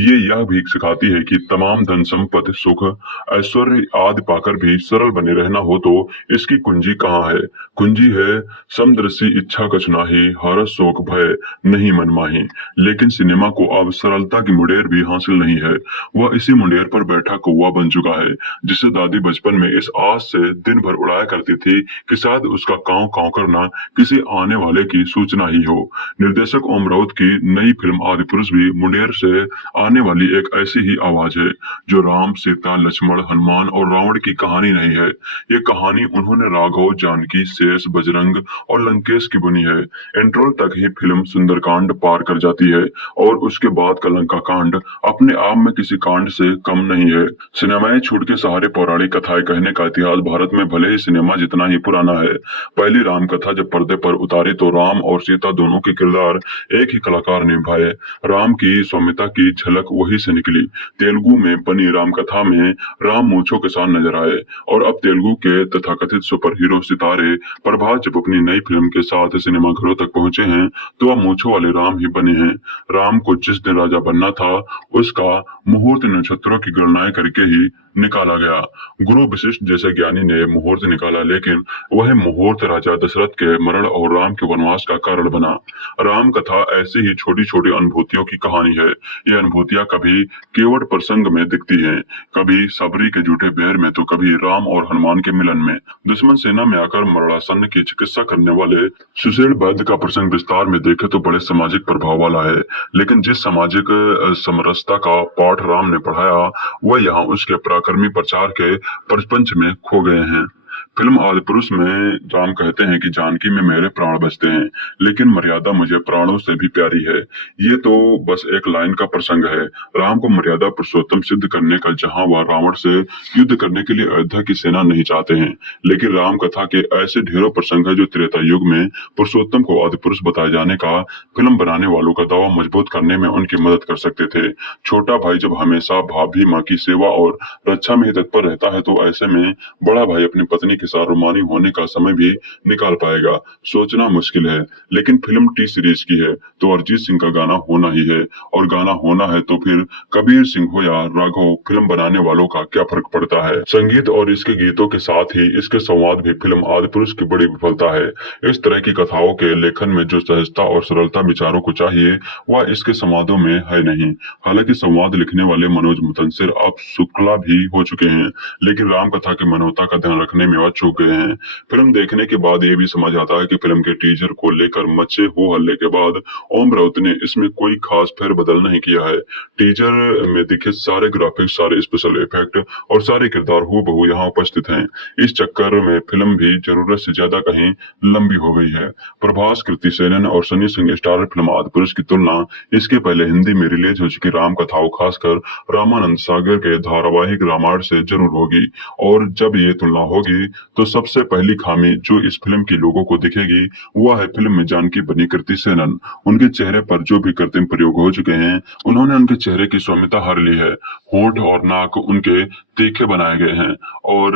ये यह भी सिखाती है कि तमाम धन संपत्ति, सुख, ऐश्वर्य आदि पाकर भी सरल बने रहना हो तो इसकी कुंजी कहाँ है? कुंजी है समदृष्टि इच्छा कछ नाही, हरस शोक भय नहीं मन माही। लेकिन सिनेमा को अब सरलता की मुंडेर भी हासिल नहीं है। वह इसी मुंडेर पर बैठा कौवा बन चुका है, जिसे दादी बचपन में इस आस से दिन भर उड़ाया करती थी कि शायद उसका कांव कांव करना किसी आने वाले की सूचना ही हो। निर्देशक ओम राउत की नई फिल्म आदि पुरुष भी मुंडेर से आने वाली एक ऐसी ही आवाज है, जो राम, सीता, लक्ष्मण, हनुमान और रावण की कहानी नहीं है। ये कहानी उन्होंने राघव, जानकी, शेष, बजरंग और लंकेश की बुनी है। इंट्रो तक ही फिल्म सुंदरकांड पार कर जाती है और उसके बाद का लंका कांड अपने आप में किसी कांड से कम नहीं है। सिनेमाई छूट के सहारे पौराणिक कथाएं कहने का इतिहास भारत में भले ही सिनेमा जितना ही पुराना है। पहली राम कथा जब पर्दे पर उतारी तो राम और सीता दोनों के किरदार एक ही कलाकार ने निभाए। राम की सौम्यता की झलक वही से निकली। तेलुगु में बनी राम कथा में राम मूंछों के साथ नजर आए और अब तेलुगु के तथाकथित सुपर हीरो सितारे प्रभास जब अपनी नई फिल्म के साथ सिनेमाघरों तक पहुंचे हैं तो वह मूंछों वाले राम ही बने हैं। राम को जिस दिन राजा बनना था उसका मुहूर्त नक्षत्रों की गणनाएं करके ही निकाला गया। गुरु वशिष्ठ जैसे ज्ञानी ने मुहूर्त निकाला, लेकिन वह मुहूर्त राजा दशरथ के मरण और राम के वनवास का कारण बना। राम कथा ऐसी ही छोटी छोटी अनुभूतियों की कहानी है। ये अनुभूतियां कभी केवट प्रसंग में दिखती हैं, कभी सबरी के झूठे बैर में, तो कभी राम और हनुमान के मिलन में। दुश्मन सेना में आकर मरणासन की चिकित्सा करने वाले सुषेण वैद्य का प्रसंग विस्तार में देखे तो बड़े सामाजिक प्रभाव वाला है, लेकिन जिस सामाजिक समरसता का पाठ राम ने पढ़ाया वह यहाँ उसके पराक्रमी प्रचार के प्रपंच में खो गए हैं। फिल्म आदिपुरुष में राम कहते हैं कि जानकी में मेरे प्राण बचते हैं, लेकिन मर्यादा मुझे प्राणों से भी प्यारी है। ये तो बस एक लाइन का प्रसंग है। राम को मर्यादा पुरुषोत्तम सिद्ध करने का, जहां वह रावण से युद्ध करने के लिए अयोध्या की सेना नहीं चाहते हैं, लेकिन राम कथा के ऐसे ढेरों प्रसंग है जो त्रेता युग में पुरुषोत्तम को आदिपुरुष बताए जाने का फिल्म बनाने वालों का दावा मजबूत करने में उनकी मदद कर सकते थे। छोटा भाई जब हमेशा भाभी माँ की सेवा और रक्षा में ही तत्पर रहता है, तो ऐसे में बड़ा भाई अपनी पत्नी के साथ रोमानी होने का समय भी निकाल पाएगा? सोचना मुश्किल है। लेकिन फिल्म टी सीरीज की है तो अरिजीत सिंह का गाना होना ही है, और गाना होना है तो फिर कबीर सिंह हो या राघव, फिल्म बनाने वालों का क्या फर्क पड़ता है। संगीत और इसके गीतों के साथ ही इसके संवाद भी फिल्म आदिपुरुष की बड़ी विफलता है। इस तरह की कथाओं के लेखन में जो सहजता और सरलता विचारों को चाहिए, वह इसके संवादों में है नहीं। हालांकि संवाद लिखने वाले मनोज मुतंसिर अब शुक्ला भी हो चुके हैं, लेकिन राम कथा की मानवता का ध्यान रखने में वह चूक गए हैं। फिल्म देखने के बाद ये भी समझ आता है कि फिल्म के टीजर को लेकर मचे हो हल्ले के बाद ओम राउत ने इसमें कोई खास फेरबदल नहीं किया है। टीजर में दिखे सारे ग्राफिक्स, सारे स्पेशल इफेक्ट और सारे किरदार हूबहू यहाँ उपस्थित हैं। इस चक्कर में फिल्म भी जरूरत से ज्यादा कहीं लंबी हो गई है। प्रभास, कृति सेनन और सनी सिंह स्टार फिल्म आदिपुरुष की तुलना इसके पहले हिंदी में रिलीज हो चुकी राम कथाओं, खासकर रामानंद सागर के धारावाहिक रामायण से जरूर होगी। और जब ये तुलना होगी तो सबसे पहली खामी जो इस फिल्म के लोगों को दिखेगी, वह है फिल्म में जानकी बनी कृति सेनन। उनके चेहरे पर जो भी कृत्रिम प्रयोग हो चुके हैं, उन्होंने उनके चेहरे की सौम्यता हर ली है। होंठ और नाक उनके तीखे बनाए गए हैं, और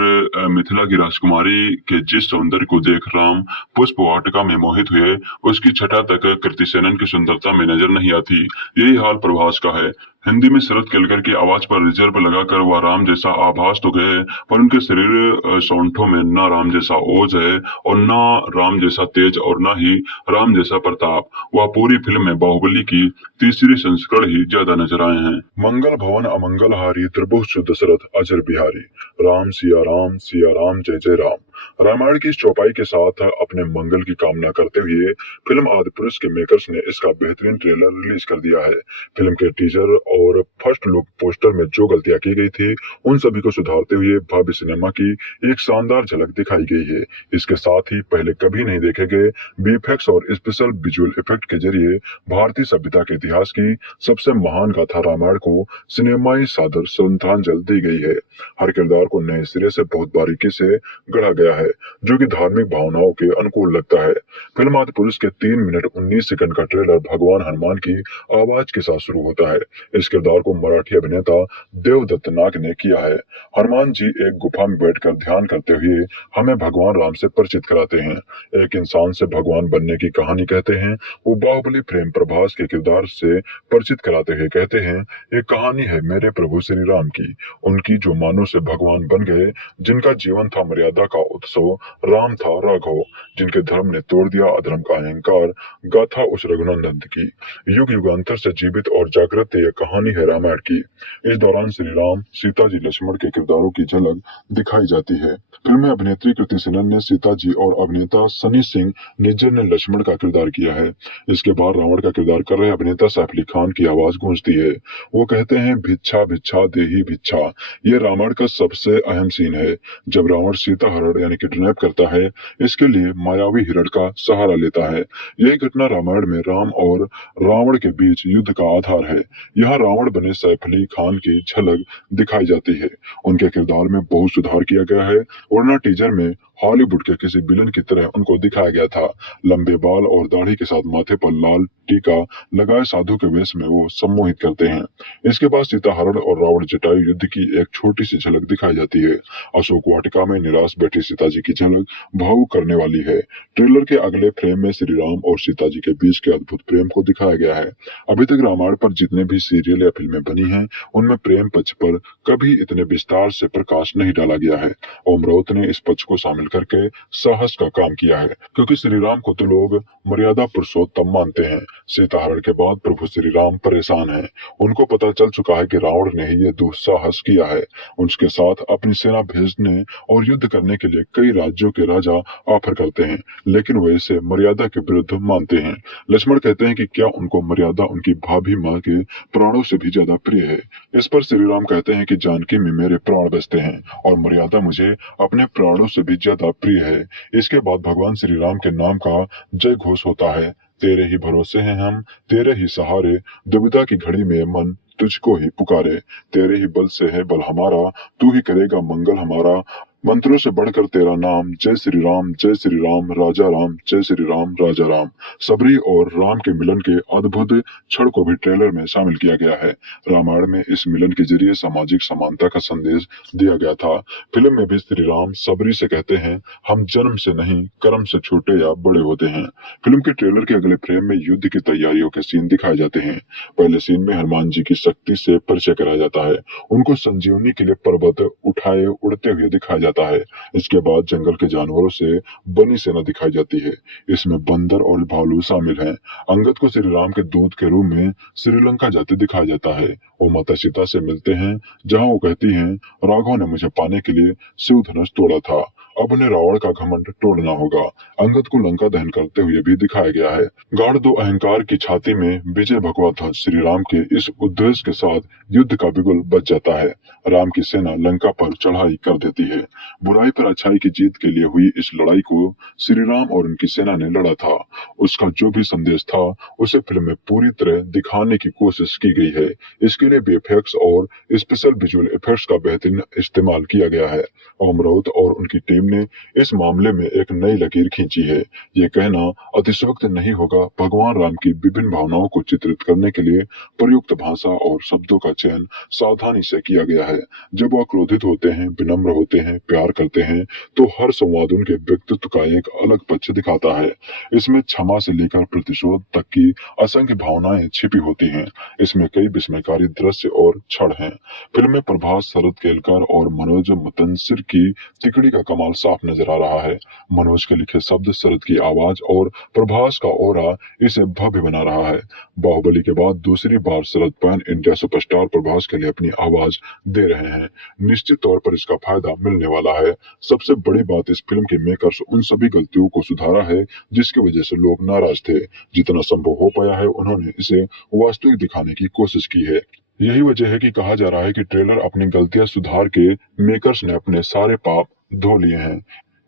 मिथिला की राजकुमारी के जिस सौंदर्य को देख राम पुष्प वाटिका में मोहित हुए, उसकी छठा तक कृति सेनन की सुंदरता में नजर नहीं आती। यही हाल प्रभास का है। हिंदी में शरद केलकर की आवाज पर रिजर्व लगाकर वह राम जैसा आभास तो गए, पर उनके शरीर सौंठों में न राम जैसा ओज है, और न राम जैसा तेज, और न ही राम जैसा प्रताप। वह पूरी फिल्म में बाहुबली की तीसरी संस्करण ही ज्यादा नजर आए हैं। मंगल भवन अमंगल हारी, त्रिभुज दशरथ अजर बिहारी। राम सिया राम जय जय राम। रामायण की इस चौपाई के साथ अपने मंगल की कामना करते हुए फिल्म आदिपुरुष के मेकर्स ने इसका बेहतरीन ट्रेलर रिलीज कर दिया है। फिल्म के टीजर और फर्स्ट लुक पोस्टर में जो गलतियां की गई थी, उन सभी को सुधारते हुए भव्य सिनेमा की एक शानदार झलक दिखाई गई है। इसके साथ ही पहले कभी नहीं देखे गए वीएफएक्स और स्पेशल विजुअल इफेक्ट के जरिए भारतीय सभ्यता के इतिहास की सबसे महान गाथा रामायण को सिनेमाई सादर श्रद्धांजलि दी गई है। हर किरदार को नए सिरे से बहुत बारीकी से गढ़ा गया है, जो कि धार्मिक भावनाओं के अनुकूल लगता है। फिल्म आदिपुरुष के 3 मिनट 19 सेकंड का ट्रेलर भगवान हनुमान की आवाज के साथ शुरू होता है। इस किरदार को मराठी अभिनेता देवदत्त नाग ने किया है। हनुमान जी एक गुफा में बैठकर ध्यान करते हुए हमें भगवान राम से परिचित कराते हैं। एक इंसान से भगवान बनने की कहानी कहते हैं। वो बाहुबली प्रेम प्रभास के किरदार से परिचित कराते हुए कहते हैं, एक कहानी है मेरे प्रभु श्री राम की, उनकी जो मानव से भगवान बन गए, जिनका जीवन था मर्यादा का उत्सव, राम था राघव, जिनके धर्म ने तोड़ दिया अधर्म का अहंकार। गाथा उस रघुनंदन की युग युगांतर से जीवित और जागृत यह कहानी है रामायण की। इस दौरान श्री राम, सीता जी, लक्ष्मण के किरदारों की झलक दिखाई जाती है। फिल्म में अभिनेत्री कृति सेनन ने सीता जी और अभिनेता सनी सिंह निज्जर ने लक्ष्मण का किरदार किया है। इसके बाद रावण का किरदार कर रहे अभिनेता सैफ अली खान की आवाज गूंजती है। वो कहते हैं, भिक्षा भिक्षा देही भिक्षा। ये रामायण का सबसे अहम सीन है, जब रावण सीता हरण यानी किडनैप करता है। इसके लिए मायावी हिरण का सहारा लेता है। यही घटना रामायण में राम और रावण के बीच युद्ध का आधार है। यहाँ रावण बने सैफ अली खान की झलक दिखाई जाती है। उनके किरदार में बहुत सुधार किया गया है, वरना टीजर में हॉलीवुड के किसी विलन की तरह उनको दिखाया गया था। लंबे बाल और दाढ़ी के साथ माथे पर लाल टीका लगाए साधु के वेश में वो सम्मोहित करते हैं। इसके बाद सीता हरण और रावण जटायु युद्ध की एक छोटी सी झलक दिखाई जाती है। अशोक वाटिका में निराश बैठी सीता जी की झलक भावुक करने वाली है। ट्रेलर के अगले फ्रेम में श्री राम और सीता जी के बीच के अद्भुत प्रेम को दिखाया गया है। अभी तक रामायण पर जितने भी सीरियल या फिल्में बनी हैं, उनमें प्रेम पक्ष पर कभी इतने विस्तार से प्रकाश नहीं डाला गया है। ओम राउत ने इस पक्ष को शामिल करके साहस का काम किया है, क्योंकि श्री राम को तो लोग मर्यादा पुरुषोत्तम मानते हैं। सीता हरण के बाद प्रभु श्री राम परेशान हैं। उनको पता चल चुका है कि रावण ने ही यह दुस्साहस किया है। उसके साथ अपनी सेना भेजने और युद्ध करने के लिए लिए कई राज्यों के राजा ऑफर करते हैं, लेकिन वे इसे मर्यादा के विरुद्ध मानते हैं। लक्ष्मण कहते हैं कि क्या उनको मर्यादा उनकी भाभी माँ के प्राणों से भी ज्यादा प्रिय है। इस पर श्री राम कहते हैं कि जानकी में मेरे प्राण बसते हैं और मर्यादा मुझे अपने प्राणों से भी ज्यादा प्रिय है। इसके बाद भगवान श्री राम के नाम का जय घोष होता है। तेरे ही भरोसे हैं हम, तेरे ही सहारे, दुविधा की घड़ी में मन तुझको ही पुकारे। तेरे ही बल से है बल हमारा, तू ही करेगा मंगल हमारा। मंत्रों से बढ़कर तेरा नाम, जय श्री राम राजा राम, जय श्री राम राजा राम। सबरी और राम के मिलन के अद्भुत क्षण को भी ट्रेलर में शामिल किया गया है। रामायण में इस मिलन के जरिए सामाजिक समानता का संदेश दिया गया था। फिल्म में भी श्री राम सबरी से कहते हैं, हम जन्म से नहीं कर्म से छोटे या बड़े होते हैं। फिल्म के ट्रेलर के अगले फ्रेम में युद्ध की तैयारियों के सीन दिखाए जाते हैं। पहले सीन में हनुमान जी की शक्ति से परिचय कराया जाता है। उनको संजीवनी के लिए पर्वत उठाए उड़ते हुए दिखाया जाता है। इसके बाद जंगल के जानवरों से बनी सेना दिखाई जाती है। इसमें बंदर और भालू शामिल हैं। अंगद को श्री राम के दूत के रूप में श्रीलंका जाते दिखाया जाता है। वो माता सीता से मिलते हैं, जहां वो कहती हैं, राघव ने मुझे पाने के लिए शिव धनुष तोड़ा था, अब उन्हें रावण का घमंड तोड़ना होगा। अंगद को लंका दहन करते हुए भी दिखाया गया है। गाढ़ दो अहंकार की छाती में विजय भगवा ध्वज श्री राम के इस उद्देश्य के साथ युद्ध का बिगुल बच जाता है। राम की सेना लंका पर चढ़ाई कर देती है। बुराई पर अच्छाई की जीत के लिए हुई इस लड़ाई को श्री राम और उनकी सेना ने लड़ा था। उसका जो भी संदेश था उसे फिल्म में पूरी तरह दिखाने की कोशिश की गई है। इसके लिए वीएफएक्स और स्पेशल विजुअल इफेक्ट्स का बेहतरीन इस्तेमाल किया गया है। अमरोत और उनकी टीम ने इस मामले में एक नई लकीर खींची है। ये कहना अतिशयोक्त नहीं होगा, भगवान राम की विभिन्न भावनाओं को चित्रित करने के लिए प्रयुक्त भाषा और शब्दों का चयन सावधानी से किया गया है। जब वह क्रोधित होते हैं, विनम्र होते हैं, प्यार करते हैं, तो हर संवाद उनके व्यक्तित्व का एक अलग पक्ष दिखाता है। इसमें क्षमा से लेकर प्रतिशोध तक की असंख्य भावनाएं छिपी होती हैं। इसमें कई विस्मयकारी दृश्य और क्षण हैं। फिल्म में प्रभास, शरद केलकर और मनोज मुतंसिर की तिकड़ी का कमाल साफ नजर आ रहा है। मनोज के लिखे शब्द, शरद की आवाज और प्रभास का ओरा इसे भव्य बना रहा है। बाहुबली के बाद दूसरी बार शरद पैन इंडिया सुपरस्टार प्रभास के लिए अपनी आवाज दे रहे हैं। निश्चित तौर पर इसका फायदा मिलने वाला है। सबसे बड़ी बात, इस फिल्म के मेकर्स उन सभी गलतियों को सुधारा है जिसकी वजह से लोग नाराज थे। जितना संभव हो पाया है उन्होंने इसे वास्तविक दिखाने की कोशिश की है। यही वजह है कि कहा जा रहा है कि ट्रेलर अपनी गलतियां सुधार के मेकर्स ने अपने सारे पाप धो लिए हैं।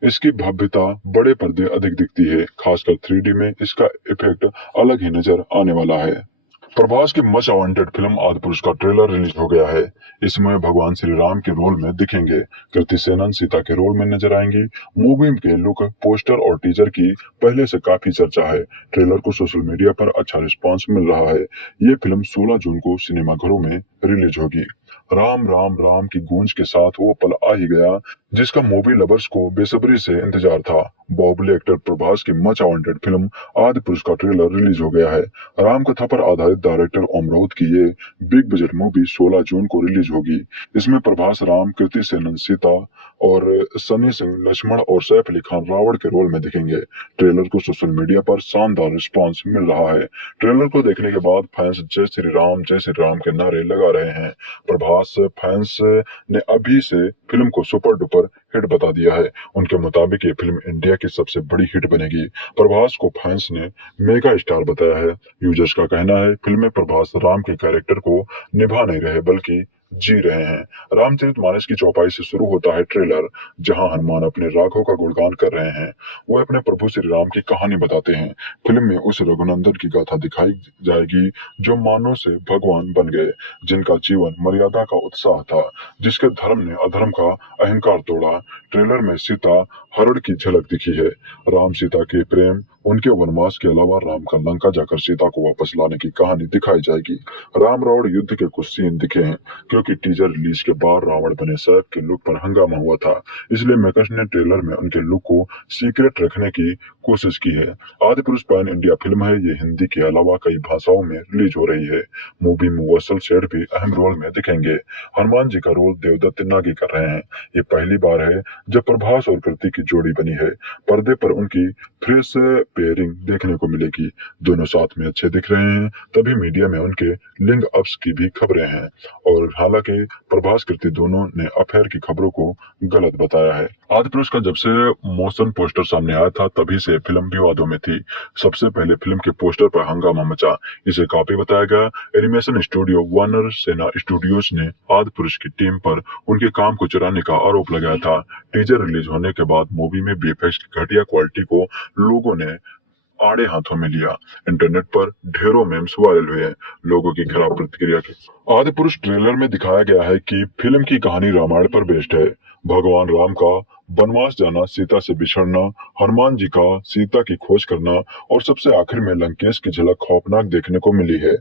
इसकी भव्यता बड़े पर्दे अधिक दिखती है, खासकर 3D में इसका इफेक्ट अलग ही नजर आने वाला है। प्रभास की मच अवांटेड फिल्म आदिपुरुष का ट्रेलर रिलीज हो गया है। इसमें भगवान श्री राम के रोल में दिखेंगे, कृति सेनन सीता के रोल में नजर आएंगी। मूवी के लुक, पोस्टर और टीजर की पहले से काफी चर्चा है। ट्रेलर को सोशल मीडिया पर अच्छा रिस्पांस मिल रहा है। ये फिल्म 16 जून को सिनेमाघरों में रिलीज होगी। राम राम राम की गूंज के साथ वो पल आ ही गया जिसका मूवी लवर्स को बेसब्री से इंतजार था। बाहुबली एक्टर प्रभास की मच अवांटेड फिल्म आदिपुरुष का ट्रेलर रिलीज हो गया है। राम कथा पर आधारित डायरेक्टर ओमराउत की ये बिग बजट मूवी 16 जून को रिलीज होगी। इसमें प्रभास राम, कृति सेनन सीता और सनी सिंह लक्ष्मण और सैफ अली खान रावण के रोल में दिखेंगे। ट्रेलर को सोशल मीडिया पर शानदार रिस्पांस मिल रहा है। ट्रेलर को देखने के बाद फैंस जय श्री राम के नारे लगा रहे हैं। प्रभास फैंस ने अभी से फिल्म को सुपर डुपर हिट बता दिया है। उनके मुताबिक ये फिल्म इंडिया की सबसे बड़ी हिट बनेगी। प्रभास को फैंस ने मेगा स्टार बताया है। यूजर्स का कहना है फिल्म में प्रभास राम के कैरेक्टर को निभा नहीं रहे बल्कि जी रहे हैं। रामचरितमानस की चौपाई से शुरू होता है ट्रेलर, जहां हनुमान अपने राघव का गुणगान कर रहे हैं। वो अपने प्रभु श्री राम की कहानी बताते हैं। फिल्म में उस रघुनंदन की गाथा दिखाई जाएगी जो मानव से भगवान बन गए, जिनका जीवन मर्यादा का उत्साह था, जिसके धर्म ने अधर्म का अहंकार तोड़ा। ट्रेलर में सीता हरण की झलक दिखी है। राम सीता के प्रेम, उनके वनवास के अलावा राम का लंका जाकर सीता को वापस लाने की कहानी दिखाई जाएगी। राम रावण युद्ध के कुछ सीन दिखे हैं, क्योंकि टीजर रिलीज के बाद रावण बने सैफ के लुक पर हंगामा हुआ था, इसलिए मेकर्स ने ट्रेलर में उनके लुक को सीक्रेट रखने की कोशिश की है। आदिपुरुष पैन इंडिया फिल्म है। ये हिंदी के अलावा कई भाषाओं में रिलीज हो रही है। मूवी में वत्सल सेठ भी अहम रोल में दिखेंगे। हनुमान जी का रोल देवदत्त नागी कर रहे हैं। ये पहली बार है जब प्रभास और कृति की की जोड़ी बनी है। पर्दे पर उनकी फ्रेश पेयरिंग देखने को मिलेगी। दोनों साथ में अच्छे दिख रहे हैं। तभी मीडिया में उनके लिंग अप्स की भी खबरें हैं और हालांकि प्रभास कृति दोनों ने अफेयर की खबरों को गलत बताया है। आदिपुरुष का जब से मोशन पोस्टर सामने आया था तभी से फिल्म विवादों में थी। सबसे पहले फिल्म के पोस्टर पर हंगामा मचा, इसे कॉपी बताया गया। एनिमेशन स्टूडियो वार्नर सेना स्टूडियोज ने आदिपुरुष की टीम पर उनके काम को चुराने का आरोप लगाया था। टीजर रिलीज होने के बाद मूवी में वीएफएक्स की घटिया क्वालिटी को लोगों ने आड़े हाथों में लिया। इंटरनेट पर ढेरों मेम्स वायरल हुए। लोगों की खराब प्रतिक्रिया के आदिपुरुष ट्रेलर में दिखाया गया है कि फिल्म की कहानी रामायण पर बेस्ड है। भगवान राम का वनवास जाना, सीता से बिछड़ना, हनुमान जी का सीता की खोज करना और सबसे आखिर में लंकेश की झलक खौफनाक देखने को मिली है।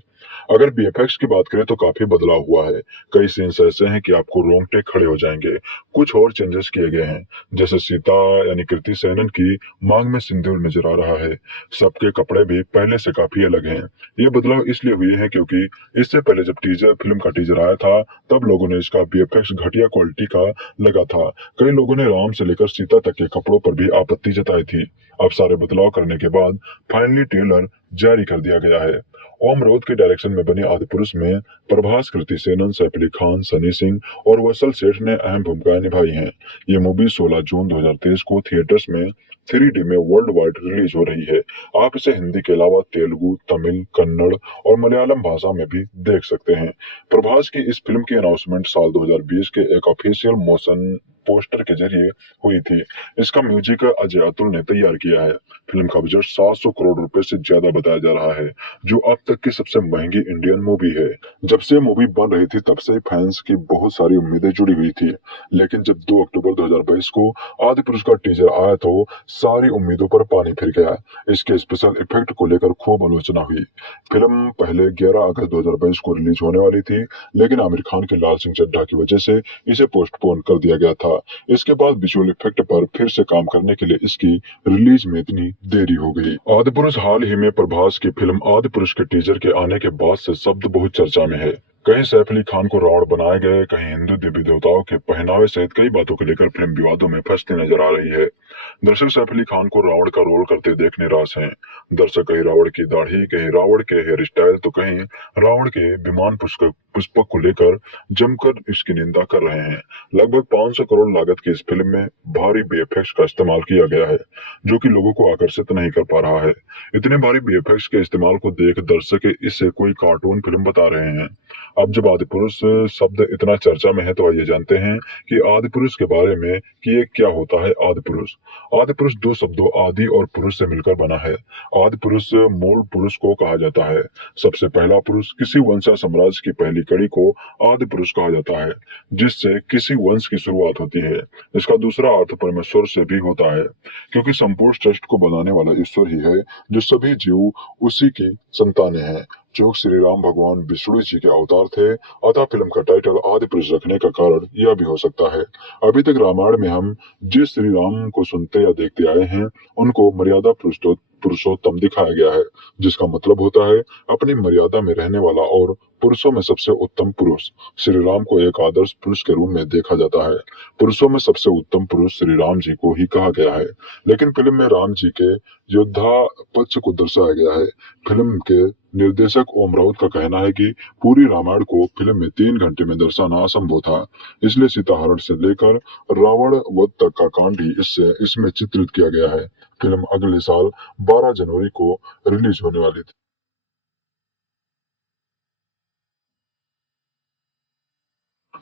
अगर बीएफएक्स की बात करें तो काफी बदलाव हुआ है। कई सीन्स ऐसे हैं कि आपको रोंगटे खड़े हो जाएंगे। कुछ और चेंजेस किए गए हैं, जैसे सीता यानी कृति सेनन की मांग में सिंदूर नजर आ रहा है। सबके कपड़े भी पहले से काफी अलग हैं। ये बदलाव इसलिए हुए हैं क्योंकि इससे पहले जब फिल्म का टीजर आया था तब लोगों ने इसका बीएफएक्स घटिया क्वालिटी का लगा था। कई लोगों ने राम से लेकर सीता तक के कपड़ों पर भी आपत्ति जताई थी। अब सारे बदलाव करने के बाद फाइनली ट्रेलर जारी कर दिया गया है। ओम राउत के डायरेक्शन में बनी आदिपुरुष में प्रभास, कृति सेनन, सैफ अली खान, सनी सिंह और वत्सल सेठ ने अहम भूमिकाएं निभाई हैं। ये मूवी 16 जून 2023 को थिएटर्स में 3D में वर्ल्ड वाइड रिलीज हो रही है। आप इसे हिंदी के अलावा तेलुगु, तमिल, कन्नड़ और मलयालम भाषा में भी देख सकते हैं। प्रभास की इस फिल्म की अनाउंसमेंट साल 2020 के एक ऑफिशियल मोशन पोस्टर के जरिए हुई थी। इसका म्यूजिक अजय अतुल ने तैयार किया है। फिल्म का बजट 700 करोड़ रुपए से ज्यादा बताया जा रहा है, जो अब तक की सबसे महंगी इंडियन मूवी है। जब से मूवी बन रही थी तब से फैंस की बहुत सारी उम्मीदें जुड़ी हुई थी, लेकिन जब 2 अक्टूबर 2022 को आदिपुरुष का टीजर आया तो सारी उम्मीदों पर पानी फिर गया। इसके स्पेशल इफेक्ट को लेकर खूब आलोचना हुई। फिल्म पहले 11 अगस्त 2022 को रिलीज होने वाली थी, लेकिन आमिर खान के लाल सिंह चड्ढा की वजह से इसे पोस्टपोन कर दिया गया था। इसके बाद विजुअल इफेक्ट पर फिर से काम करने के लिए इसकी रिलीज में इतनी देरी हो गई। आदिपुरुष हाल ही में प्रभास की फिल्म आदिपुरुष के टीजर के आने के बाद से शब्द बहुत चर्चा में है। कहीं सैफ अली खान को रावण बनाए गए, कहीं हिंदू देवी देवताओं के पहनावे सहित कई बातों को लेकर फिल्म विवादों में फंसती नजर आ रही है। दर्शक सैफ अली खान को रावण का रोल करते देख निराश हैं। दर्शक कहीं रावण की दाढ़ी, कहीं रावण के हेयर स्टाइल तो कहीं रावण के विमान पुष्पक को लेकर जमकर इसकी निंदा कर रहे हैं। लगभग 500 करोड़ लागत की इस फिल्म में भारी बीएफएक्स का इस्तेमाल किया गया है, जो कि लोगों को आकर्षित नहीं कर पा रहा है। इतने भारी बीएफएक्स के इस्तेमाल को देख दर्शक इसे कोई कार्टून फिल्म बता रहे हैं। अब जब आदिपुरुष शब्द इतना चर्चा में है तो आइए जानते हैं कि आदिपुरुष के बारे में कि ये क्या होता है। आदिपुरुष आदिपुरुष 2 शब्दों आदि और पुरुष से मिलकर बना है। आदिपुरुष मूल पुरुष को कहा जाता है। सबसे पहला पुरुष किसी वंश या साम्राज्य की पहली कड़ी को आदिपुरुष कहा जाता है, जिससे किसी वंश की शुरुआत होती है। इसका दूसरा अर्थ परमेश्वर से भी होता है, क्योंकि संपूर्ण सृष्टि को बनाने वाला ईश्वर ही है, जो सभी जीव उसी की संतानें हैं। जो श्री राम भगवान विष्णु जी के अवतार थे, अतः फिल्म का टाइटल आदिपुरुष रखने का कारण यह भी हो सकता है। अभी तक रामायण में हम जिस श्री राम को सुनते या देखते आए हैं, उनको मर्यादा पुरुषोत्तम दिखाया गया है, जिसका मतलब होता है अपनी मर्यादा में रहने वाला और पुरुषों में सबसे उत्तम पुरुष। श्री राम को एक आदर्श पुरुष के रूप में देखा जाता है। पुरुषों में सबसे उत्तम पुरुष श्री राम जी को ही कहा गया है, लेकिन फिल्म में राम जी के योद्धा पक्ष को दर्शाया गया है। फिल्म के निर्देशक ओम राउत का कहना है कि पूरी रामायण को फिल्म में 3 घंटे में दर्शाना असंभव था, इसलिए सीताहरण से लेकर रावण वध तक का कांड ही इसमें चित्रित किया गया है। फिल्म अगले साल 12 जनवरी को रिलीज होने वाली थी।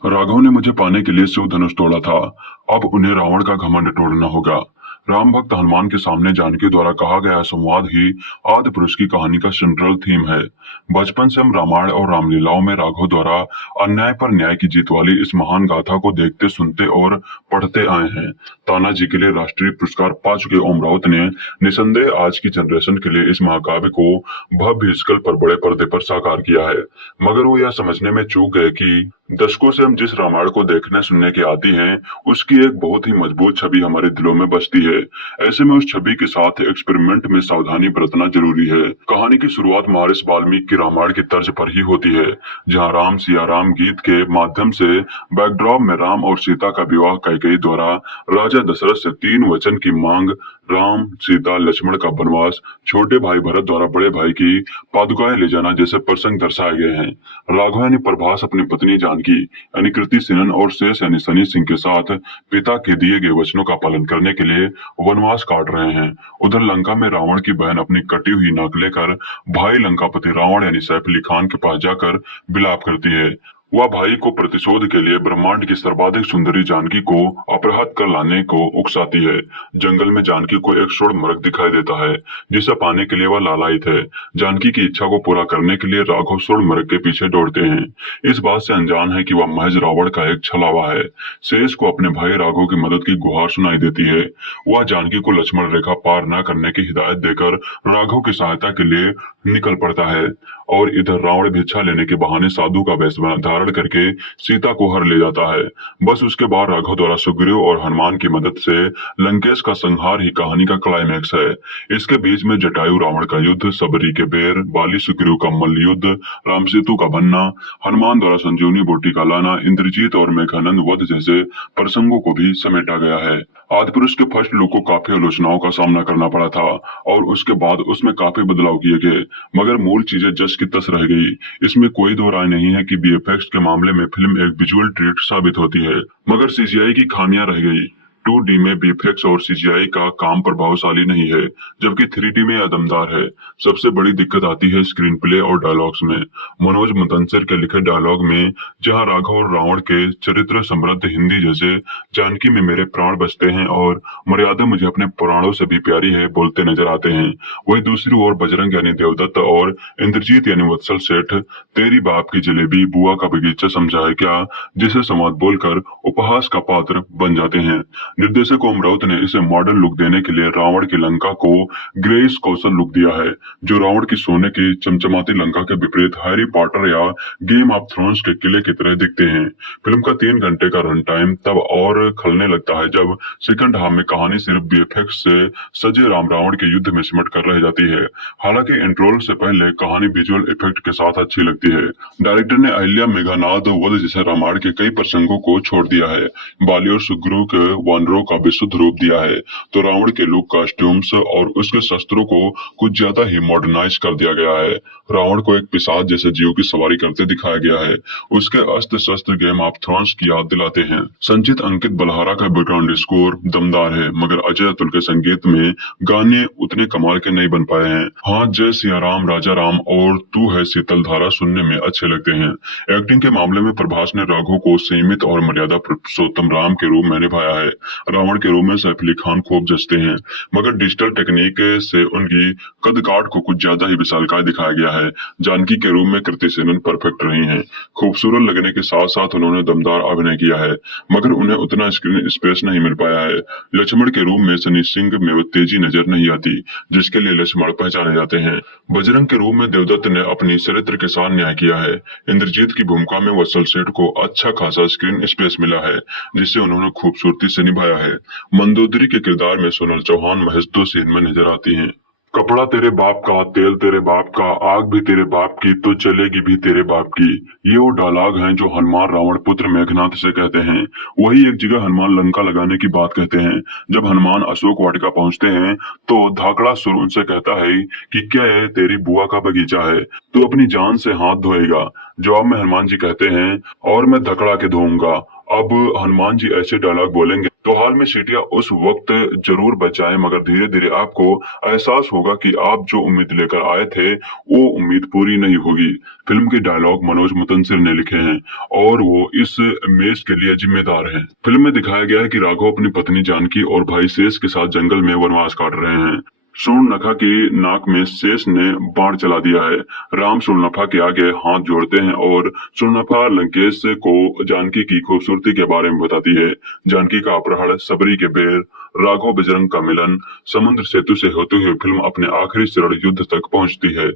राघव ने मुझे पाने के लिए शिव धनुष तोड़ा था, अब उन्हें रावण का घमंड तोड़ना होगा। राम भक्त हनुमान के सामने जानकी द्वारा कहा गया संवाद ही आदिपुरुष की कहानी का सेंट्रल थीम है। बचपन से हम रामायण और रामलीलाओं में राघव द्वारा अन्याय पर न्याय की जीत वाली इस महान गाथा को देखते, सुनते और पढ़ते आए हैं। तानाजी के लिए राष्ट्रीय पुरस्कार पा चुके ओम राउत ने निसंदेह आज की जनरेशन के लिए इस महाकाव्य को भव्य स्केल पर बड़े पर्दे पर साकार किया है, मगर वो यह समझने में चूक गए कि दशकों से हम जिस रामायण को देखने सुनने के आदी हैं, उसकी एक बहुत ही मजबूत छवि हमारे दिलों में बसती है। ऐसे में उस छवि के साथ एक्सपेरिमेंट में सावधानी बरतना जरूरी है। कहानी की शुरुआत महर्षि वाल्मीकि की रामायण की तर्ज पर ही होती है, जहां राम सिया राम गीत के माध्यम से बैकड्रॉप में राम और सीता का विवाह कैकेयी द्वारा राजा दशरथ से 3 वचन की मांग, राम सीता लक्ष्मण का वनवास, छोटे भाई भरत द्वारा बड़े भाई की पादुकाएं ले जाना जैसे प्रसंग दर्शाए गए हैं। राघव यानी प्रभास अपनी पत्नी जानकी यानी कृति सेनन और शेष यानी सनी सिंह के साथ पिता के दिए गए वचनों का पालन करने के लिए वनवास काट रहे हैं। उधर लंका में रावण की बहन अपनी कटी हुई नाक लेकर भाई लंकापति रावण यानी सैफ अली खान के पास जाकर विलाप करती है। वह भाई को प्रतिशोध के लिए ब्रह्मांड की सर्वाधिक सुंदरी जानकी को अपहृत कर लाने को उकसाती है। जंगल में जानकी को एक शोर मृग दिखाई देता है, जिसे पाने के लिए वह लालायित है। जानकी की इच्छा को पूरा करने के लिए राघव शोर मृग के पीछे दौड़ते हैं। इस बात से अनजान है कि वह महज रावण का एक छलावा है। शेष को अपने भाई राघव की मदद की गुहार सुनाई देती है। वह जानकी को लक्ष्मण रेखा पार न करने की हिदायत देकर राघव की सहायता के लिए निकल पड़ता है और इधर रावण भिक्षा लेने के बहाने साधु का वेश धारण करके सीता को हर ले जाता है। बस उसके बाद राघव द्वारा सुग्रीव और हनुमान की मदद से लंकेश का संहार ही कहानी का क्लाइमैक्स है। इसके बीच में जटायु रावण का युद्ध, सबरी के बेर, बाली सुग्रीव का मल्ल युद्ध, राम सेतु का बनना, हनुमान द्वारा संजीवनी बूटी का लाना, इंद्रजीत और मेघानंद वध जैसे प्रसंगों को भी समेटा गया है। आदिपुरुष के फर्स्ट लुक को काफी आलोचनाओं का सामना करना पड़ा था और उसके बाद उसमें काफी बदलाव किए गए, मगर मूल चीजें जस की तस रह गई। इसमें कोई दो राय नहीं है कि बीएफएक्स के मामले में फिल्म एक विजुअल ट्रीट साबित होती है, मगर सीजीआई की खामियां रह गई। 2D में बीएफएक्स और सीजीआई का काम प्रभावशाली नहीं है, जबकि 3D में यह दमदार है। सबसे बड़ी दिक्कत आती है स्क्रीन प्ले और डायलॉग्स में। मनोज मतंसर के लिखे डायलॉग में जहां राघव और रावण के चरित्र समृद्ध हिंदी जैसे जानकी में मेरे प्राण बसते हैं और मर्यादा मुझे अपने प्राणों से भी प्यारी है बोलते नजर आते हैं, वही दूसरी ओर बजरंग यानी देवदत्त और इंद्रजीत यानी वत्सल सेठ तेरी बाप की जलेबी बुआ का बगीचा समझा है क्या जिसे संवाद बोलकर उपहास का पात्र बन जाते हैं। निर्देशक ओम राउत ने इसे मॉडर्न लुक देने के लिए रावण की लंका को ग्रेस कौशल लुक दिया है, जो रावण की सोने की चमचमाती लंका के विपरीत हैरी पॉटर या गेम ऑफ थ्रोन्स के किले की तरह दिखते हैं। फिल्म का 3 घंटे का रन टाइम तब और खलने लगता है जब सेकंड हाफ में कहानी सिर्फ बीएफएक्स से सजे राम रावण के युद्ध में सिमट कर रह जाती है। हालांकि इंट्रोल से पहले कहानी विजुअल इफेक्ट के साथ अच्छी लगती है। डायरेक्टर ने अहिल्या मेघनाद वध जैसे रामायण के कई प्रसंगों को छोड़ दिया है। बाली और सुग्रीव के वानरों का विशुद्ध रूप दिया है, तो रावण के लुक, कॉस्ट्यूम्स और उसके शस्त्रों को कुछ ज्यादा ही मॉडर्नाइज कर दिया गया है। रावण को एक पिशाच जैसे जीव की सवारी करते दिखाया गया है। उसके अस्त्र शस्त्र गेम ऑफ थ्रोन्स की याद दिलाते हैं। संचित अंकित बलहारा का बैकग्राउंड स्कोर दमदार है, मगर अजय अतुल के संगीत में गाने उतने कमाल के नहीं बन पाए हैं। हाँ, जय सिया राम, राजा राम और तू है शीतल धारा सुनने में अच्छे लगते हैं। एक्टिंग के मामले में प्रभास ने राघव को सीमित और मर्यादा पुरुषोत्तम राम के रूप में निभाया है। रावण के रूप में सैफ अली खान खूब जचते हैं, मगर डिजिटल टेक्निक से उनकी कद काठ को कुछ ज्यादा ही विशालकाय दिखाया गया है। जानकी के रूप में कृति सेनन परफेक्ट रही हैं। खूबसूरत लगने के साथ साथ उन्होंने दमदार अभिनय किया है, मगर उन्हें उतना स्क्रीन स्पेस नहीं मिल पाया है। लक्ष्मण के रूप में सनी सिंह में वो तेजी नजर नहीं आती जिसके लिए लक्ष्मण पहचाने जाते हैं। बजरंग के रूप में देवदत्त ने अपनी चरित्र के साथ न्याय किया है। इंद्रजीत की भूमिका में वत्सल सेठ को अच्छा खासा स्क्रीन स्पेस मिला है, जिसे उन्होंने खूबसूरती से निभाया है। मंदोदरी के किरदार में सोनल चौहान महज 2 सीन में नजर आती हैं। कपड़ा तेरे बाप का, तेल तेरे बाप का, आग भी तेरे बाप की तो चलेगी भी तेरे बाप की, ये वो डायलॉग हैं जो हनुमान रावण पुत्र मेघनाथ से कहते हैं। वही एक जगह हनुमान लंका लगाने की बात कहते हैं। जब हनुमान अशोक वाटिका पहुंचते हैं तो धाकड़ासुर उनसे कहता है कि क्या ये तेरी बुआ का बगीचा है, तू अपनी जान से हाथ धोएगा। जवाब में हनुमान जी कहते हैं और मैं धकड़ा के धोऊंगा। अब हनुमान जी ऐसे डायलॉग बोलेंगे तो हाल में सीटियां उस वक्त जरूर बचाएं, मगर धीरे धीरे आपको एहसास होगा कि आप जो उम्मीद लेकर आए थे वो उम्मीद पूरी नहीं होगी। फिल्म के डायलॉग मनोज मुतंसिर ने लिखे हैं और वो इस इमेज के लिए जिम्मेदार हैं। फिल्म में दिखाया गया है कि राघव अपनी पत्नी जानकी और भाई शेष के साथ जंगल में वनवास काट रहे हैं। शूर्पणखा की नाक में शेष ने बाण चला दिया है। राम शूर्पणखा के आगे हाथ जोड़ते हैं और शूर्पणखा लंकेश को जानकी की खूबसूरती के बारे में बताती है। जानकी का अपहरण, सबरी के बेर, राघव बजरंग का मिलन, समुद्र सेतु से होते हुए फिल्म अपने आखिरी चरण युद्ध तक पहुंचती है।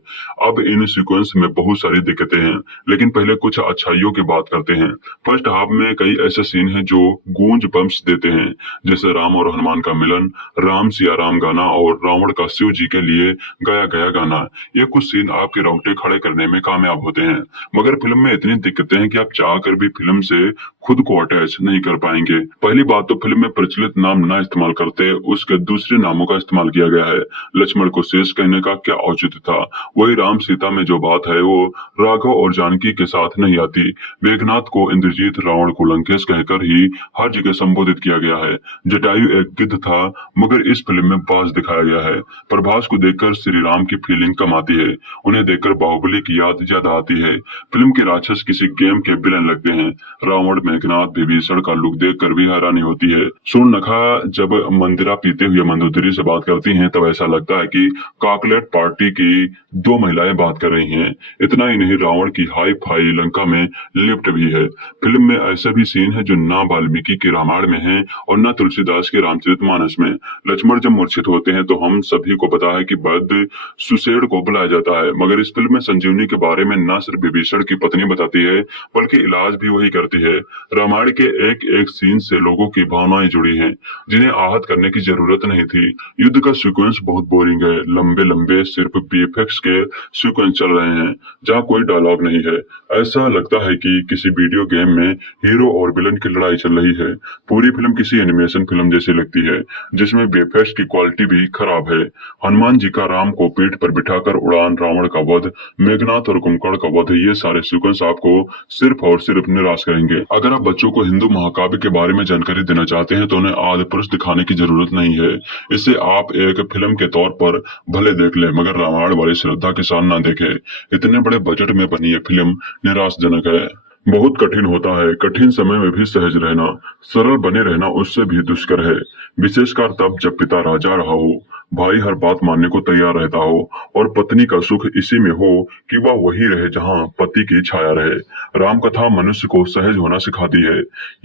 अब इन सीक्वेंस में बहुत सारी दिक्कतें हैं, लेकिन पहले कुछ अच्छाइयों की बात करते हैं। फर्स्ट हाफ में कई ऐसे सीन हैं जो गूंज बम्स देते हैं, जैसे राम और हनुमान का मिलन, राम सिया राम गाना और रावण का शिव जी के लिए गाया गया गाना। ये कुछ सीन आपके रोंगटे खड़े करने में कामयाब होते हैं, मगर फिल्म में इतनी दिक्कतें हैं कि आप चाहकर भी फिल्म से खुद को अटैच नहीं कर पाएंगे। पहली बात तो फिल्म में प्रचलित नाम न इस्तेमाल करते उसके दूसरे नामों का इस्तेमाल किया गया है। लक्ष्मण को शेष कहने का क्या औचित्य था? वही राम सीता में जो बात है वो राघव और जानकी के साथ नहीं आती। मेघनाथ को इंद्रजीत, रावण को लंकेश कहकर ही हर जगह संबोधित किया गया है। जटायु एक गिद्ध था, मगर इस फिल्म में बाज दिखाया गया है। प्रभास को देखकर श्री राम की फीलिंग कम आती है, उन्हें देखकर बाहुबली की याद ज्यादा आती है। फिल्म के राक्षस किसी गेम के विलेन लगते हैं। रावण, मेघनाथ, विभीषण का लुक देखकर भी हैरानी होती है। शूर्पणखा जब मंदिरा पीते हुए मंदोदरी से बात करती हैं तब ऐसा लगता है कि कॉकलेट पार्टी की दो महिलाएं बात कर रही हैं। इतना ही नहीं, रावण की हाई फाई लंका में लिफ्ट भी है। फिल्म में ऐसे भी सीन है जो ना वाल्मीकि के रामायण में है और न तुलसीदास के रामचरितमानस में। लक्ष्मण जब मूर्छित होते हैं तो हम सभी को पता है कि वैद्य सुषेण को बुलाया जाता है, मगर इस फिल्म में संजीवनी के बारे में न सिर्फ विभीषण की पत्नी बताती है बल्कि इलाज भी वही करती है। रामायण के एक एक सीन से लोगों की भावनाएं जुड़ी हैं, जिन्हें आहत करने की जरूरत नहीं थी। युद्ध का सीक्वेंस बहुत बोरिंग है, लंबे लंबे सिर्फ वीएफएक्स के सीक्वेंस चल रहे हैं जहाँ कोई डायलॉग नहीं है। ऐसा लगता है कि किसी वीडियो गेम में हीरो और विलन की लड़ाई चल रही है। पूरी फिल्म किसी एनिमेशन फिल्म जैसी लगती है, जिसमें वीएफएक्स की क्वालिटी भी खराब है। हनुमान जी का राम को पीठ पर बिठाकर उड़ान, रावण का वध, मेघनाथ और कुंभकर्ण का वध, ये सारे सीक्वेंस आपको सिर्फ और सिर्फ निराश करेंगे। अगर आप बच्चों को हिंदू महाकाव्य के बारे में जानकारी देना चाहते हैं तो उन्हें आदि पुरुष दिखाने की जरूरत नहीं है। इसे आप एक फिल्म के तौर पर भले देख लें, मगर रामायण वाली श्रद्धा के साथ ना देखें। इतने बड़े बजट में बनी ये फिल्म निराशजनक है। बहुत कठिन होता है कठिन समय में भी सहज रहना, सरल बने रहना उससे भी दुष्कर है, विशेषकर तब जब पिता राजा रहा हो, भाई हर बात मानने को तैयार रहता हो और पत्नी का सुख इसी में हो कि वह वही रहे जहां पति की छाया रहे। राम कथा मनुष्य को सहज होना सिखाती है।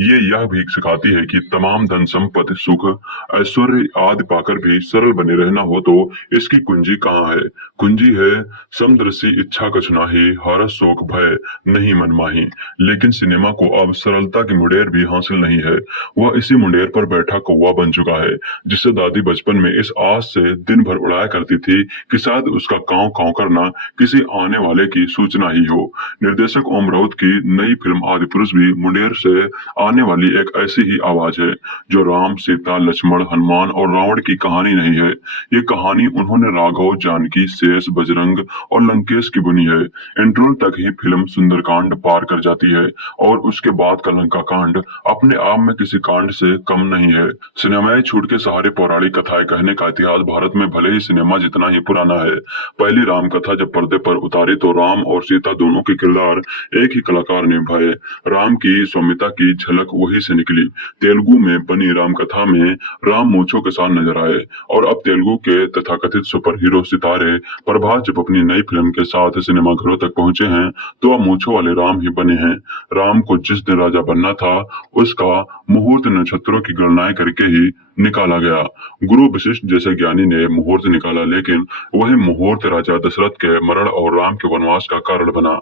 ये यह भी सिखाती है कि तमाम धन संपत्ति, सुख, ऐश्वर्य आदि पाकर भी सरल बने रहना हो तो इसकी कुंजी कहाँ है? कुंजी है समदृष्टि इच्छा कछु नाही, हरस शोक भय नहीं मन माही। लेकिन सिनेमा को अब सरलता की मुंडेर भी हासिल नहीं है। वह इसी मुंडेर पर बैठा कौवा बन चुका है, जिसे दादी बचपन में इस आस से दिन भर उड़ाया करती थी कि शायद उसका कांव कांव करना किसी आने वाले की सूचना ही हो। निर्देशक ओम राउत की नई फिल्म आदिपुरुष भी मुंडेर से आने वाली एक ऐसी ही आवाज है, जो राम, सीता, लक्ष्मण, हनुमान और रावण की कहानी नहीं है। ये कहानी उन्होंने राघव, जानकी, शेष, बजरंग और लंकेश की बुनी है। इंट्रो तक ही फिल्म सुंदरकांड पार कर जाती है और उसके बाद का लंका कांड अपने आप में किसी कांड से कम नहीं है। सिनेमाई छूट के सहारे पौराणिक कथाएं कहने का इतिहास भारत में भले ही सिनेमा जितना ही पुराना है। पहली राम कथा जब पर्दे पर उतारी तो राम और सीता दोनों के किरदार एक ही कलाकार ने निभाए। राम की सौम्यता की झलक वही से निकली। तेलुगु में बनी राम कथा में राम मूंछों के साथ नजर आए और अब तेलुगु के तथाकथित सुपर हीरो सितारे प्रभास जब अपनी नई फिल्म के साथ सिनेमाघरों तक पहुंचे हैं तो अब मूंछों वाले राम ही बने हैं। राम को जिस दिन राजा बनना था उसका मुहूर्त नक्षत्रों की गणनाएं करके ही निकाला गया। गुरु वशिष्ठ जैसे ज्ञानी ने मुहूर्त निकाला, लेकिन वही मुहूर्त राजा दशरथ के मरण और राम के वनवास का कारण बना।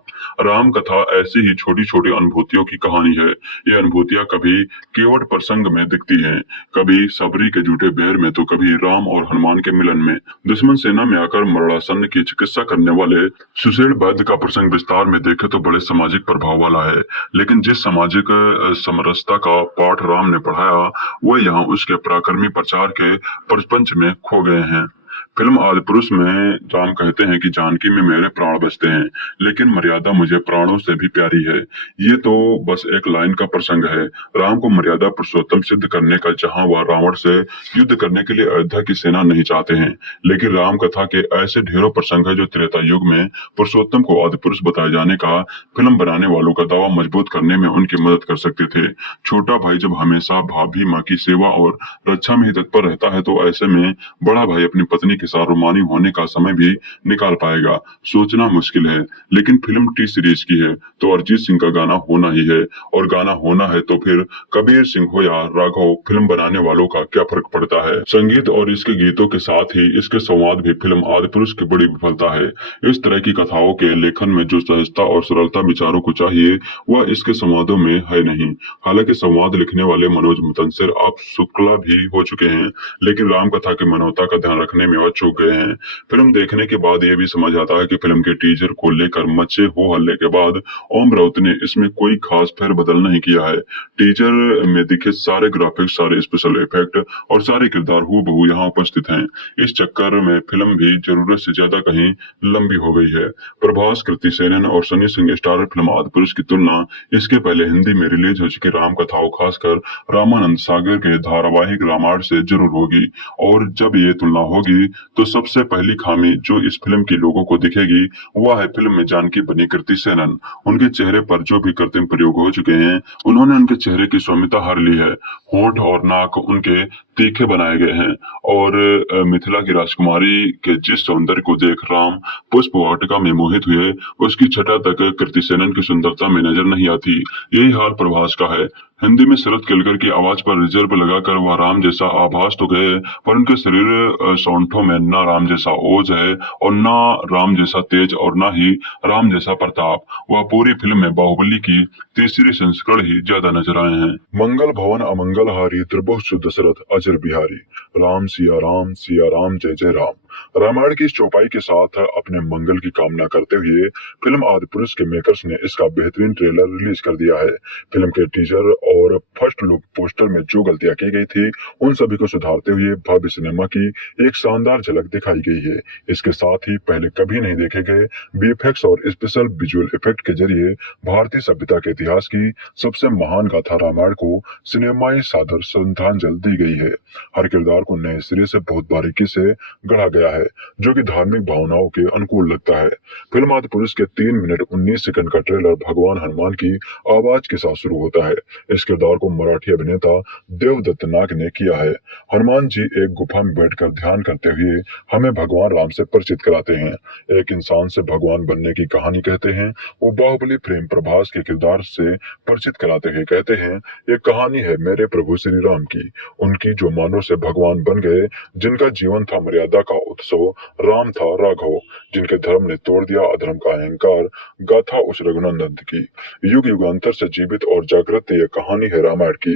राम कथा ऐसी ही छोटी छोटी अनुभूतियों की कहानी है। ये अनुभूतियां कभी केवट प्रसंग में दिखती हैं, कभी सबरी के झूठे बेर में, तो कभी राम और हनुमान के मिलन में। दुश्मन सेना में आकर मरणासन की चिकित्सा करने वाले सुषेण वैद्य का प्रसंग विस्तार में देखे तो बड़े सामाजिक प्रभाव वाला है, लेकिन जिस सामाजिक समरसता का पाठ राम ने पढ़ाया वह यहाँ उसके पराक्रमी प्रचार के प्रपंच में खो गए हैं। फिल्म आदिपुरुष में राम कहते हैं कि जानकी में मेरे प्राण बचते हैं, लेकिन मर्यादा मुझे प्राणों से भी प्यारी है। ये तो बस एक लाइन का प्रसंग है। राम को मर्यादा पुरुषोत्तम सिद्ध करने का, जहां वह रावण से युद्ध करने के लिए अयोध्या की सेना नहीं चाहते हैं, लेकिन राम कथा के ऐसे ढेरों प्रसंग है जो त्रेता युग में पुरुषोत्तम को आदिपुरुष बताए जाने का फिल्म बनाने वालों का दावा मजबूत करने में उनकी मदद कर सकते थे। छोटा भाई जब हमेशा भाभी माँ की सेवा और रक्षा में ही तत्पर रहता है तो ऐसे में बड़ा भाई अपनी पत्नी पत्नी के साथ रोमानी होने का समय भी निकाल पाएगा, सोचना मुश्किल है। लेकिन फिल्म टी सीरीज की है तो अरिजीत सिंह का गाना होना ही है, और गाना होना है तो फिर कबीर सिंह हो या राघव, फिल्म बनाने वालों का क्या फर्क पड़ता है। संगीत और इसके गीतों के साथ ही इसके संवाद भी फिल्म आदिपुरुष की बड़ी विफलता है। इस तरह की कथाओं के लेखन में जो सहजता और सरलता विचारों को चाहिए वह इसके संवादों में है नहीं। हालांकि संवाद लिखने वाले मनोज मुतंसिर अब शुक्ला भी हो चुके हैं, लेकिन राम कथा की मानवता का ध्यान रखने में वह चूक गए हैं। फिल्म देखने के बाद यह भी समझ आता है कि फिल्म के टीजर को लेकर मचे हो हल्ले के बाद ओम राउत ने इसमें कोई खास फेरबदल नहीं किया है। टीजर में दिखे सारे ग्राफिक्स, सारे स्पेशल इफेक्ट और सारे किरदार हूबहू यहाँ उपस्थित हैं। इस चक्कर में फिल्म भी जरूरत से ज्यादा कहीं लंबी हो गई है। प्रभास, कृति सेनन और सनी सिंह स्टारर फिल्म आदिपुरुष की तुलना इसके पहले हिंदी में रिलीज हो चुकी राम कथाओं, खासकर रामानंद सागर के धारावाहिक रामायण से जरूर होगी। और जब ये तुलना होगी तो सबसे पहली खामी जो इस फिल्म के लोगों को दिखेगी वह है फिल्म में जानकी बनी कृति सेनन। उनके चेहरे पर जो भी कृत्रिम प्रयोग हो चुके हैं उन्होंने उनके चेहरे की स्वामिता हर ली है। होंठ और नाक उनके तीखे बनाए गए हैं, और मिथिला की राजकुमारी के जिस सौंदर्य को देख राम पुष्प वाटिका में मोहित हुए, उसकी छटा तक कृति सेनन की सुंदरता में नजर नहीं आती। यही हाल प्रभास का है। हिंदी में शरद केलकर की आवाज पर रिजर्व लगाकर वह राम जैसा आभास तो गए, पर उनके शरीर सौंठों में ना राम जैसा ओज है और ना राम जैसा तेज और ना ही राम जैसा प्रताप। वह पूरी फिल्म में बाहुबली की तीसरी संस्करण ही ज्यादा नजर आए हैं। मंगल भवन अमंगल हारी, त्रिभुवन दशरथ अजर बिहारी, राम सिया राम जय जय राम। रामायण की इस चौपाई के साथ अपने मंगल की कामना करते हुए फिल्म आदिपुरुष के मेकर्स ने इसका बेहतरीन ट्रेलर रिलीज कर दिया है। फिल्म के टीजर और फर्स्ट लुक पोस्टर में जो गलतियां की गई थी उन सभी को सुधारते हुए भव्य सिनेमा की एक शानदार झलक दिखाई गई है। इसके साथ ही पहले कभी नहीं देखे गए वीएफएक्स और स्पेशल विजुअल इफेक्ट के जरिए भारतीय सभ्यता के इतिहास की सबसे महान गाथा रामायण को सिनेमाई सादर श्रद्धांजलि दी गई है। हर किरदार को नए सिरे से बहुत बारीकी से गढ़ा गया है, जो कि धार्मिक भावनाओं के अनुकूल लगता है। फिल्म आदिपुरुष के 3 मिनट 19 सेकंड का ट्रेलर भगवान हनुमान की आवाज के साथ शुरू होता है। इस किरदार को मराठी अभिनेता देवदत्त नाग ने किया है। हनुमान जी एक गुफा में बैठकर ध्यान करते हुए हमें भगवान राम से परिचित कराते हैं। एक इंसान से भगवान बनने की कहानी कहते हैं। वो बाहुबली प्रेम प्रभास के किरदार से परिचित कराते हुए कहते हैं, ये कहानी है मेरे प्रभु श्री राम की, उनकी जो मानव से भगवान बन गए, जिनका जीवन था मर्यादा का उत्सव, राम था राघव, जिनके धर्म ने तोड़ दिया अधर्म का अहंकार। गाथा उस रघुनंदन की युग युगांतर से जीवित और जागृत यह कहानी है रामायण की।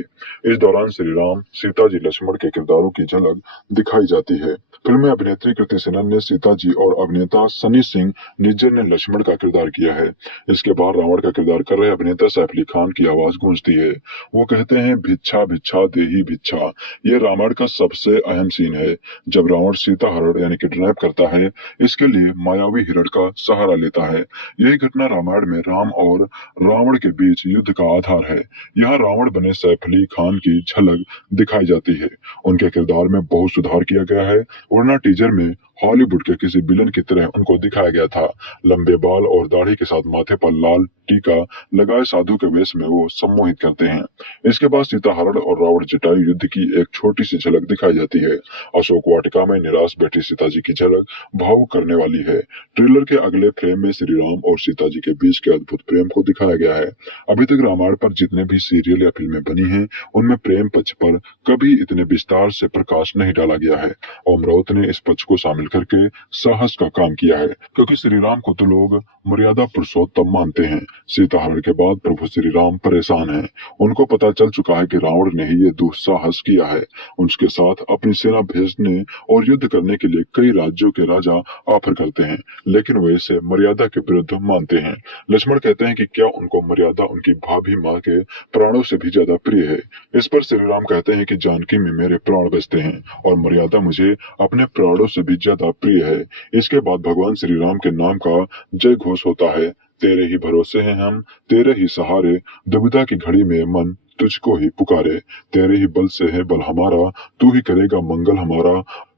इस दौरान श्री राम, सीता जी, लक्ष्मण के किरदारों की झलक दिखाई जाती है। फिल्म में अभिनेत्री कृति सेनन ने सीता जी और अभिनेता सनी सिंह निज्जर ने लक्ष्मण का किरदार किया है। इसके बाद रावण का किरदार कर रहे अभिनेता सैफ अली खान की आवाज गूंजती है। वो कहते हैं, भिक्षा भिक्षा देही भिक्षा। ये रामायण का सबसे अहम सीन है, जब रावण सीता हरण यानी किडनैप करता है। इसके लिए मायावी हिरण का सहारा लेता है। यही घटना रामायण में राम और रावण के बीच युद्ध का आधार है। यहाँ रावण बने सैफ अली खान की झलक दिखाई जाती है। उनके किरदार में बहुत सुधार किया गया है, वरना टीजर में हॉलीवुड के किसी विलन की तरह उनको दिखाया गया था। लंबे बाल और दाढ़ी के साथ माथे पर लाल टीका लगाए साधु के वेश में वो सम्मोहित करते हैं। इसके बाद सीता हरण और रावण जटायु युद्ध की एक छोटी सी झलक दिखाई जाती है। अशोक वाटिका में निराश बैठी सीता जी की झलक भावुक करने वाली है। ट्रेलर के अगले फ्रेम में श्री राम और सीता जी के बीच के अद्भुत प्रेम को दिखाया गया है। अभी तक रामायण पर जितने भी सीरियल या फिल्में बनी हैं, उनमें प्रेम पक्ष पर कभी इतने विस्तार से प्रकाश नहीं डाला गया है। ओम राउत ने इस पक्ष को शामिल करके साहस का काम किया है, क्योंकि श्री राम को तो लोग मर्यादा पुरुषोत्तम मानते हैं। सीता हरण के बाद प्रभु श्री राम परेशान हैं। उनको पता चल चुका है कि रावण ने ही ये दुस्साहस किया है। उनके साथ अपनी सेना भेजने और युद्ध करने के लिए कई राज्यों के राजा ऑफर करते हैं, लेकिन वे इसे मर्यादा के विरुद्ध मानते हैं। लक्ष्मण कहते हैं कि क्या उनको मर्यादा उनकी भाभी माँ के प्राणों से भी ज्यादा प्रिय है। इस पर श्री राम कहते हैं कि जानकी में मेरे प्राण बसते हैं और मर्यादा मुझे अपने प्राणों से भी ज्यादा प्रिय है। इसके बाद भगवान श्री राम के नाम का जय घोष होता है। तेरे ही भरोसे हैं हम, तेरे ही सहारे, दुविधा की घड़ी में मन तुझको ही पुकारे। तेरे ही बल से है बल हमारा, तू ही करेगा मंगल हमारा।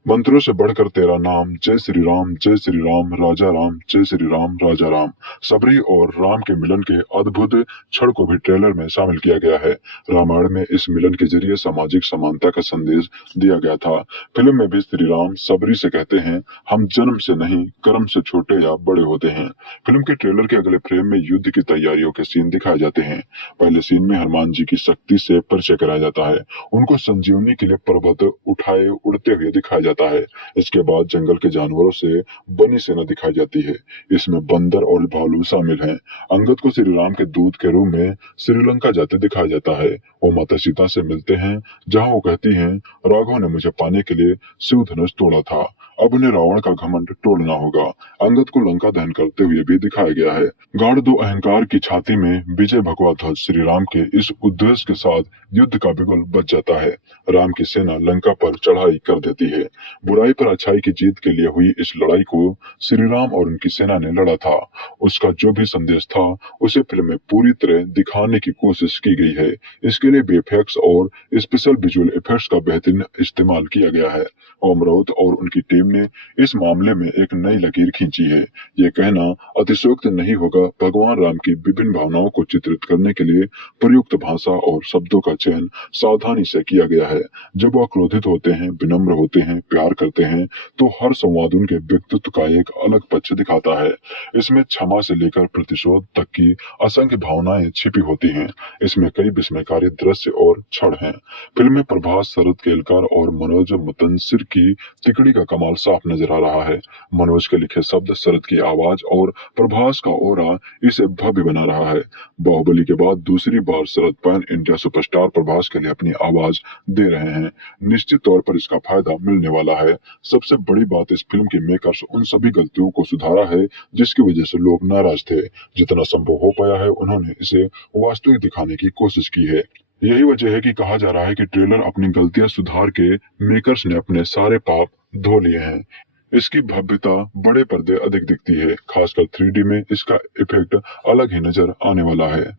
मंत्रों से बढ़कर तेरा नाम, जय श्री राम, जय श्री राम, राजा राम, जय श्री राम, राजा राम। सबरी और राम के मिलन के अद्भुत क्षण को भी ट्रेलर में शामिल किया गया है। रामायण में इस मिलन के जरिए सामाजिक समानता का संदेश दिया गया था। फिल्म में भी श्री राम सबरी से कहते हैं, हम जन्म से नहीं कर्म से छोटे या बड़े होते हैं। फिल्म के ट्रेलर के अगले फ्रेम में युद्ध की तैयारियों के सीन दिखाए जाते हैं। पहले सीन में हनुमान जी की शक्ति से परिचय कराया जाता है। उनको संजीवनी के लिए पर्वत उठाए उड़ते हुए दिखाया जाता है। इसके बाद जंगल के जानवरों से बनी सेना दिखाई जाती है। इसमें बंदर और भालू शामिल हैं। अंगद को श्री राम के दूत के रूप में श्रीलंका जाते दिखाया जाता है। वो माता सीता से मिलते हैं, जहां वो कहती हैं, राघव ने मुझे पाने के लिए शिव धनुष तोड़ा था, अब उन्हें रावण का घमंड तोड़ना होगा। अंगद को लंका दहन करते हुए भी दिखाया गया है। गाढ़ दो अहंकार की छाती में विजय भगवा ध्वज श्री राम के इस उद्देश्य के साथ युद्ध का बिगुल बच जाता है। राम की सेना लंका पर चढ़ाई कर देती है। बुराई पर अच्छाई की जीत के लिए हुई इस लड़ाई को श्री राम और उनकी सेना ने लड़ा था। उसका जो भी संदेश था उसे फिल्म में पूरी तरह दिखाने की कोशिश की गई है। इसके लिए वीएफएक्स और स्पेशल विजुअल इफेक्ट्स का बेहतरीन इस्तेमाल किया गया है। अमरोत और उनकी टीम ने इस मामले में एक नई लकीर खींची है। ये कहना अतिशयोक्त नहीं होगा, भगवान राम की विभिन्न भावनाओं को चित्रित करने के लिए प्रयुक्त भाषा और शब्दों का चयन सावधानी से किया गया है। जब वह क्रोधित होते हैं, विनम्र होते हैं, प्यार करते हैं, तो हर संवाद उनके व्यक्तित्व का एक अलग पक्ष दिखाता है। इसमें क्षमा से लेकर प्रतिशोध तक की असंख्य भावनाएं छिपी होती हैं। इसमें कई विस्मयकारी दृश्य और क्षण हैं। फिल्म में प्रभास, शरद केलकर और मनोज मुतंसिर की तिकड़ी का कमाल साफ नजर आ रहा है। मनोज के लिखे शब्द, शरद की आवाज और प्रभास का ओरा इसे भव्य बना रहा है। बाहुबली के बाद दूसरी बार शरद पैन इंडिया सुपरस्टार प्रभास के लिए अपनी आवाज दे रहे हैं। निश्चित तौर पर इसका फायदा मिलने वाला है। सबसे बड़ी बात, इस फिल्म के मेकर्स उन सभी गलतियों को सुधारा है जिसकी वजह से लोग नाराज थे। जितना संभव हो पाया है उन्होंने इसे वास्तविक दिखाने की कोशिश की है। यही वजह है कि कहा जा रहा है कि ट्रेलर अपनी गलतियां सुधार के मेकर्स ने अपने सारे पाप धो लिए हैं। इसकी भव्यता बड़े पर्दे अधिक दिखती है, खासकर 3D में इसका इफेक्ट अलग ही नजर आने वाला है।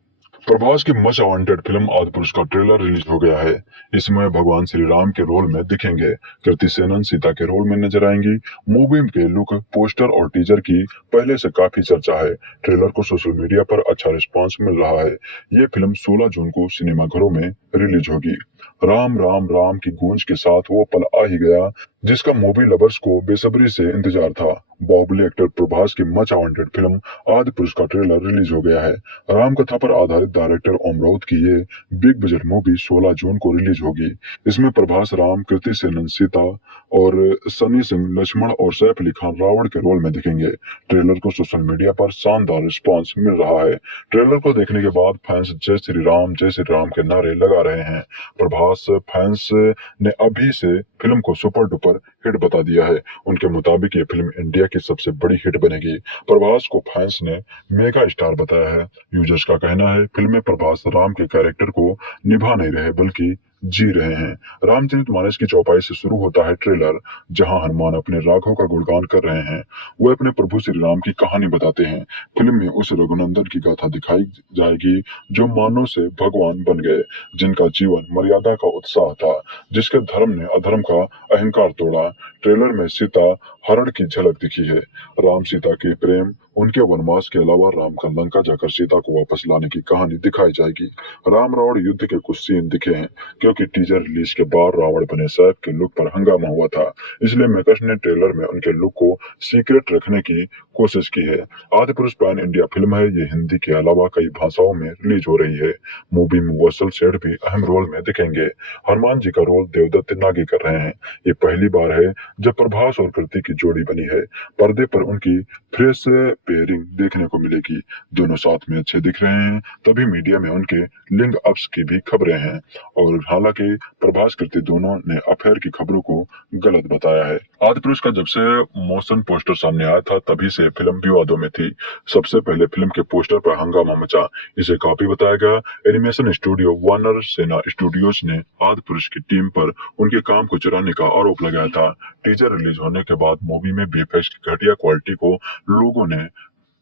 प्रभास की मच अवांटेड फिल्म आदिपुरुष का ट्रेलर रिलीज हो गया है। इसमें भगवान श्री राम के रोल में दिखेंगे, कृति सेनन सीता के रोल में नजर आएंगी। मूवी के लुक, पोस्टर और टीजर की पहले से काफी चर्चा है। ट्रेलर को सोशल मीडिया पर अच्छा रिस्पांस मिल रहा है। ये फिल्म 16 जून को सिनेमाघरों में रिलीज होगी। राम राम राम की गूंज के साथ वो पल आ ही गया जिसका मूवी लवर्स को बेसब्री से इंतजार था। बाहुबली एक्टर प्रभास की मच अवांटेड फिल्म आदिपुरुष का ट्रेलर रिलीज हो गया है। राम कथा पर आधारित डायरेक्टर ओमराउत की ये बिग बजट मूवी 16 जून को रिलीज होगी। इसमें प्रभास राम, कृति सेनन सीता और सनी सिंह लक्ष्मण और सैफ अली खान रावण के रोल में दिखेंगे। ट्रेलर को सोशल मीडिया पर शानदार रिस्पांस मिल रहा है। ट्रेलर को देखने के बाद फैंस जय श्री राम के नारे लगा रहे हैं। प्रभास फैंस ने अभी से फिल्म को सुपर डुपर हिट बता दिया है। उनके मुताबिक ये फिल्म इंडिया की सबसे बड़ी हिट बनेगी। प्रभास को फैंस ने मेगा स्टार बताया है। यूजर्स का कहना है फिल्म में प्रभास राम के कैरेक्टर को निभा नहीं रहे बल्कि जी रहे हैं। रामचरितमानस की चौपाई से शुरू होता है ट्रेलर, जहां हनुमान अपने राघव का गुणगान कर रहे हैं। वो अपने प्रभु श्री राम की कहानी बताते हैं। फिल्म में उस रघुनंदन की गाथा दिखाई जाएगी जो मानव से भगवान बन गए, जिनका जीवन मर्यादा का उत्साह था, जिसके धर्म ने अधर्म का अहंकार तोड़ा। ट्रेलर में सीता हरण की झलक दिखी है। राम सीता के प्रेम, उनके वनवास के अलावा राम का लंका जाकर सीता को वापस लाने की कहानी दिखाई जाएगी। राम रावण युद्ध के कुछ सीन दिखे हैं, क्योंकि टीजर रिलीज के बाद रावण बने सैफ के लुक पर हंगामा हुआ था। इसलिए मेकर्स ने ट्रेलर में उनके लुक को सीक्रेट रखने की कोशिश की है। आदिपुरुष पैन इंडिया फिल्म है। ये हिंदी के अलावा कई भाषाओं में रिलीज हो रही है। मूवी में वत्सल सेठ भी अहम रोल में दिखेंगे। हनुमान जी का रोल देवदत्त नागी कर रहे हैं। ये पहली बार है जब प्रभास और कृति की जोड़ी बनी है। पर्दे पर उनकी फ्रेश पेयरिंग देखने को मिलेगी। दोनों साथ में अच्छे दिख रहे हैं। तभी मीडिया में उनके लिंग अप्स की भी खबरें हैं, और हालांकि प्रभास कृति दोनों ने अफेयर की खबरों को गलत बताया है। आदिपुरुष का जब से मोशन पोस्टर सामने आया था तभी से फिल्म विवादों में थी। सबसे पहले फिल्म के पोस्टर पर हंगामा मचा। इसे कॉपी बताया गया। एनिमेशन स्टूडियो वार्नर सेना स्टूडियोज ने आदिपुरुष की टीम पर उनके काम को चुराने का आरोप लगाया था। टीजर रिलीज होने के बाद मूवी में वीएफएक्स की घटिया क्वालिटी को लोगों ने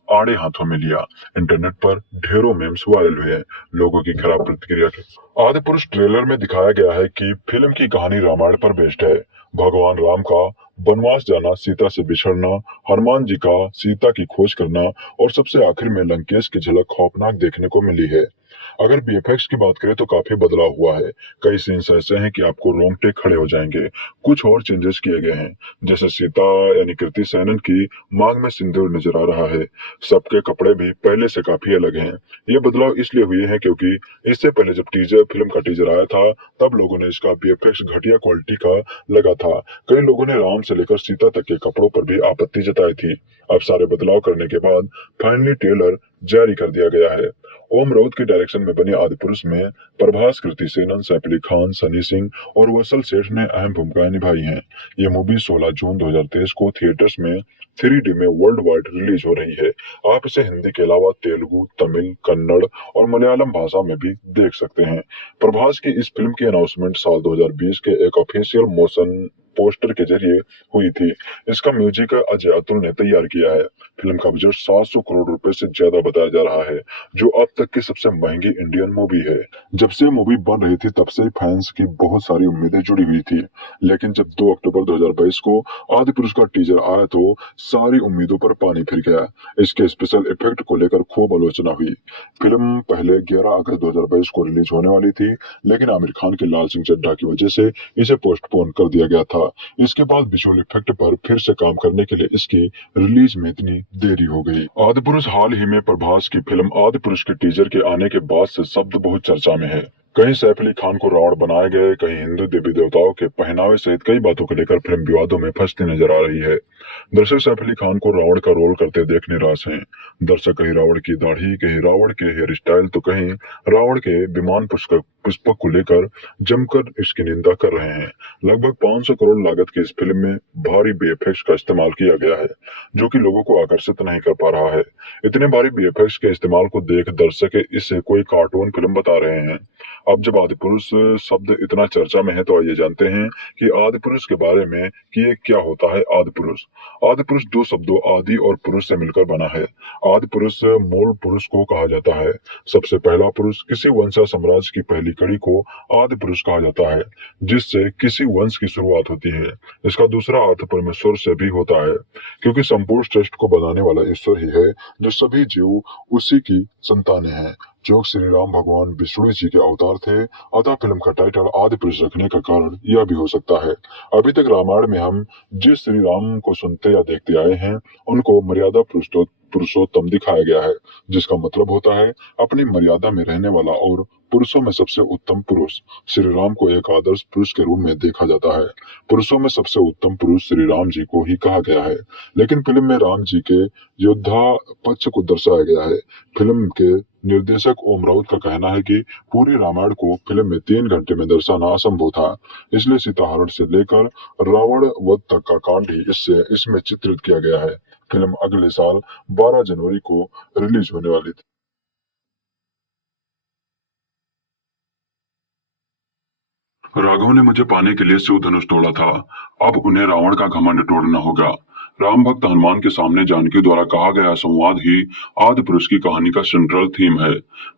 आड़े हाथों में लिया। इंटरनेट पर ढेरों मेम्स वायरल हुए। लोगों की खराब प्रतिक्रिया के आदिपुरुष ट्रेलर में दिखाया गया है कि फिल्म की कहानी रामायण पर बेस्ड है। भगवान राम का वनवास जाना, सीता से बिछड़ना, हनुमान जी का सीता की खोज करना और सबसे आखिर में लंकेश की झलक खौफनाक देखने को मिली है। अगर बीएफएक्स की बात करें तो काफी बदलाव हुआ है। कई सीन्स ऐसे हैं कि आपको रोंगटे खड़े हो जाएंगे। कुछ और चेंजेस किए गए हैं, जैसे सीता यानी कृति सेनन की मांग में सिंदूर नजर आ रहा है। सबके कपड़े भी पहले से काफी अलग हैं। ये बदलाव इसलिए हुए हैं क्योंकि इससे पहले जब फिल्म का टीजर आया था तब लोगों ने इसका बीएफएक्स घटिया क्वालिटी का लगा था। कई लोगों ने राम से लेकर सीता तक के कपड़ों पर भी आपत्ति जताई थी। अब सारे बदलाव करने के बाद फाइनली ट्रेलर जारी कर दिया गया है। ओम राउत की डायरेक्शन में बने आदिपुरुष में प्रभास, कृति सेनन, सैफ अली खान, सनी सिंह और वत्सल सेठ ने अहम भूमिकाएं निभाई हैं। ये मूवी 16 जून 2023 को थिएटर्स में 3D में वर्ल्ड वाइड रिलीज हो रही है। आप इसे हिंदी के अलावा तेलुगु, तमिल, कन्नड़ और मलयालम भाषा में भी देख सकते हैं। प्रभास की इस फिल्म की अनाउंसमेंट साल 2020 के एक ऑफिशियल मोशन पोस्टर के जरिए हुई थी। इसका म्यूजिक अजय अतुल ने तैयार किया है। फिल्म का बजट 700 करोड़ रुपए से ज्यादा बताया जा रहा है, जो अब तक की सबसे महंगी इंडियन मूवी है। जब से मूवी बन रही थी तब से फैंस की बहुत सारी उम्मीदें जुड़ी हुई थी, लेकिन जब 2 अक्टूबर 2022 को आदिपुरुष का टीजर आया तो सारी उम्मीदों पर पानी फिर गया। इसके स्पेशल इफेक्ट को लेकर खूब आलोचना हुई। फिल्म पहले 11 अगस्त 2022 को रिलीज होने वाली थी, लेकिन आमिर खान के लाल सिंह चड्ढा की वजह से इसे पोस्टपोन कर दिया गया था। इसके बाद विजुअल इफेक्ट पर फिर से काम करने के लिए इसकी रिलीज में इतनी देरी हो गई। आदिपुरुष हाल ही में प्रभास की फिल्म आदिपुरुष के टीजर के आने के बाद से शब्द बहुत चर्चा में है। कहीं सैफ अली खान को रावण बनाए गए, कहीं हिंदू देवी देवताओं के पहनावे सहित कई बातों को लेकर फिल्म विवादों में फंसती नजर आ रही है। दर्शक सैफ अली खान को रावण का रोल करते देख निराश हैं। दर्शक कहीं रावण की दाढ़ी, कहीं रावण के हेयर स्टाइल तो कहीं रावण के विमान पुष्पक को लेकर जमकर इसकी निंदा कर रहे हैं। लगभग 500 करोड़ लागत की इस फिल्म में भारी बीएफएक्स का इस्तेमाल किया गया है, जो कि लोगों को आकर्षित नहीं कर पा रहा है। इतने भारी बीएफएक्स के इस्तेमाल को देख दर्शक इसे कोई कार्टून फिल्म बता रहे हैं। अब जब आदिपुरुष शब्द इतना चर्चा में है तो आइए जानते हैं कि आदिपुरुष के बारे में कि ये क्या होता है। आदिपुरुष आदिपुरुष 2 शब्दों आदि और पुरुष से मिलकर बना है। आदिपुरुष मूल पुरुष को कहा जाता है। सबसे पहला पुरुष किसी वंश या साम्राज्य की पहली कड़ी को आदिपुरुष कहा जाता है, जिससे किसी वंश की शुरुआत होती है। इसका दूसरा अर्थ परमेश्वर से भी होता है, क्योंकि संपूर्ण सृष्टि को बनाने वाला ईश्वर ही है, जो सभी जीव उसी की संतानें हैं। जो श्री राम भगवान विष्णु जी के अवतार थे, अतः फिल्म का टाइटल आदिपुरुष रखने का कारण यह भी हो सकता है। अभी तक रामायण में हम जिस श्री राम को सुनते या देखते आए हैं, उनको मर्यादा पुरुषोत्तम दिखाया गया है, जिसका मतलब होता है अपनी मर्यादा में रहने वाला और पुरुषों में सबसे उत्तम पुरुष। श्री राम को एक आदर्श पुरुष के रूप में देखा जाता है। पुरुषों में सबसे उत्तम पुरुष श्री राम जी को ही कहा गया है, लेकिन फिल्म में राम जी के योद्धा पक्ष को दर्शाया गया है। फिल्म के निर्देशक ओम राउत का कहना है कि पूरी रामायण को फिल्म में 3 घंटे में दर्शाना असंभव था, इसलिए सीताहरण से लेकर रावण वध तक का कांड ही इसमें चित्रित किया गया है। फिल्म अगले साल 12 जनवरी को रिलीज होने वाली थी। राघव ने मुझे पाने के लिए शिव धनुष तोड़ा था, अब उन्हें रावण का घमंड तोड़ना होगा। राम भक्त हनुमान के सामने जानकी द्वारा कहा गया संवाद ही आदि पुरुष की कहानी का सेंट्रल थीम है।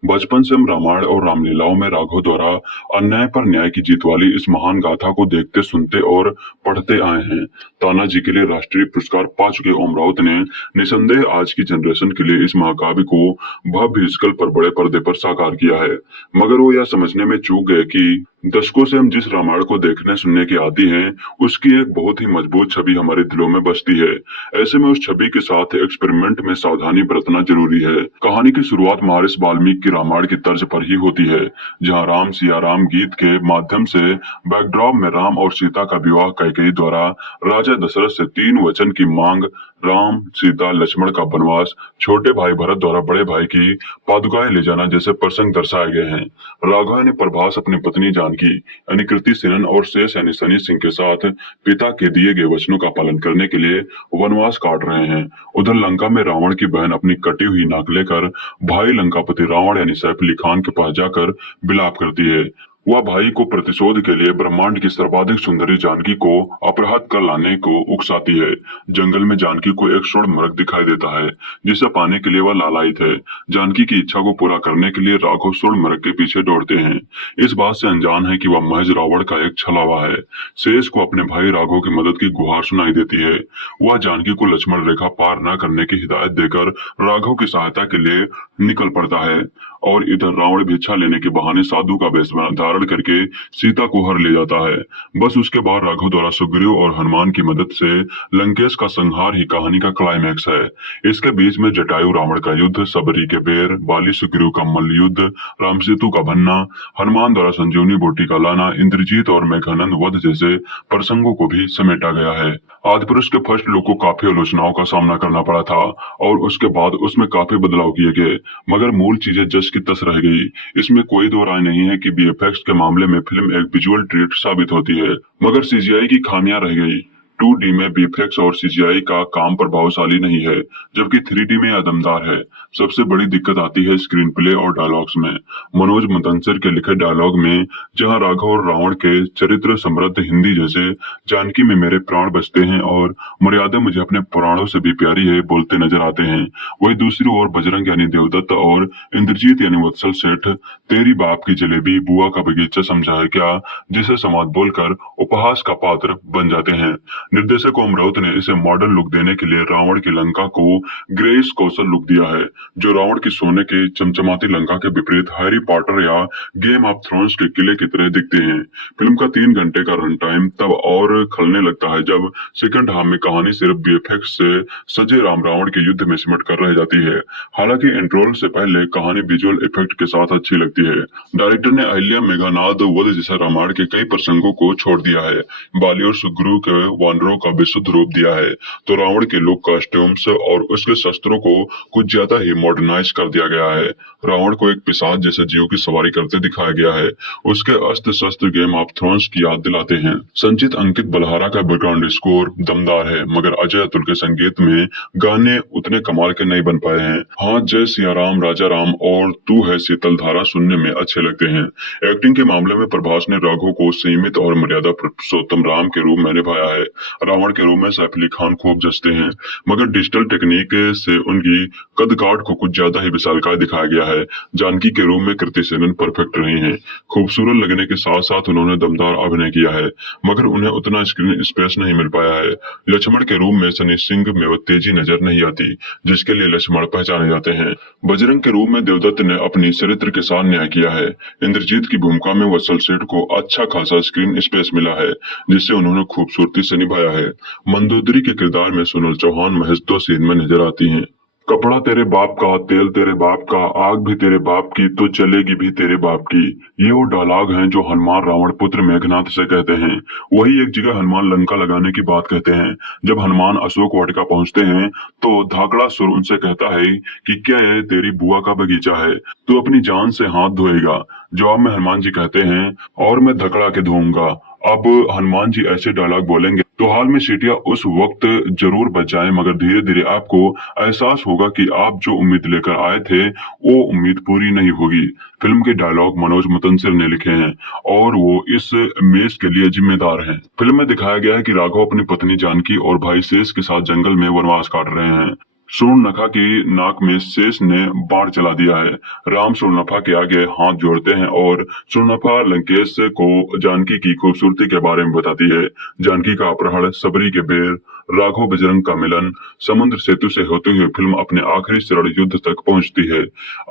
बचपन से हम रामायण और रामलीलाओं में राघव द्वारा अन्याय पर न्याय की जीत वाली इस महान गाथा को देखते, सुनते और पढ़ते आए हैं। तानाजी के लिए राष्ट्रीय पुरस्कार पा चुके ओम राउत ने निसंदेह आज की जनरेशन के लिए इस महाकाव्य को भव्य स्केल पर बड़े पर्दे पर साकार किया है, मगर वो यह समझने में चूक गए कि दशकों से हम जिस रामायण को देखने सुनने के आदी हैं, उसकी एक बहुत ही मजबूत छवि हमारे दिलों में बसती है। ऐसे में उस छवि के साथ एक्सपेरिमेंट में सावधानी बरतना जरूरी है। कहानी की शुरुआत महर्षि वाल्मीकि की रामायण की तर्ज पर ही होती है, जहां राम सिया राम गीत के माध्यम से बैकड्रॉप में राम और सीता का विवाह कैकेयी द्वारा राजा दशरथ से 3 वचन की मांग, राम सीता लक्ष्मण का वनवास, छोटे भाई भरत द्वारा बड़े भाई की पादुकाएं ले जाना जैसे प्रसंग दर्शाए गए हैं। राघव ने प्रभास अपनी पत्नी जानकी यानी कृति सेनन और शेष यानी सनी सिंह के साथ पिता के दिए गए वचनों का पालन करने के लिए वनवास काट रहे हैं। उधर लंका में रावण की बहन अपनी कटी हुई नाक लेकर भाई लंकापति रावण यानी सैफ अली खान के पास जाकर विलाप करती है। वह भाई को प्रतिशोध के लिए ब्रह्मांड की सर्वाधिक सुंदरी जानकी को अपहृत कर लाने को उकसाती है। जंगल में जानकी को एक स्वर्ण मृग दिखाई देता है जिसे पाने के लिए वह लालायित है। जानकी की इच्छा को पूरा करने के लिए राघव स्वर्ण मृग के पीछे दौड़ते हैं। इस बात से अनजान है कि वह महज रावण का एक छलावा है। शेष को अपने भाई राघव की मदद की गुहार सुनाई देती है। वह जानकी को लक्ष्मण रेखा पार न करने की हिदायत देकर राघव की सहायता के लिए निकल पड़ता है और इधर रावण भिक्षा लेने के बहाने साधु का वेश धारण करके सीता को हर ले जाता है। बस उसके बाद राघव द्वारा सुग्रीव और हनुमान की मदद से लंकेश का संहार ही कहानी का क्लाइमैक्स है। इसके बीच में जटायु रावण का युद्ध, सबरी के बेर, बाली सुग्रीव का मल्ल युद्ध, राम सेतु का बनना, हनुमान द्वारा संजीवनी बूटी का लाना, इंद्रजीत और मेघानंद वध जैसे प्रसंगों को भी समेटा गया है। आदिपुरुष के फर्स्ट लुक को काफी आलोचनाओं का सामना करना पड़ा था और उसके बाद उसमें काफी बदलाव किए गए, मगर मूल चीजें जस की तस रह गई। इसमें कोई दो राय नहीं है कि बीएफएक्स के मामले में फिल्म एक विजुअल ट्रीट साबित होती है, मगर सीजीआई की खामियां रह गई। 2D में बीएफएक्स और सीजीआई का काम प्रभावशाली नहीं है, जबकि 3D में यह दमदार है। सबसे बड़ी दिक्कत आती है स्क्रीन प्ले और डायलॉग्स में। मनोज मतंसर के लिखे डायलॉग में जहां राघव और रावण के चरित्र समृद्ध हिंदी जैसे जानकी में मेरे प्राण बचते हैं और मर्यादा मुझे अपने प्राणों से भी प्यारी है बोलते नजर आते हैं, वही दूसरी ओर बजरंग यानी देवदत्त और इंद्रजीत यानी वत्सल सेठ तेरी बाप की जलेबी बुआ का बगीचा समझा है क्या जिसे समाज बोलकर उपहास का पात्र बन जाते हैं। निर्देशक ओम राउत ने इसे मॉडर्न लुक देने के लिए रावण की लंका को ग्रेस कौशल लुक दिया है, जो रावण की सोने की चमचमाती लंका के विपरीत हैरी पॉटर या गेम ऑफ थ्रोन्स के किले की तरह दिखते हैं। फिल्म का 3 घंटे का रन टाइम तब और खलने लगता है जब सेकंड हाफ में कहानी सिर्फ बीएफएक्स से सजे राम रावण के युद्ध में सिमट कर रह जाती है। हालांकि इंट्रोल से पहले कहानी विजुअल इफेक्ट के साथ अच्छी लगती है। डायरेक्टर ने अहिल्या मेघनाद वध जैसा रामायण के कई प्रसंगों को छोड़ दिया है। बाली और सुग्रीव के वानरों का विशुद्ध रूप दिया है, तो रावण के लुक, कॉस्ट्यूम्स और उसके शस्त्रों को कुछ ज्यादा ही मॉडर्नाइज कर दिया गया है। रावण को एक पिशाच जैसे जीव की सवारी करते दिखाया गया है। उसके अस्त्र शस्त्र गेम ऑफ थ्रोन्स की याद दिलाते हैं। संचित अंकित बलहारा का बैकग्राउंड स्कोर दमदार है, मगर अजय अतुल के संगीत में गाने उतने कमाल के नहीं बन पाए हैं। हाँ, जय सिया राम, राजा राम और तू है शीतल धारा सुनने में अच्छे लगते हैं। एक्टिंग के मामले में प्रभास ने राघव को सीमित और मर्यादा पुरुषोत्तम राम के रूप में निभाया है। रावण के रूप में सैफ अली खान खूब जचते हैं, मगर डिजिटल टेक्निक से उनकी कद काठ को कुछ ज्यादा ही विशालकाय दिखाया गया है। जानकी के रूप में कृति सेनन परफेक्ट रही हैं। खूबसूरत लगने के साथ साथ उन्होंने दमदार अभिनय किया है, मगर उन्हें उतना स्क्रीन स्पेस नहीं मिल पाया है। लक्ष्मण के रूप में सनी सिंह में वो तेजी नजर नहीं आती जिसके लिए लक्ष्मण पहचाने जाते हैं। बजरंग के रूप में देवदत्त ने अपनी चरित्र के साथ न्याय किया है। इंद्रजीत की भूमिका में वत्सल सेठ को अच्छा खासा स्क्रीन स्पेस मिला है, जिससे उन्होंने खूबसूरती से निभाया है। मंदोदरी के किरदार में सोनल चौहान महज 2 सीन में नजर आती हैं। कपड़ा तेरे बाप का, तेल तेरे बाप का, आग भी तेरे बाप की तो चलेगी भी तेरे बाप की, ये वो डायलॉग हैं जो हनुमान रावण पुत्र मेघनाथ से कहते हैं। वही एक जगह हनुमान लंका लगाने की बात कहते हैं। जब हनुमान अशोक वाटिका पहुंचते हैं तो धाकड़ा सुर उनसे कहता है कि क्या यह तेरी बुआ का बगीचा है, तू अपनी जान से हाथ धोएगा। जवाब में हनुमान जी कहते हैं और मैं धकड़ा के धोऊंगा। अब हनुमान जी ऐसे डायलॉग बोलेंगे तो हाल में सीटियां उस वक्त जरूर बच जाएं, मगर धीरे धीरे आपको एहसास होगा कि आप जो उम्मीद लेकर आए थे वो उम्मीद पूरी नहीं होगी। फिल्म के डायलॉग मनोज मतंसर ने लिखे हैं और वो इस मेज के लिए जिम्मेदार हैं। फिल्म में दिखाया गया है कि राघव अपनी पत्नी जानकी और भाई शेष के साथ जंगल में वनवास काट रहे हैं। सूर्णनखा की नाक में शेष ने बाढ़ चला दिया है। राम सूर्णनखा के आगे हाथ जोड़ते हैं और सूर्णनखा लंकेश को जानकी की खूबसूरती के बारे में बताती है। जानकी का अपहरण, सबरी के बेर, राघव बजरंग का मिलन, समुद्र सेतु से होते हुए फिल्म अपने आखिरी चरण युद्ध तक पहुंचती है।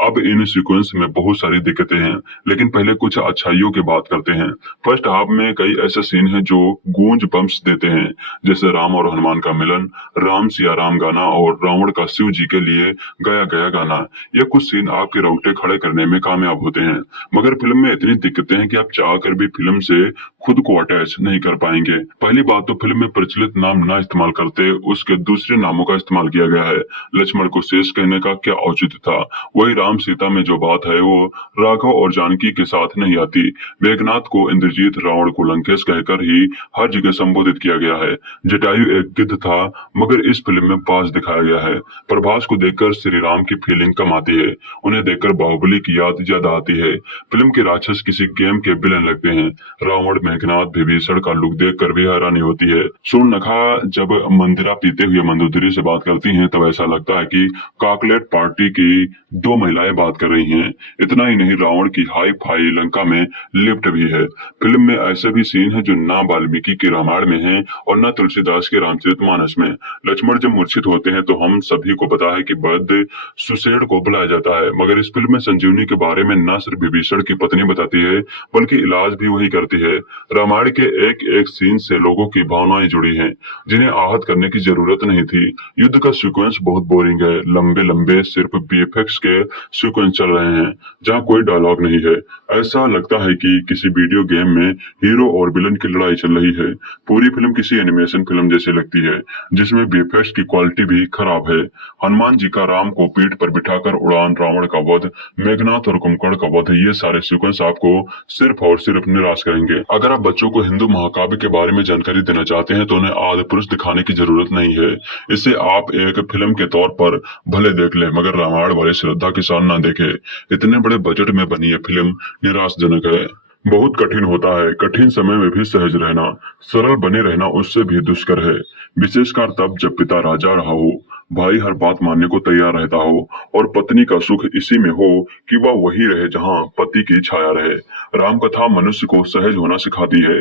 अब इन सीक्वेंस में बहुत सारी दिक्कतें हैं, लेकिन पहले कुछ अच्छाइयों की बात करते हैं। फर्स्ट हाफ में कई ऐसे सीन हैं जो गूंज बम्स देते हैं, जैसे राम और हनुमान का मिलन, राम सिया राम गाना और रावण का शिव जी के लिए गाया गया गाना। ये कुछ सीन आपके रोंगटे खड़े करने में कामयाब होते हैं, मगर फिल्म में इतनी दिक्कतें हैं कि आप चाहकर भी फिल्म से खुद को अटैच नहीं कर पाएंगे। पहली बात तो फिल्म में प्रचलित नाम न इस्तेमाल करते उसके दूसरे नामों का इस्तेमाल किया गया है। लक्ष्मण को शेष कहने का क्या औचित्य था? वही राम सीता में जो बात है वो राघव और जानकी के साथ नहीं आती। मेघनाथ को इंद्रजीत, रावण को लंकेश कहकर ही हर जगह संबोधित किया गया है। जटायु एक गिद्ध था, मगर इस फिल्म में बाज दिखाया गया है। प्रभास को देखकर श्री राम की फीलिंग कम आती है। उन्हें देखकर बाहुबली की याद ज्यादा आती है। फिल्म के राक्षस किसी गेम के विलेन लगते हैं। रावण, मेघनाथ, विभीषण का लुक देखकर भी हैरानी होती है। सूर्णनखा जब मंदिरा पीते हुए मंदोदरी से बात करती हैं तब ऐसा लगता है कि कॉकलेट पार्टी की दो महिलाएं बात कर रही हैं। इतना ही नहीं, रावण की हाई फाई लंका में लिफ्ट भी है। फिल्म में ऐसे भी सीन है जो ना वाल्मीकि के रामायण में है और न तुलसीदास के रामचरितमानस में। लक्ष्मण जब मूर्छित होते हैं तो हम सभी को पता है कि वैद्य सुषेण को बुलाया जाता है, मगर इस फिल्म में संजीवनी के बारे में न सिर्फ विभीषण की पत्नी बताती है बल्कि इलाज भी वही करती है। रामायण के एक एक सीन से लोगों की भावनाएं जुड़ी हैं जिन्हें आहत करने की जरूरत नहीं थी। युद्ध का सीक्वेंस बहुत बोरिंग है। लंबे लंबे सिर्फ बीएफएक्स के सीक्वेंस चल रहे हैं जहां कोई डायलॉग नहीं है। ऐसा लगता है कि किसी वीडियो गेम में हीरो और विलन की लड़ाई चल रही है। पूरी फिल्म किसी एनिमेशन फिल्म जैसी लगती है जिसमें बीएफएक्स की क्वालिटी भी खराब है। हनुमान जी का राम को पीठ पर बिठाकर उड़ान, रावण का वध, मेघनाथ और कुंभकर्ण का वध, ये सारे सीक्वेंस आपको सिर्फ और सिर्फ निराश करेंगे। अगर आप बच्चों को हिंदू महाकाव्य के बारे में जानकारी देना चाहते हैं तो उन्हें आदि पुरुष दिखाने की जरूरत नहीं है। इसे आप एक फिल्म के तौर पर भले देख लें मगर रामायण वाली श्रद्धा के साथ ना देखें। इतने बड़े बजट में बनी यह फिल्म निराशजनक है। बहुत कठिन होता है कठिन समय में भी सहज रहना, सरल बने रहना उससे भी दुष्कर है। विशेषकर तब जब पिता राजा रहा हो, भाई हर बात मानने को तैयार रहता हो और पत्नी का सुख इसी में हो कि वह वही रहे जहां पति की छाया रहे। राम कथा मनुष्य को सहज होना सिखाती है।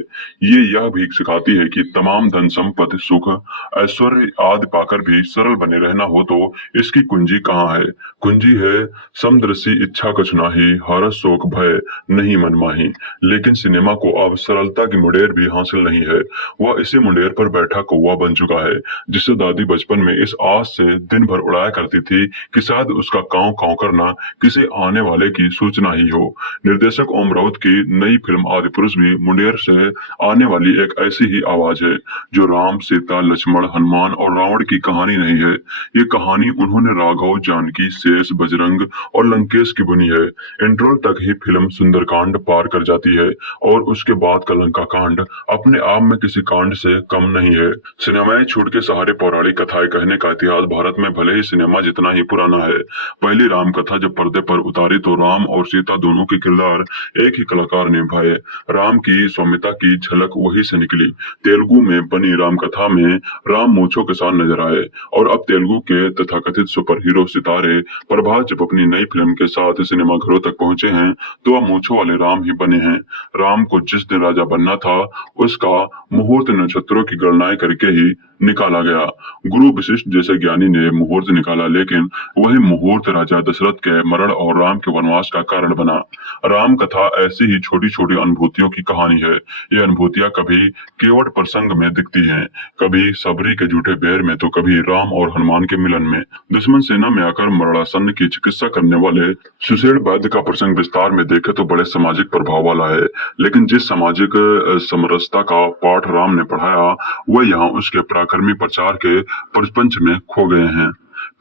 ये यह भी सिखाती है कि तमाम धन संपत्ति, सुख, ऐश्वर्य आदि पाकर भी सरल बने रहना हो तो इसकी कुंजी कहाँ है? कुंजी है समदृष्टि इच्छा कछु नाही, हरस शोक भय नहीं मन माही। लेकिन सिनेमा को अब सरलता की मुंडेर भी हासिल नहीं है। वह इसी मुंडेर पर बैठा कौवा बन चुका है जिसे दादी बचपन में इस आस से दिन भर उड़ाया करती थी कि शायद उसका कांव कांव करना किसी आने वाले की सूचना ही हो। निर्देशक ओम राउत की नई फिल्म आदि पुरुष भी मुंडेर से आने वाली एक ऐसी ही आवाज है जो राम, सीता, लक्ष्मण, हनुमान और रावण की कहानी नहीं है। ये कहानी उन्होंने राघव, जानकी, शेष, बजरंग और लंकेश की बुनी है। इंट्रो तक ही फिल्म सुंदरकांड पार कर जाती है और उसके बाद का लंका कांड अपने आप में किसी कांड से कम नहीं है। सिनेमाई छूट के सहारे पौराणिक कथाएं कहने का इतिहास भारत में भले ही सिनेमा जितना ही पुराना है। पहली राम कथा जब पर्दे पर उतारी तो राम और सीता दोनों के किरदार एक ही कलाकार ने निभाए। राम की सौम्यता की झलक वही से निकली। तेलुगु में बनी राम कथा में राम मूंछों के साथ नजर आए और अब तेलुगु के तथाकथित सुपर हीरो सितारे प्रभास जब अपनी नई फिल्म के साथ सिनेमाघरों तक पहुंचे हैं तो वह मूंछों वाले राम ही बने हैं। राम को जिस दिन राजा बनना था उसका मुहूर्त नक्षत्रों की गणनाएं करके ही निकाला गया। गुरु वशिष्ठ जैसे ज्ञानी ने मुहूर्त निकाला लेकिन वही मुहूर्त राजा दशरथ के मरण और राम के वनवास का कारण बना। राम कथा ऐसी ही छोटी छोटी अनुभूतियों की कहानी है। ये अनुभूतियां कभी केवट प्रसंग में दिखती हैं, कभी सबरी के झूठे बैर में तो कभी राम और हनुमान के मिलन में। दुश्मन सेना में आकर मरणासन की चिकित्सा करने वाले सुषेण वैद्य का प्रसंग विस्तार में देखे तो बड़े सामाजिक प्रभाव वाला है, लेकिन जिस सामाजिक समरसता का पाठ राम ने पढ़ाया वह यहाँ उसके पराक्रमी प्रचार के प्रपंच में खो गए हैं।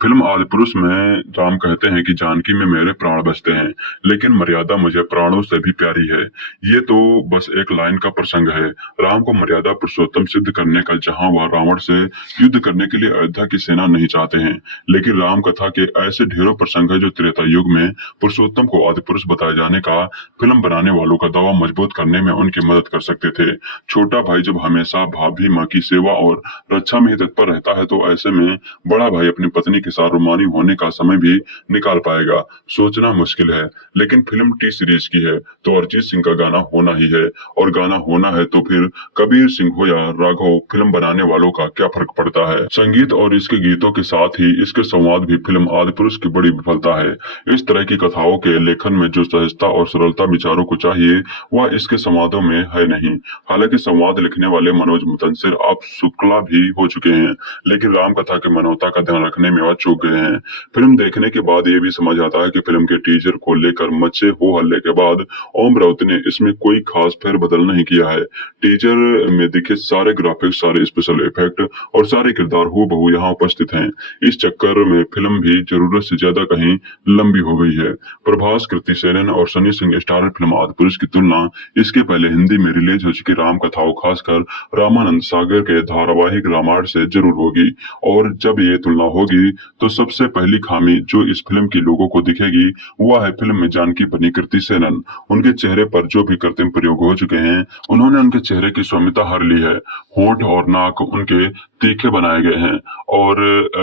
फिल्म आदि पुरुष में राम कहते हैं कि जानकी में मेरे प्राण बसते हैं लेकिन मर्यादा मुझे प्राणों से भी प्यारी है। ये तो बस एक लाइन का प्रसंग है। राम को मर्यादा पुरुषोत्तम सिद्ध करने का जहां वह रावण से युद्ध करने के लिए अयोध्या की सेना नहीं चाहते हैं, लेकिन राम कथा के ऐसे ढेरों प्रसंग है जो त्रेता युग में पुरुषोत्तम को आदि पुरुष बताए जाने का फिल्म बनाने वालों का दावा मजबूत करने में उनकी मदद कर सकते थे। छोटा भाई जब हमेशा भाभी माँ की सेवा और रक्षा में ही तत्पर रहता है तो ऐसे में बड़ा भाई अपनी पत्नी के साथ रोमानी होने का समय भी निकाल पाएगा? सोचना मुश्किल है। लेकिन फिल्म टी सीरीज की है तो अरिजीत सिंह का गाना होना ही है, और गाना होना है तो फिर कबीर सिंह हो या राघव, फिल्म बनाने वालों का क्या फर्क पड़ता है। संगीत और इसके गीतों के साथ ही इसके संवाद भी फिल्म आदि पुरुष की बड़ी विफलता है। इस तरह की कथाओं के लेखन में जो सहजता और सरलता विचारों को चाहिए वह इसके संवादों में है नहीं। हालांकि संवाद लिखने वाले मनोज मुतंसिर अब शुक्ला भी हो चुके हैं, लेकिन राम कथा के मानवता का ध्यान रखने में वह चूक गए हैं। फिल्म देखने के बाद ये भी समझ आता है कि फिल्म के टीजर को लेकर मचे हो हल्ले के बाद ओम राउत ने इसमें कोई खास फेरबदल नहीं किया है। टीजर में दिखे सारे ग्राफिक्स, सारे स्पेशल इफेक्ट और सारे किरदार हूबहू यहाँ उपस्थित हैं। इस चक्कर में फिल्म भी जरूरत से ज्यादा कहीं लंबी हो गई है। प्रभास, कृति सेनन और सनी सिंह स्टारर फिल्म आदि पुरुष की तुलना इसके पहले हिंदी में रिलीज हो चुकी राम कथाओं, खासकर रामानंद सागर के धारावाहिक रामायण से जरूर होगी, और जब ये तुलना होगी जाएगी तो सबसे पहली खामी जो इस फिल्म के लोगों को दिखेगी वह है फिल्म में जानकी बनी कृति सेनन। उनके चेहरे पर जो भी कृत्रिम प्रयोग हो चुके हैं उन्होंने उनके चेहरे की सौम्यता हर ली है। होंठ और नाक उनके तीखे बनाए गए हैं और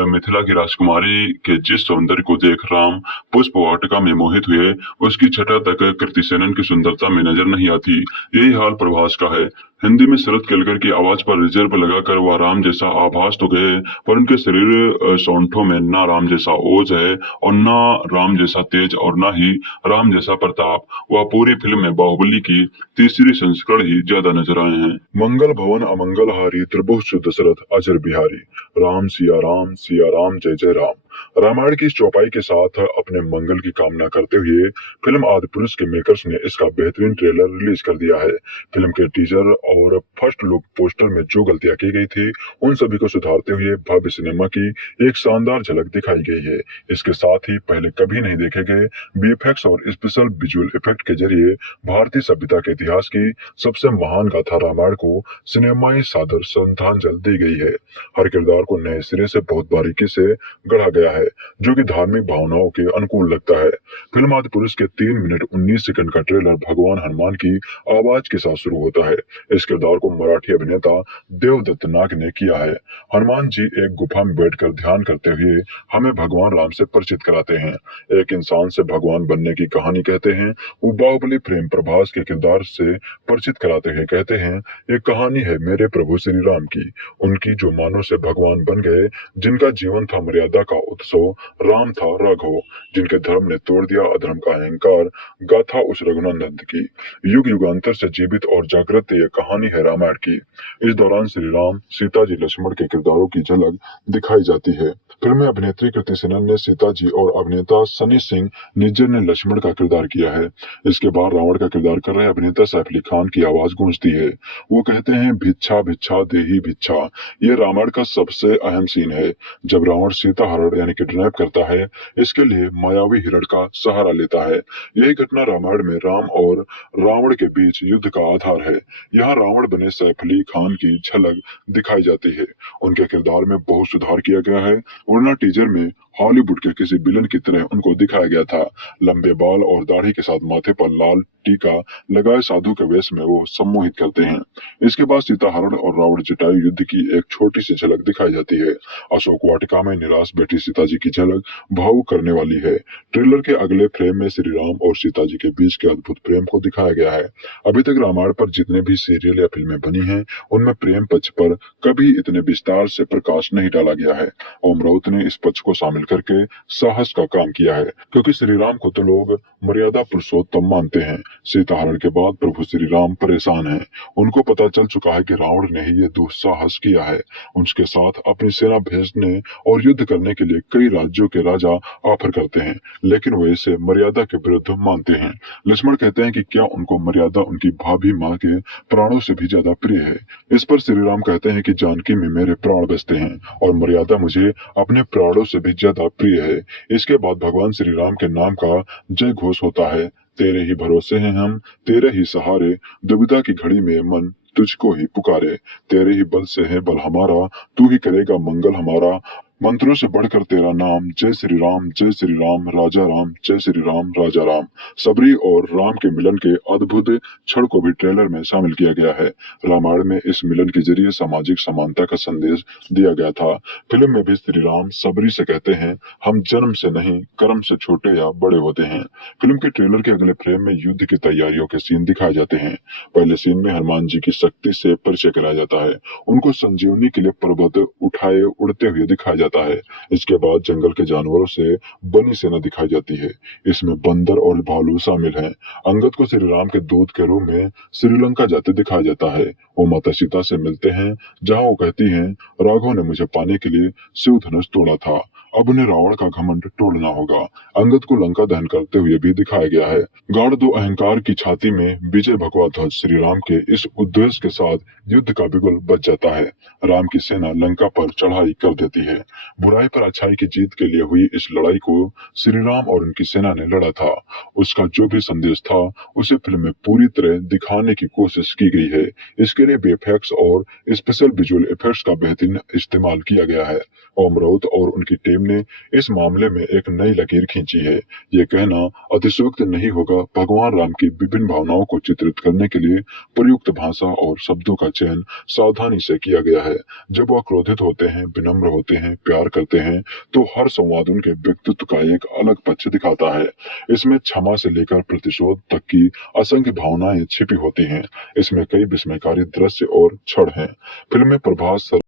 मिथिला की राजकुमारी के जिस सौंदर्य को देख राम पुष्प वाटिका में मोहित हुए उसकी छटा तक कृति सेनन की सुंदरता में नजर नहीं आती। यही हाल प्रभास का है। हिंदी में शरद केलकर की आवाज पर रिजर्व लगाकर वह राम जैसा आभास तो गए पर उनके शरीर सौंठों में ना राम जैसा ओज है और ना राम जैसा तेज और ना ही राम जैसा प्रताप। वह पूरी फिल्म में बाहुबली की तीसरी संस्करण ही ज्यादा नजर आए हैं। मंगल भवन अमंगल हारी त्रिभुज दशरथ अजर बिहारी, राम सिया राम जय जय राम। रामायण की इस चौपाई के साथ अपने मंगल की कामना करते हुए फिल्म आदि पुरुष के मेकर्स ने इसका बेहतरीन ट्रेलर रिलीज कर दिया है। फिल्म के टीजर और फर्स्ट लुक पोस्टर में जो गलतियां की गई थी उन सभी को सुधारते हुए भव्य सिनेमा की एक शानदार झलक दिखाई गई है। इसके साथ ही पहले कभी नहीं देखे गए वीएफएक्स और स्पेशल विजुअल इफेक्ट के जरिए भारतीय सभ्यता के इतिहास की सबसे महान गाथा रामायण को सिनेमाई सादर श्रद्धांजलि दी गई है। हर किरदार को नए सिरे से बहुत बारीकी से गढ़ा गया है जो कि धार्मिक भावनाओं के अनुकूल लगता है। फिल्म आदि पुरुष के 3 मिनट 19 सेकंड का ट्रेलर भगवान हनुमान की आवाज के साथ शुरू होता है। इस किरदार को मराठी अभिनेता देवदत्त नाग ने किया है। हनुमान जी एक गुफा में बैठकर ध्यान करते हुए हमें भगवान राम से परिचित कराते हैं। एक इंसान से भगवान बनने की कहानी कहते हैं। वो बाहुबली प्रेम प्रभास के किरदार से परिचित कराते हुए कहते हैं, एक कहानी है मेरे प्रभु श्री राम की, उनकी जो मानव से भगवान बन गए, जिनका जीवन था मर्यादा का उत्सव, राम था राघव, जिनके धर्म ने तोड़ दिया अधर्म का अहंकार, गाथा उस रघुनंदन की। युग युगांतर से जीवित और जागृत ये कहानी है रामायण की। इस दौरान श्री राम सीता जी लक्ष्मण के किरदारों की झलक दिखाई जाती है। फिल्म में अभिनेत्री कृति सेनन ने सीता जी और अभिनेता सनी सिंह निज्जर ने लक्ष्मण का किरदार किया है। इसके बाद रावण का किरदार कर रहे अभिनेता सैफ अली खान की आवाज गूंजती है। वो कहते हैं, भिक्षा भिक्षा देही भिक्षा। ये रामायण का सबसे अहम सीन है जब रावण सीता हरण यानी किडनैप करता है। इसके लिए मायावी हिरण का सहारा लेता है। यही घटना रामायण में राम और रावण के बीच युद्ध का आधार है। यहाँ रावण बने सैफ अली खान की झलक दिखाई जाती है। उनके किरदार में बहुत सुधार किया गया है, वरना टीजर में हॉलीवुड के किसी विलन की तरह उनको दिखाया गया था। लंबे बाल और दाढ़ी के साथ माथे पर लाल टीका लगाए साधु के वेश में वो सम्मोहित करते हैं। इसके बाद सीता हरण और रावण जटायु युद्ध की एक छोटी सी झलक दिखाई जाती है। अशोक वाटिका में निराश बेटी सीता जी की झलक भावुक करने वाली है। ट्रेलर के अगले फ्रेम में श्री राम और सीता जी के बीच के अद्भुत प्रेम को दिखाया गया है। अभी तक रामायण पर जितने भी सीरियल या फिल्में बनी हैं उनमें प्रेम पक्ष पर कभी इतने विस्तार से प्रकाश नहीं डाला गया है। ओम राउत ने इस पक्ष को शामिल करके साहस का काम किया है, क्योंकि श्री राम को तो लोग मर्यादा पुरुषोत्तम मानते हैं। सीता हरण के बाद प्रभु श्री राम परेशान हैं। उनको पता चल चुका है कि रावण ने ही ये दुस्साहस किया है। उनके साथ अपनी सेना भेजने और युद्ध करने के लिए कई राज्यों के राजा ऑफर करते हैं, लेकिन वे इसे मर्यादा के विरुद्ध मानते हैं। लक्ष्मण कहते हैं कि क्या उनको मर्यादा उनकी भाभी माँ के प्राणों से भी ज्यादा प्रिय है। इस पर श्री राम कहते हैं कि जानकी में मेरे प्राण बसते हैं और मर्यादा मुझे अपने प्राणों से भी ज्यादा प्रिय है। इसके बाद भगवान श्री राम के नाम का जय घोष होता है। तेरे ही भरोसे हैं हम, तेरे ही सहारे, दुविधा की घड़ी में मन तुझको ही पुकारे। तेरे ही बल से है बल हमारा, तू ही करेगा मंगल हमारा। मंत्रों से बढ़कर तेरा नाम, जय श्री राम राजा राम, जय श्री राम राजा राम। सबरी और राम के मिलन के अद्भुत क्षण को भी ट्रेलर में शामिल किया गया है। रामायण में इस मिलन के जरिए सामाजिक समानता का संदेश दिया गया था। फिल्म में भी श्री राम सबरी से कहते हैं, हम जन्म से नहीं कर्म से छोटे या बड़े होते हैं। फिल्म के ट्रेलर के अगले फ्रेम में युद्ध की तैयारियों के सीन दिखाए जाते हैं। पहले सीन में हनुमान जी की शक्ति से परिचय कराया जाता है। उनको संजीवनी के लिए पर्वत उठाए उड़ते हुए दिखाया जाता है। इसके बाद जंगल के जानवरों से बनी सेना दिखाई जाती है। इसमें बंदर और भालू शामिल हैं। अंगद को श्री राम के दूत के रूप में श्रीलंका जाते दिखाया जाता है। वो माता सीता से मिलते हैं, जहां वो कहती हैं, राघव ने मुझे पाने के लिए शिव धनुष तोड़ा था, अब उन्हें रावण का घमंड तोड़ना होगा। अंगद को लंका दहन करते हुए भी दिखाया गया है। गाढ़ दो अहंकार की छाती में विजय भगवा ध्वज श्री राम के इस उद्देश्य के साथ युद्ध का बिगुल बच जाता है। राम की सेना लंका पर चढ़ाई कर देती है। बुराई पर अच्छाई की जीत के लिए हुई इस लड़ाई को श्री राम और उनकी सेना ने लड़ा था। उसका जो भी संदेश था उसे फिल्म में पूरी तरह दिखाने की कोशिश की गई है। इसके लिए वीएफएक्स और स्पेशल विजुअल इफेक्ट्स का बेहतरीन इस्तेमाल किया गया है। ओम राउत और उनकी टीम ने इस मामले में एक नई लकीर खींची है। ये कहना अतिशयोक्त नहीं होगा, भगवान राम की विभिन्न भावनाओं को चित्रित करने के लिए प्रयुक्त भाषा और शब्दों का चयन सावधानी से किया गया है। जब वह क्रोधित होते हैं, विनम्र होते हैं, प्यार करते हैं, तो हर संवाद उनके व्यक्तित्व का एक अलग पक्ष दिखाता है। इसमें क्षमा से लेकर प्रतिशोध तक की असंख्य भावनाएं छिपी होती हैं। इसमें कई विस्मयकारी दृश्य और क्षण हैं। फिल्म में प्रभास